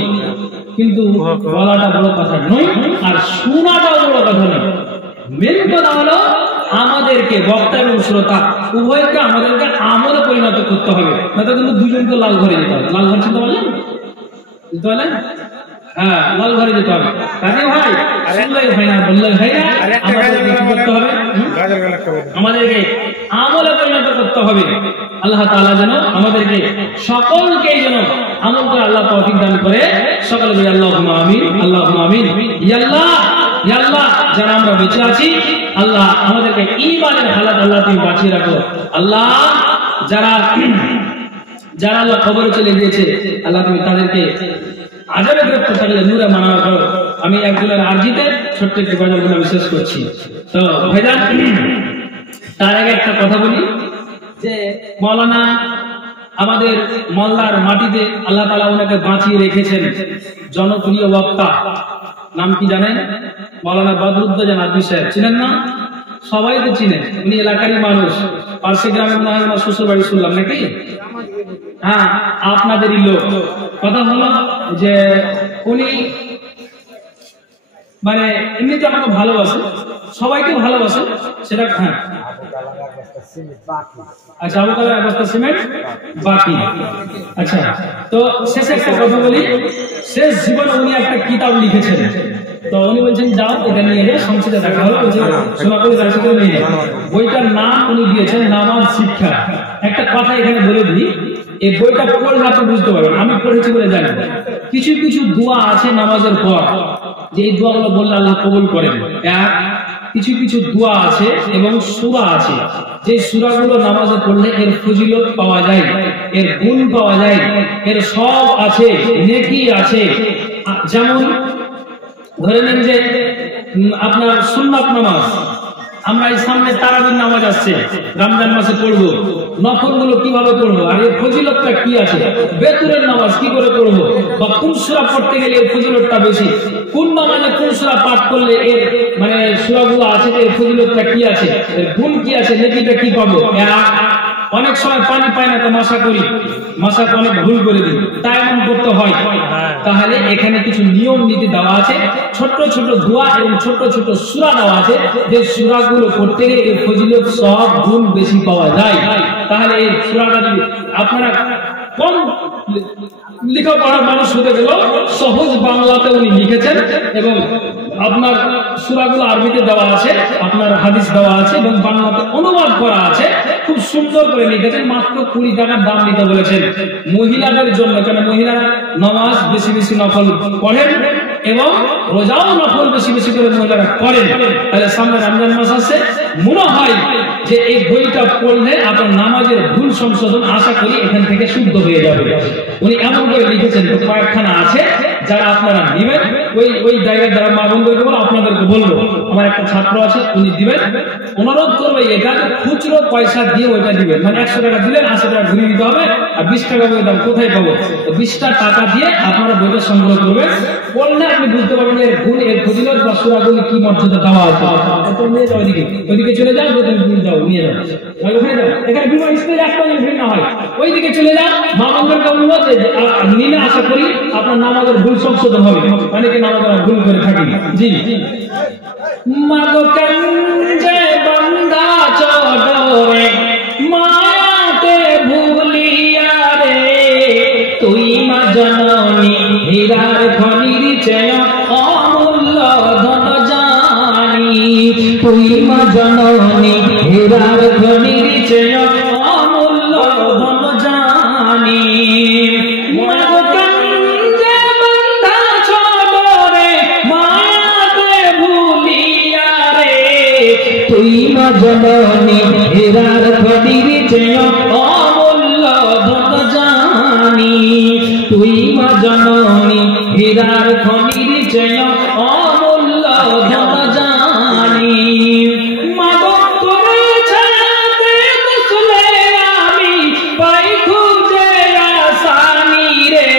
কিন্তু বলাটা বড় কথা নয় আর শোনাটাও বড় কথা নয়, মেন কথা হলো আমাদেরকে বক্তা এবং শ্রোতা উভয়কে আমাদেরকে আমলে পরিণত করতে হবে, না তো কিন্তু দুজনকে লাল ঘরে যেতে হবে। লাল ঘর চিনতে পারলেন? বুঝতে পারলেন? হ্যাঁ লাল ঘরে যেতে হবে। কাজে ভাই শুনলেই হয় না বললেই হয় না, আমাদেরকে কি করতে হবে? আমাদেরকে আমলে পরিণত করতে হবে। আল্লাহ তাআলা যেন আমাদেরকে সকলকে যেন আমল করে আল্লাহ তৌফিক দান করে। সকলে বলি আল্লাহুম্মা আমিন আল্লাহুম্মা আমিন। ইয়া আল্লাহ ইয়া আল্লাহ যারা আমরা বেঁচে আছি আল্লাহ আমাদেরকে ঈমানের হালাত আল্লাহ তুমি বাঁচিয়ে রাখো। আল্লাহ যারা যারা আল্লাহ কবরে চলে গিয়েছে আল্লাহ তুমি তাদেরকে আযাবে গ্রেফতার থাকলে নূরে মানা করো। আমি একজনের আরজিতে ছোট্ট একটি গজল বলে আমি শেষ করছি। তো ভাইজান তার আগে একটা কথা বলি যে মাওলানা আমাদের মোল্লার মাটিতে আল্লাহ তাআলা ওনাকে বাঁচিয়ে রেখেছেন, জনপ্রিয় বক্তা নাম কি জানেন? মাওলানা বদরুদ্দোজা নাদভী সাহেব, চিনেন না? সবাই তো চিনেন, উনি এলাকারই মানুষ, পার্শ্ব গ্রামে মনে হয় ওনার শ্বশুর বাড়ি শুনলাম নাকি? হ্যাঁ আপনাদেরই লোক। কথা হলো যে উনি মানে এমনিতে আমাকে ভালোবাসে, সবাইকে ভালোবাসে, সেটা হ্যাঁ আচ্ছা আবু কালার এক বস্তা সিমেন্ট বাকি। আচ্ছা তো শেষে একটা কথা বলি, শেষ জীবনে উনি একটা কিতাব লিখেছেন, তো উনি বলছেন যাও এটা নিয়ে যাও সংসদে দেখা হলো, শোনা করে তার সাথে নিয়ে বইটার নাম উনি দিয়েছেন নামাজ শিক্ষা। একটা কথা এখানে বলে দিই, এই বইটা পড়লে আপনি বুঝতে পারবেন, আমি পড়েছি বলে জানি। কিছু কিছু দোয়া আছে নামাজের পর যে এই দোয়াগুলো বললে আল্লাহ কবুল করেন। এক কিছু কিছু দোয়া আছে এবং সূরা আছে যে সূরাগুলো নামাজে পড়লে এর ফজিলত পাওয়া যায়, এর গুণ পাওয়া যায়, এর সব আছে, নেকি আছে। যেমন ধরে নেন যে আপনার সুন্নাত নামাজ, আমরা এই সামনে তারাবির নামাজ আসছে রমজান মাসে পড়বো, নফল গুলো কিভাবে পড়বো আর এর ফজিলতটা কি আছে, বেতুরের নামাজ কি করে পড়বো বা কোন সূরা পড়তে গেলে এর ফজিলতটা বেশি, কোন নামাজে কোন সূরা পাঠ করলে এর মানে সূরাগুলো আছে এর ফজিলতটা কি আছে, এর গুণ কি আছে, নেকিটা কি পাবো। অনেক সময় পানি পায় না তো মাশা করি, মাশাকে অনেক ভুল করে দিই, তাই এমন করতে হয়। তাহলে এখানে কিছু নিয়ম নীতি দেওয়া আছে, ছোট ছোট দোয়া এবং ছোট ছোট সূরা দেওয়া আছে, যে সূরাগুলো পড়তে গেলে এই ফজিলত সব গুণ বেশি পাওয়া যায়। তাহলে এই সূরাটা যদি আপনারা কম লেখাপড়া মানুষ হতে গেল সহজ বাংলাতে উনি লিখেছেন, এবং আপনার সূরাগুলো আরবিতে দেওয়া আছে, আপনার হাদিস দেওয়া আছে এবং বাংলাতে অনুবাদ করা আছে, খুব সুন্দর করে লিখেছেন। মাত্র 20 টাকার দাম দিতে বলেছেন মহিলাদের জন্য, কেন মহিলারা নামাজ বেশি বেশি নফল পড়েন এবং রোজাও নফল বেশি বেশি করে মহিলারা করেন। তাহলে সামনে রমজান মাস আছে, মনে হয় যে এই বইটা পড়লে আপনার নামাজের ভুল সংশোধন আশা করি এখান থেকে শুদ্ধ হয়ে যাবে। উনি এমন করে লিখেছেন, তো কয়েকখানা আছে যারা আপনারা দিবেন, ওই জায়গায় যারা মা বন্ধুকে বলবো, আপনাদেরকে বলবো, আমার একটা ছাত্র আছে উনি দিবেন, অনুরোধ করবো এটা খুচরো পয়সা দিয়ে ওইটা দিবেন, মানে 100 টাকা দিলেন 80 টাকা ঘুরিয়ে দিতে হবে, আর 20 টাকা বই দাম কোথায় পাবো, 20টা টাকা দিয়ে আপনারা বইটা সংগ্রহ করবেন। পড়লে আপনি বুঝতে পারবেন এর গুণ, এর ফজিলত বা সূরাগুলি কি মর্যাদা দেওয়া আছে। নিয়ে যাও ওইদিকে চলে যাও, যাও নিয়ে যাও, ওখানে যাও, এখানে বিমা স্কুলে একটা ভিড় না হয়, ওইদিকে চলে যাও। মা বন্ধুকে অনুরোধ নিলে আশা করি আপনার নামাজের ভুল সংশোধন হবে, অনেকে নামাজের ভুল করে থাকি। জি মাগো কঞ্জে বন্ধা চোরে মায়াতে ভুলিয়া রে, তুই মা জননী হীরার খনির চেয়ে অমূল্য ধন জানি, তুই মা জননী হীরার খনির চেয়ে অমূল্য ধন জানি। তুই মা জননী হীরার খনির চেয়ে অমূল্য ধন জানি, তুই মা জননী হীরার খনির চেয়ে অমূল্য ধন জানি। মাগো তোরে ছায়াতে বসলে আমি পাই খুঁজে আসানি রে,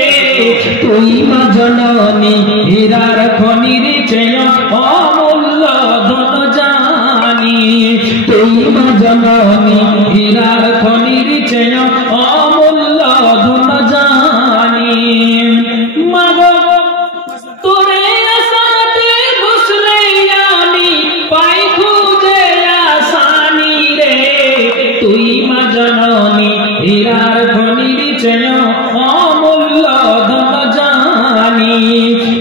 তুই মা জননী হীরার খনির চেয়ে অমূল্য ধন জানি, তুই মা জননী হীরার খনির চেয়ে অমূল্য ধন জানি। মাগো তোরে আসাতে বসলে আমি পাই খুঁজে আসানি রে, তুই মা জননী হীরার খনির চেয়ে অমূল্য ধন জানি,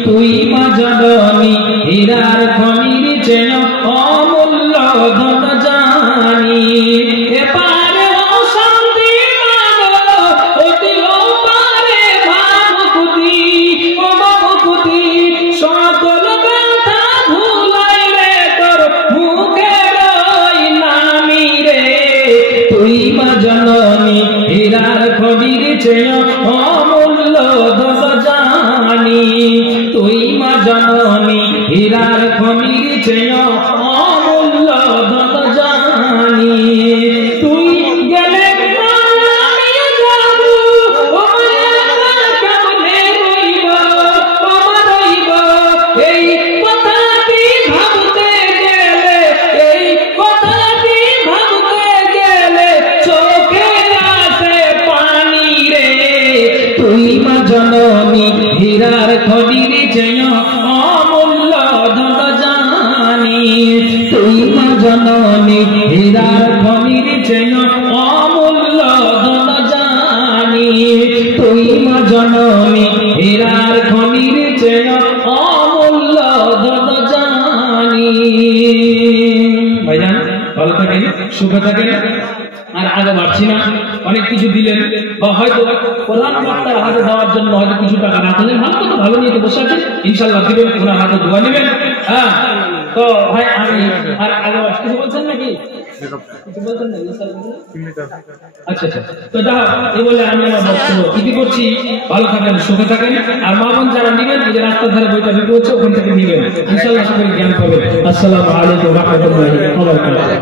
তুই মা জননী হীরার খনির চেয়ে অমূল্য ধন জানি। এপারে অশান্তি মাগো অতি ওপারে ভাবকুতি, ও ভাবকুতি সকল ব্যথা ভুলাই রে তোর মুখের ওই নামি রে, তুই মা জননী হীরার খনির চেয়ে অমূল্য ধন জানি, তুই মা জননী হীরার খনির চেয়ে অমূল্য ধন জানি। তুই গেলে মায়া যাবো, ও মায়া কেমনে রইব, আমার রইব এই কথাটি ভাবতে গেলে, এই কথাটি ভাবতে গেলে চোখে আসে পানি রে, তুই মা জননী হীরার খনির চেয়ে অমূল্য ধন জানি, তুই মা জননী হীরার খনির চেয়ে অমূল্য ধন জানি, তুই মা জননী হীরার খনির চেয়ে অমূল্য ধন জানি। ভাইজান ভালো থাকেন, সুখে থাকেন, আর আগে বাড়ছি না। অনেক কিছু দিলেন, বা হয়তো প্রধান বক্তার হাতে দেওয়ার জন্য হয়তো কিছু টাকা রাখলেন, তো ভালো নিয়ে বসে আছেন, ইনশাল্লাহ দিবেন, ওনার হাতে দোয়া নেবেন। হ্যাঁ তো ভাই আমি আর আগে কিছু বলছেন নাকি? আচ্ছা আচ্ছা, তো দেখো এই বলে আমি আমার বক্তব্য ইতি করছি। ভালো থাকেন, সুখে থাকেন, আর মা বোন যারা নিবেন যে রাস্তার ধারে বইটা বিক্রি হচ্ছে ওখান থেকে নিবেন, ইনশাল্লাহ সবাই জ্ঞান পাবেন। আসসালামু আলাইকুম ওয়া রাহমাতুল্লাহি ওয়া বারাকাতুহু।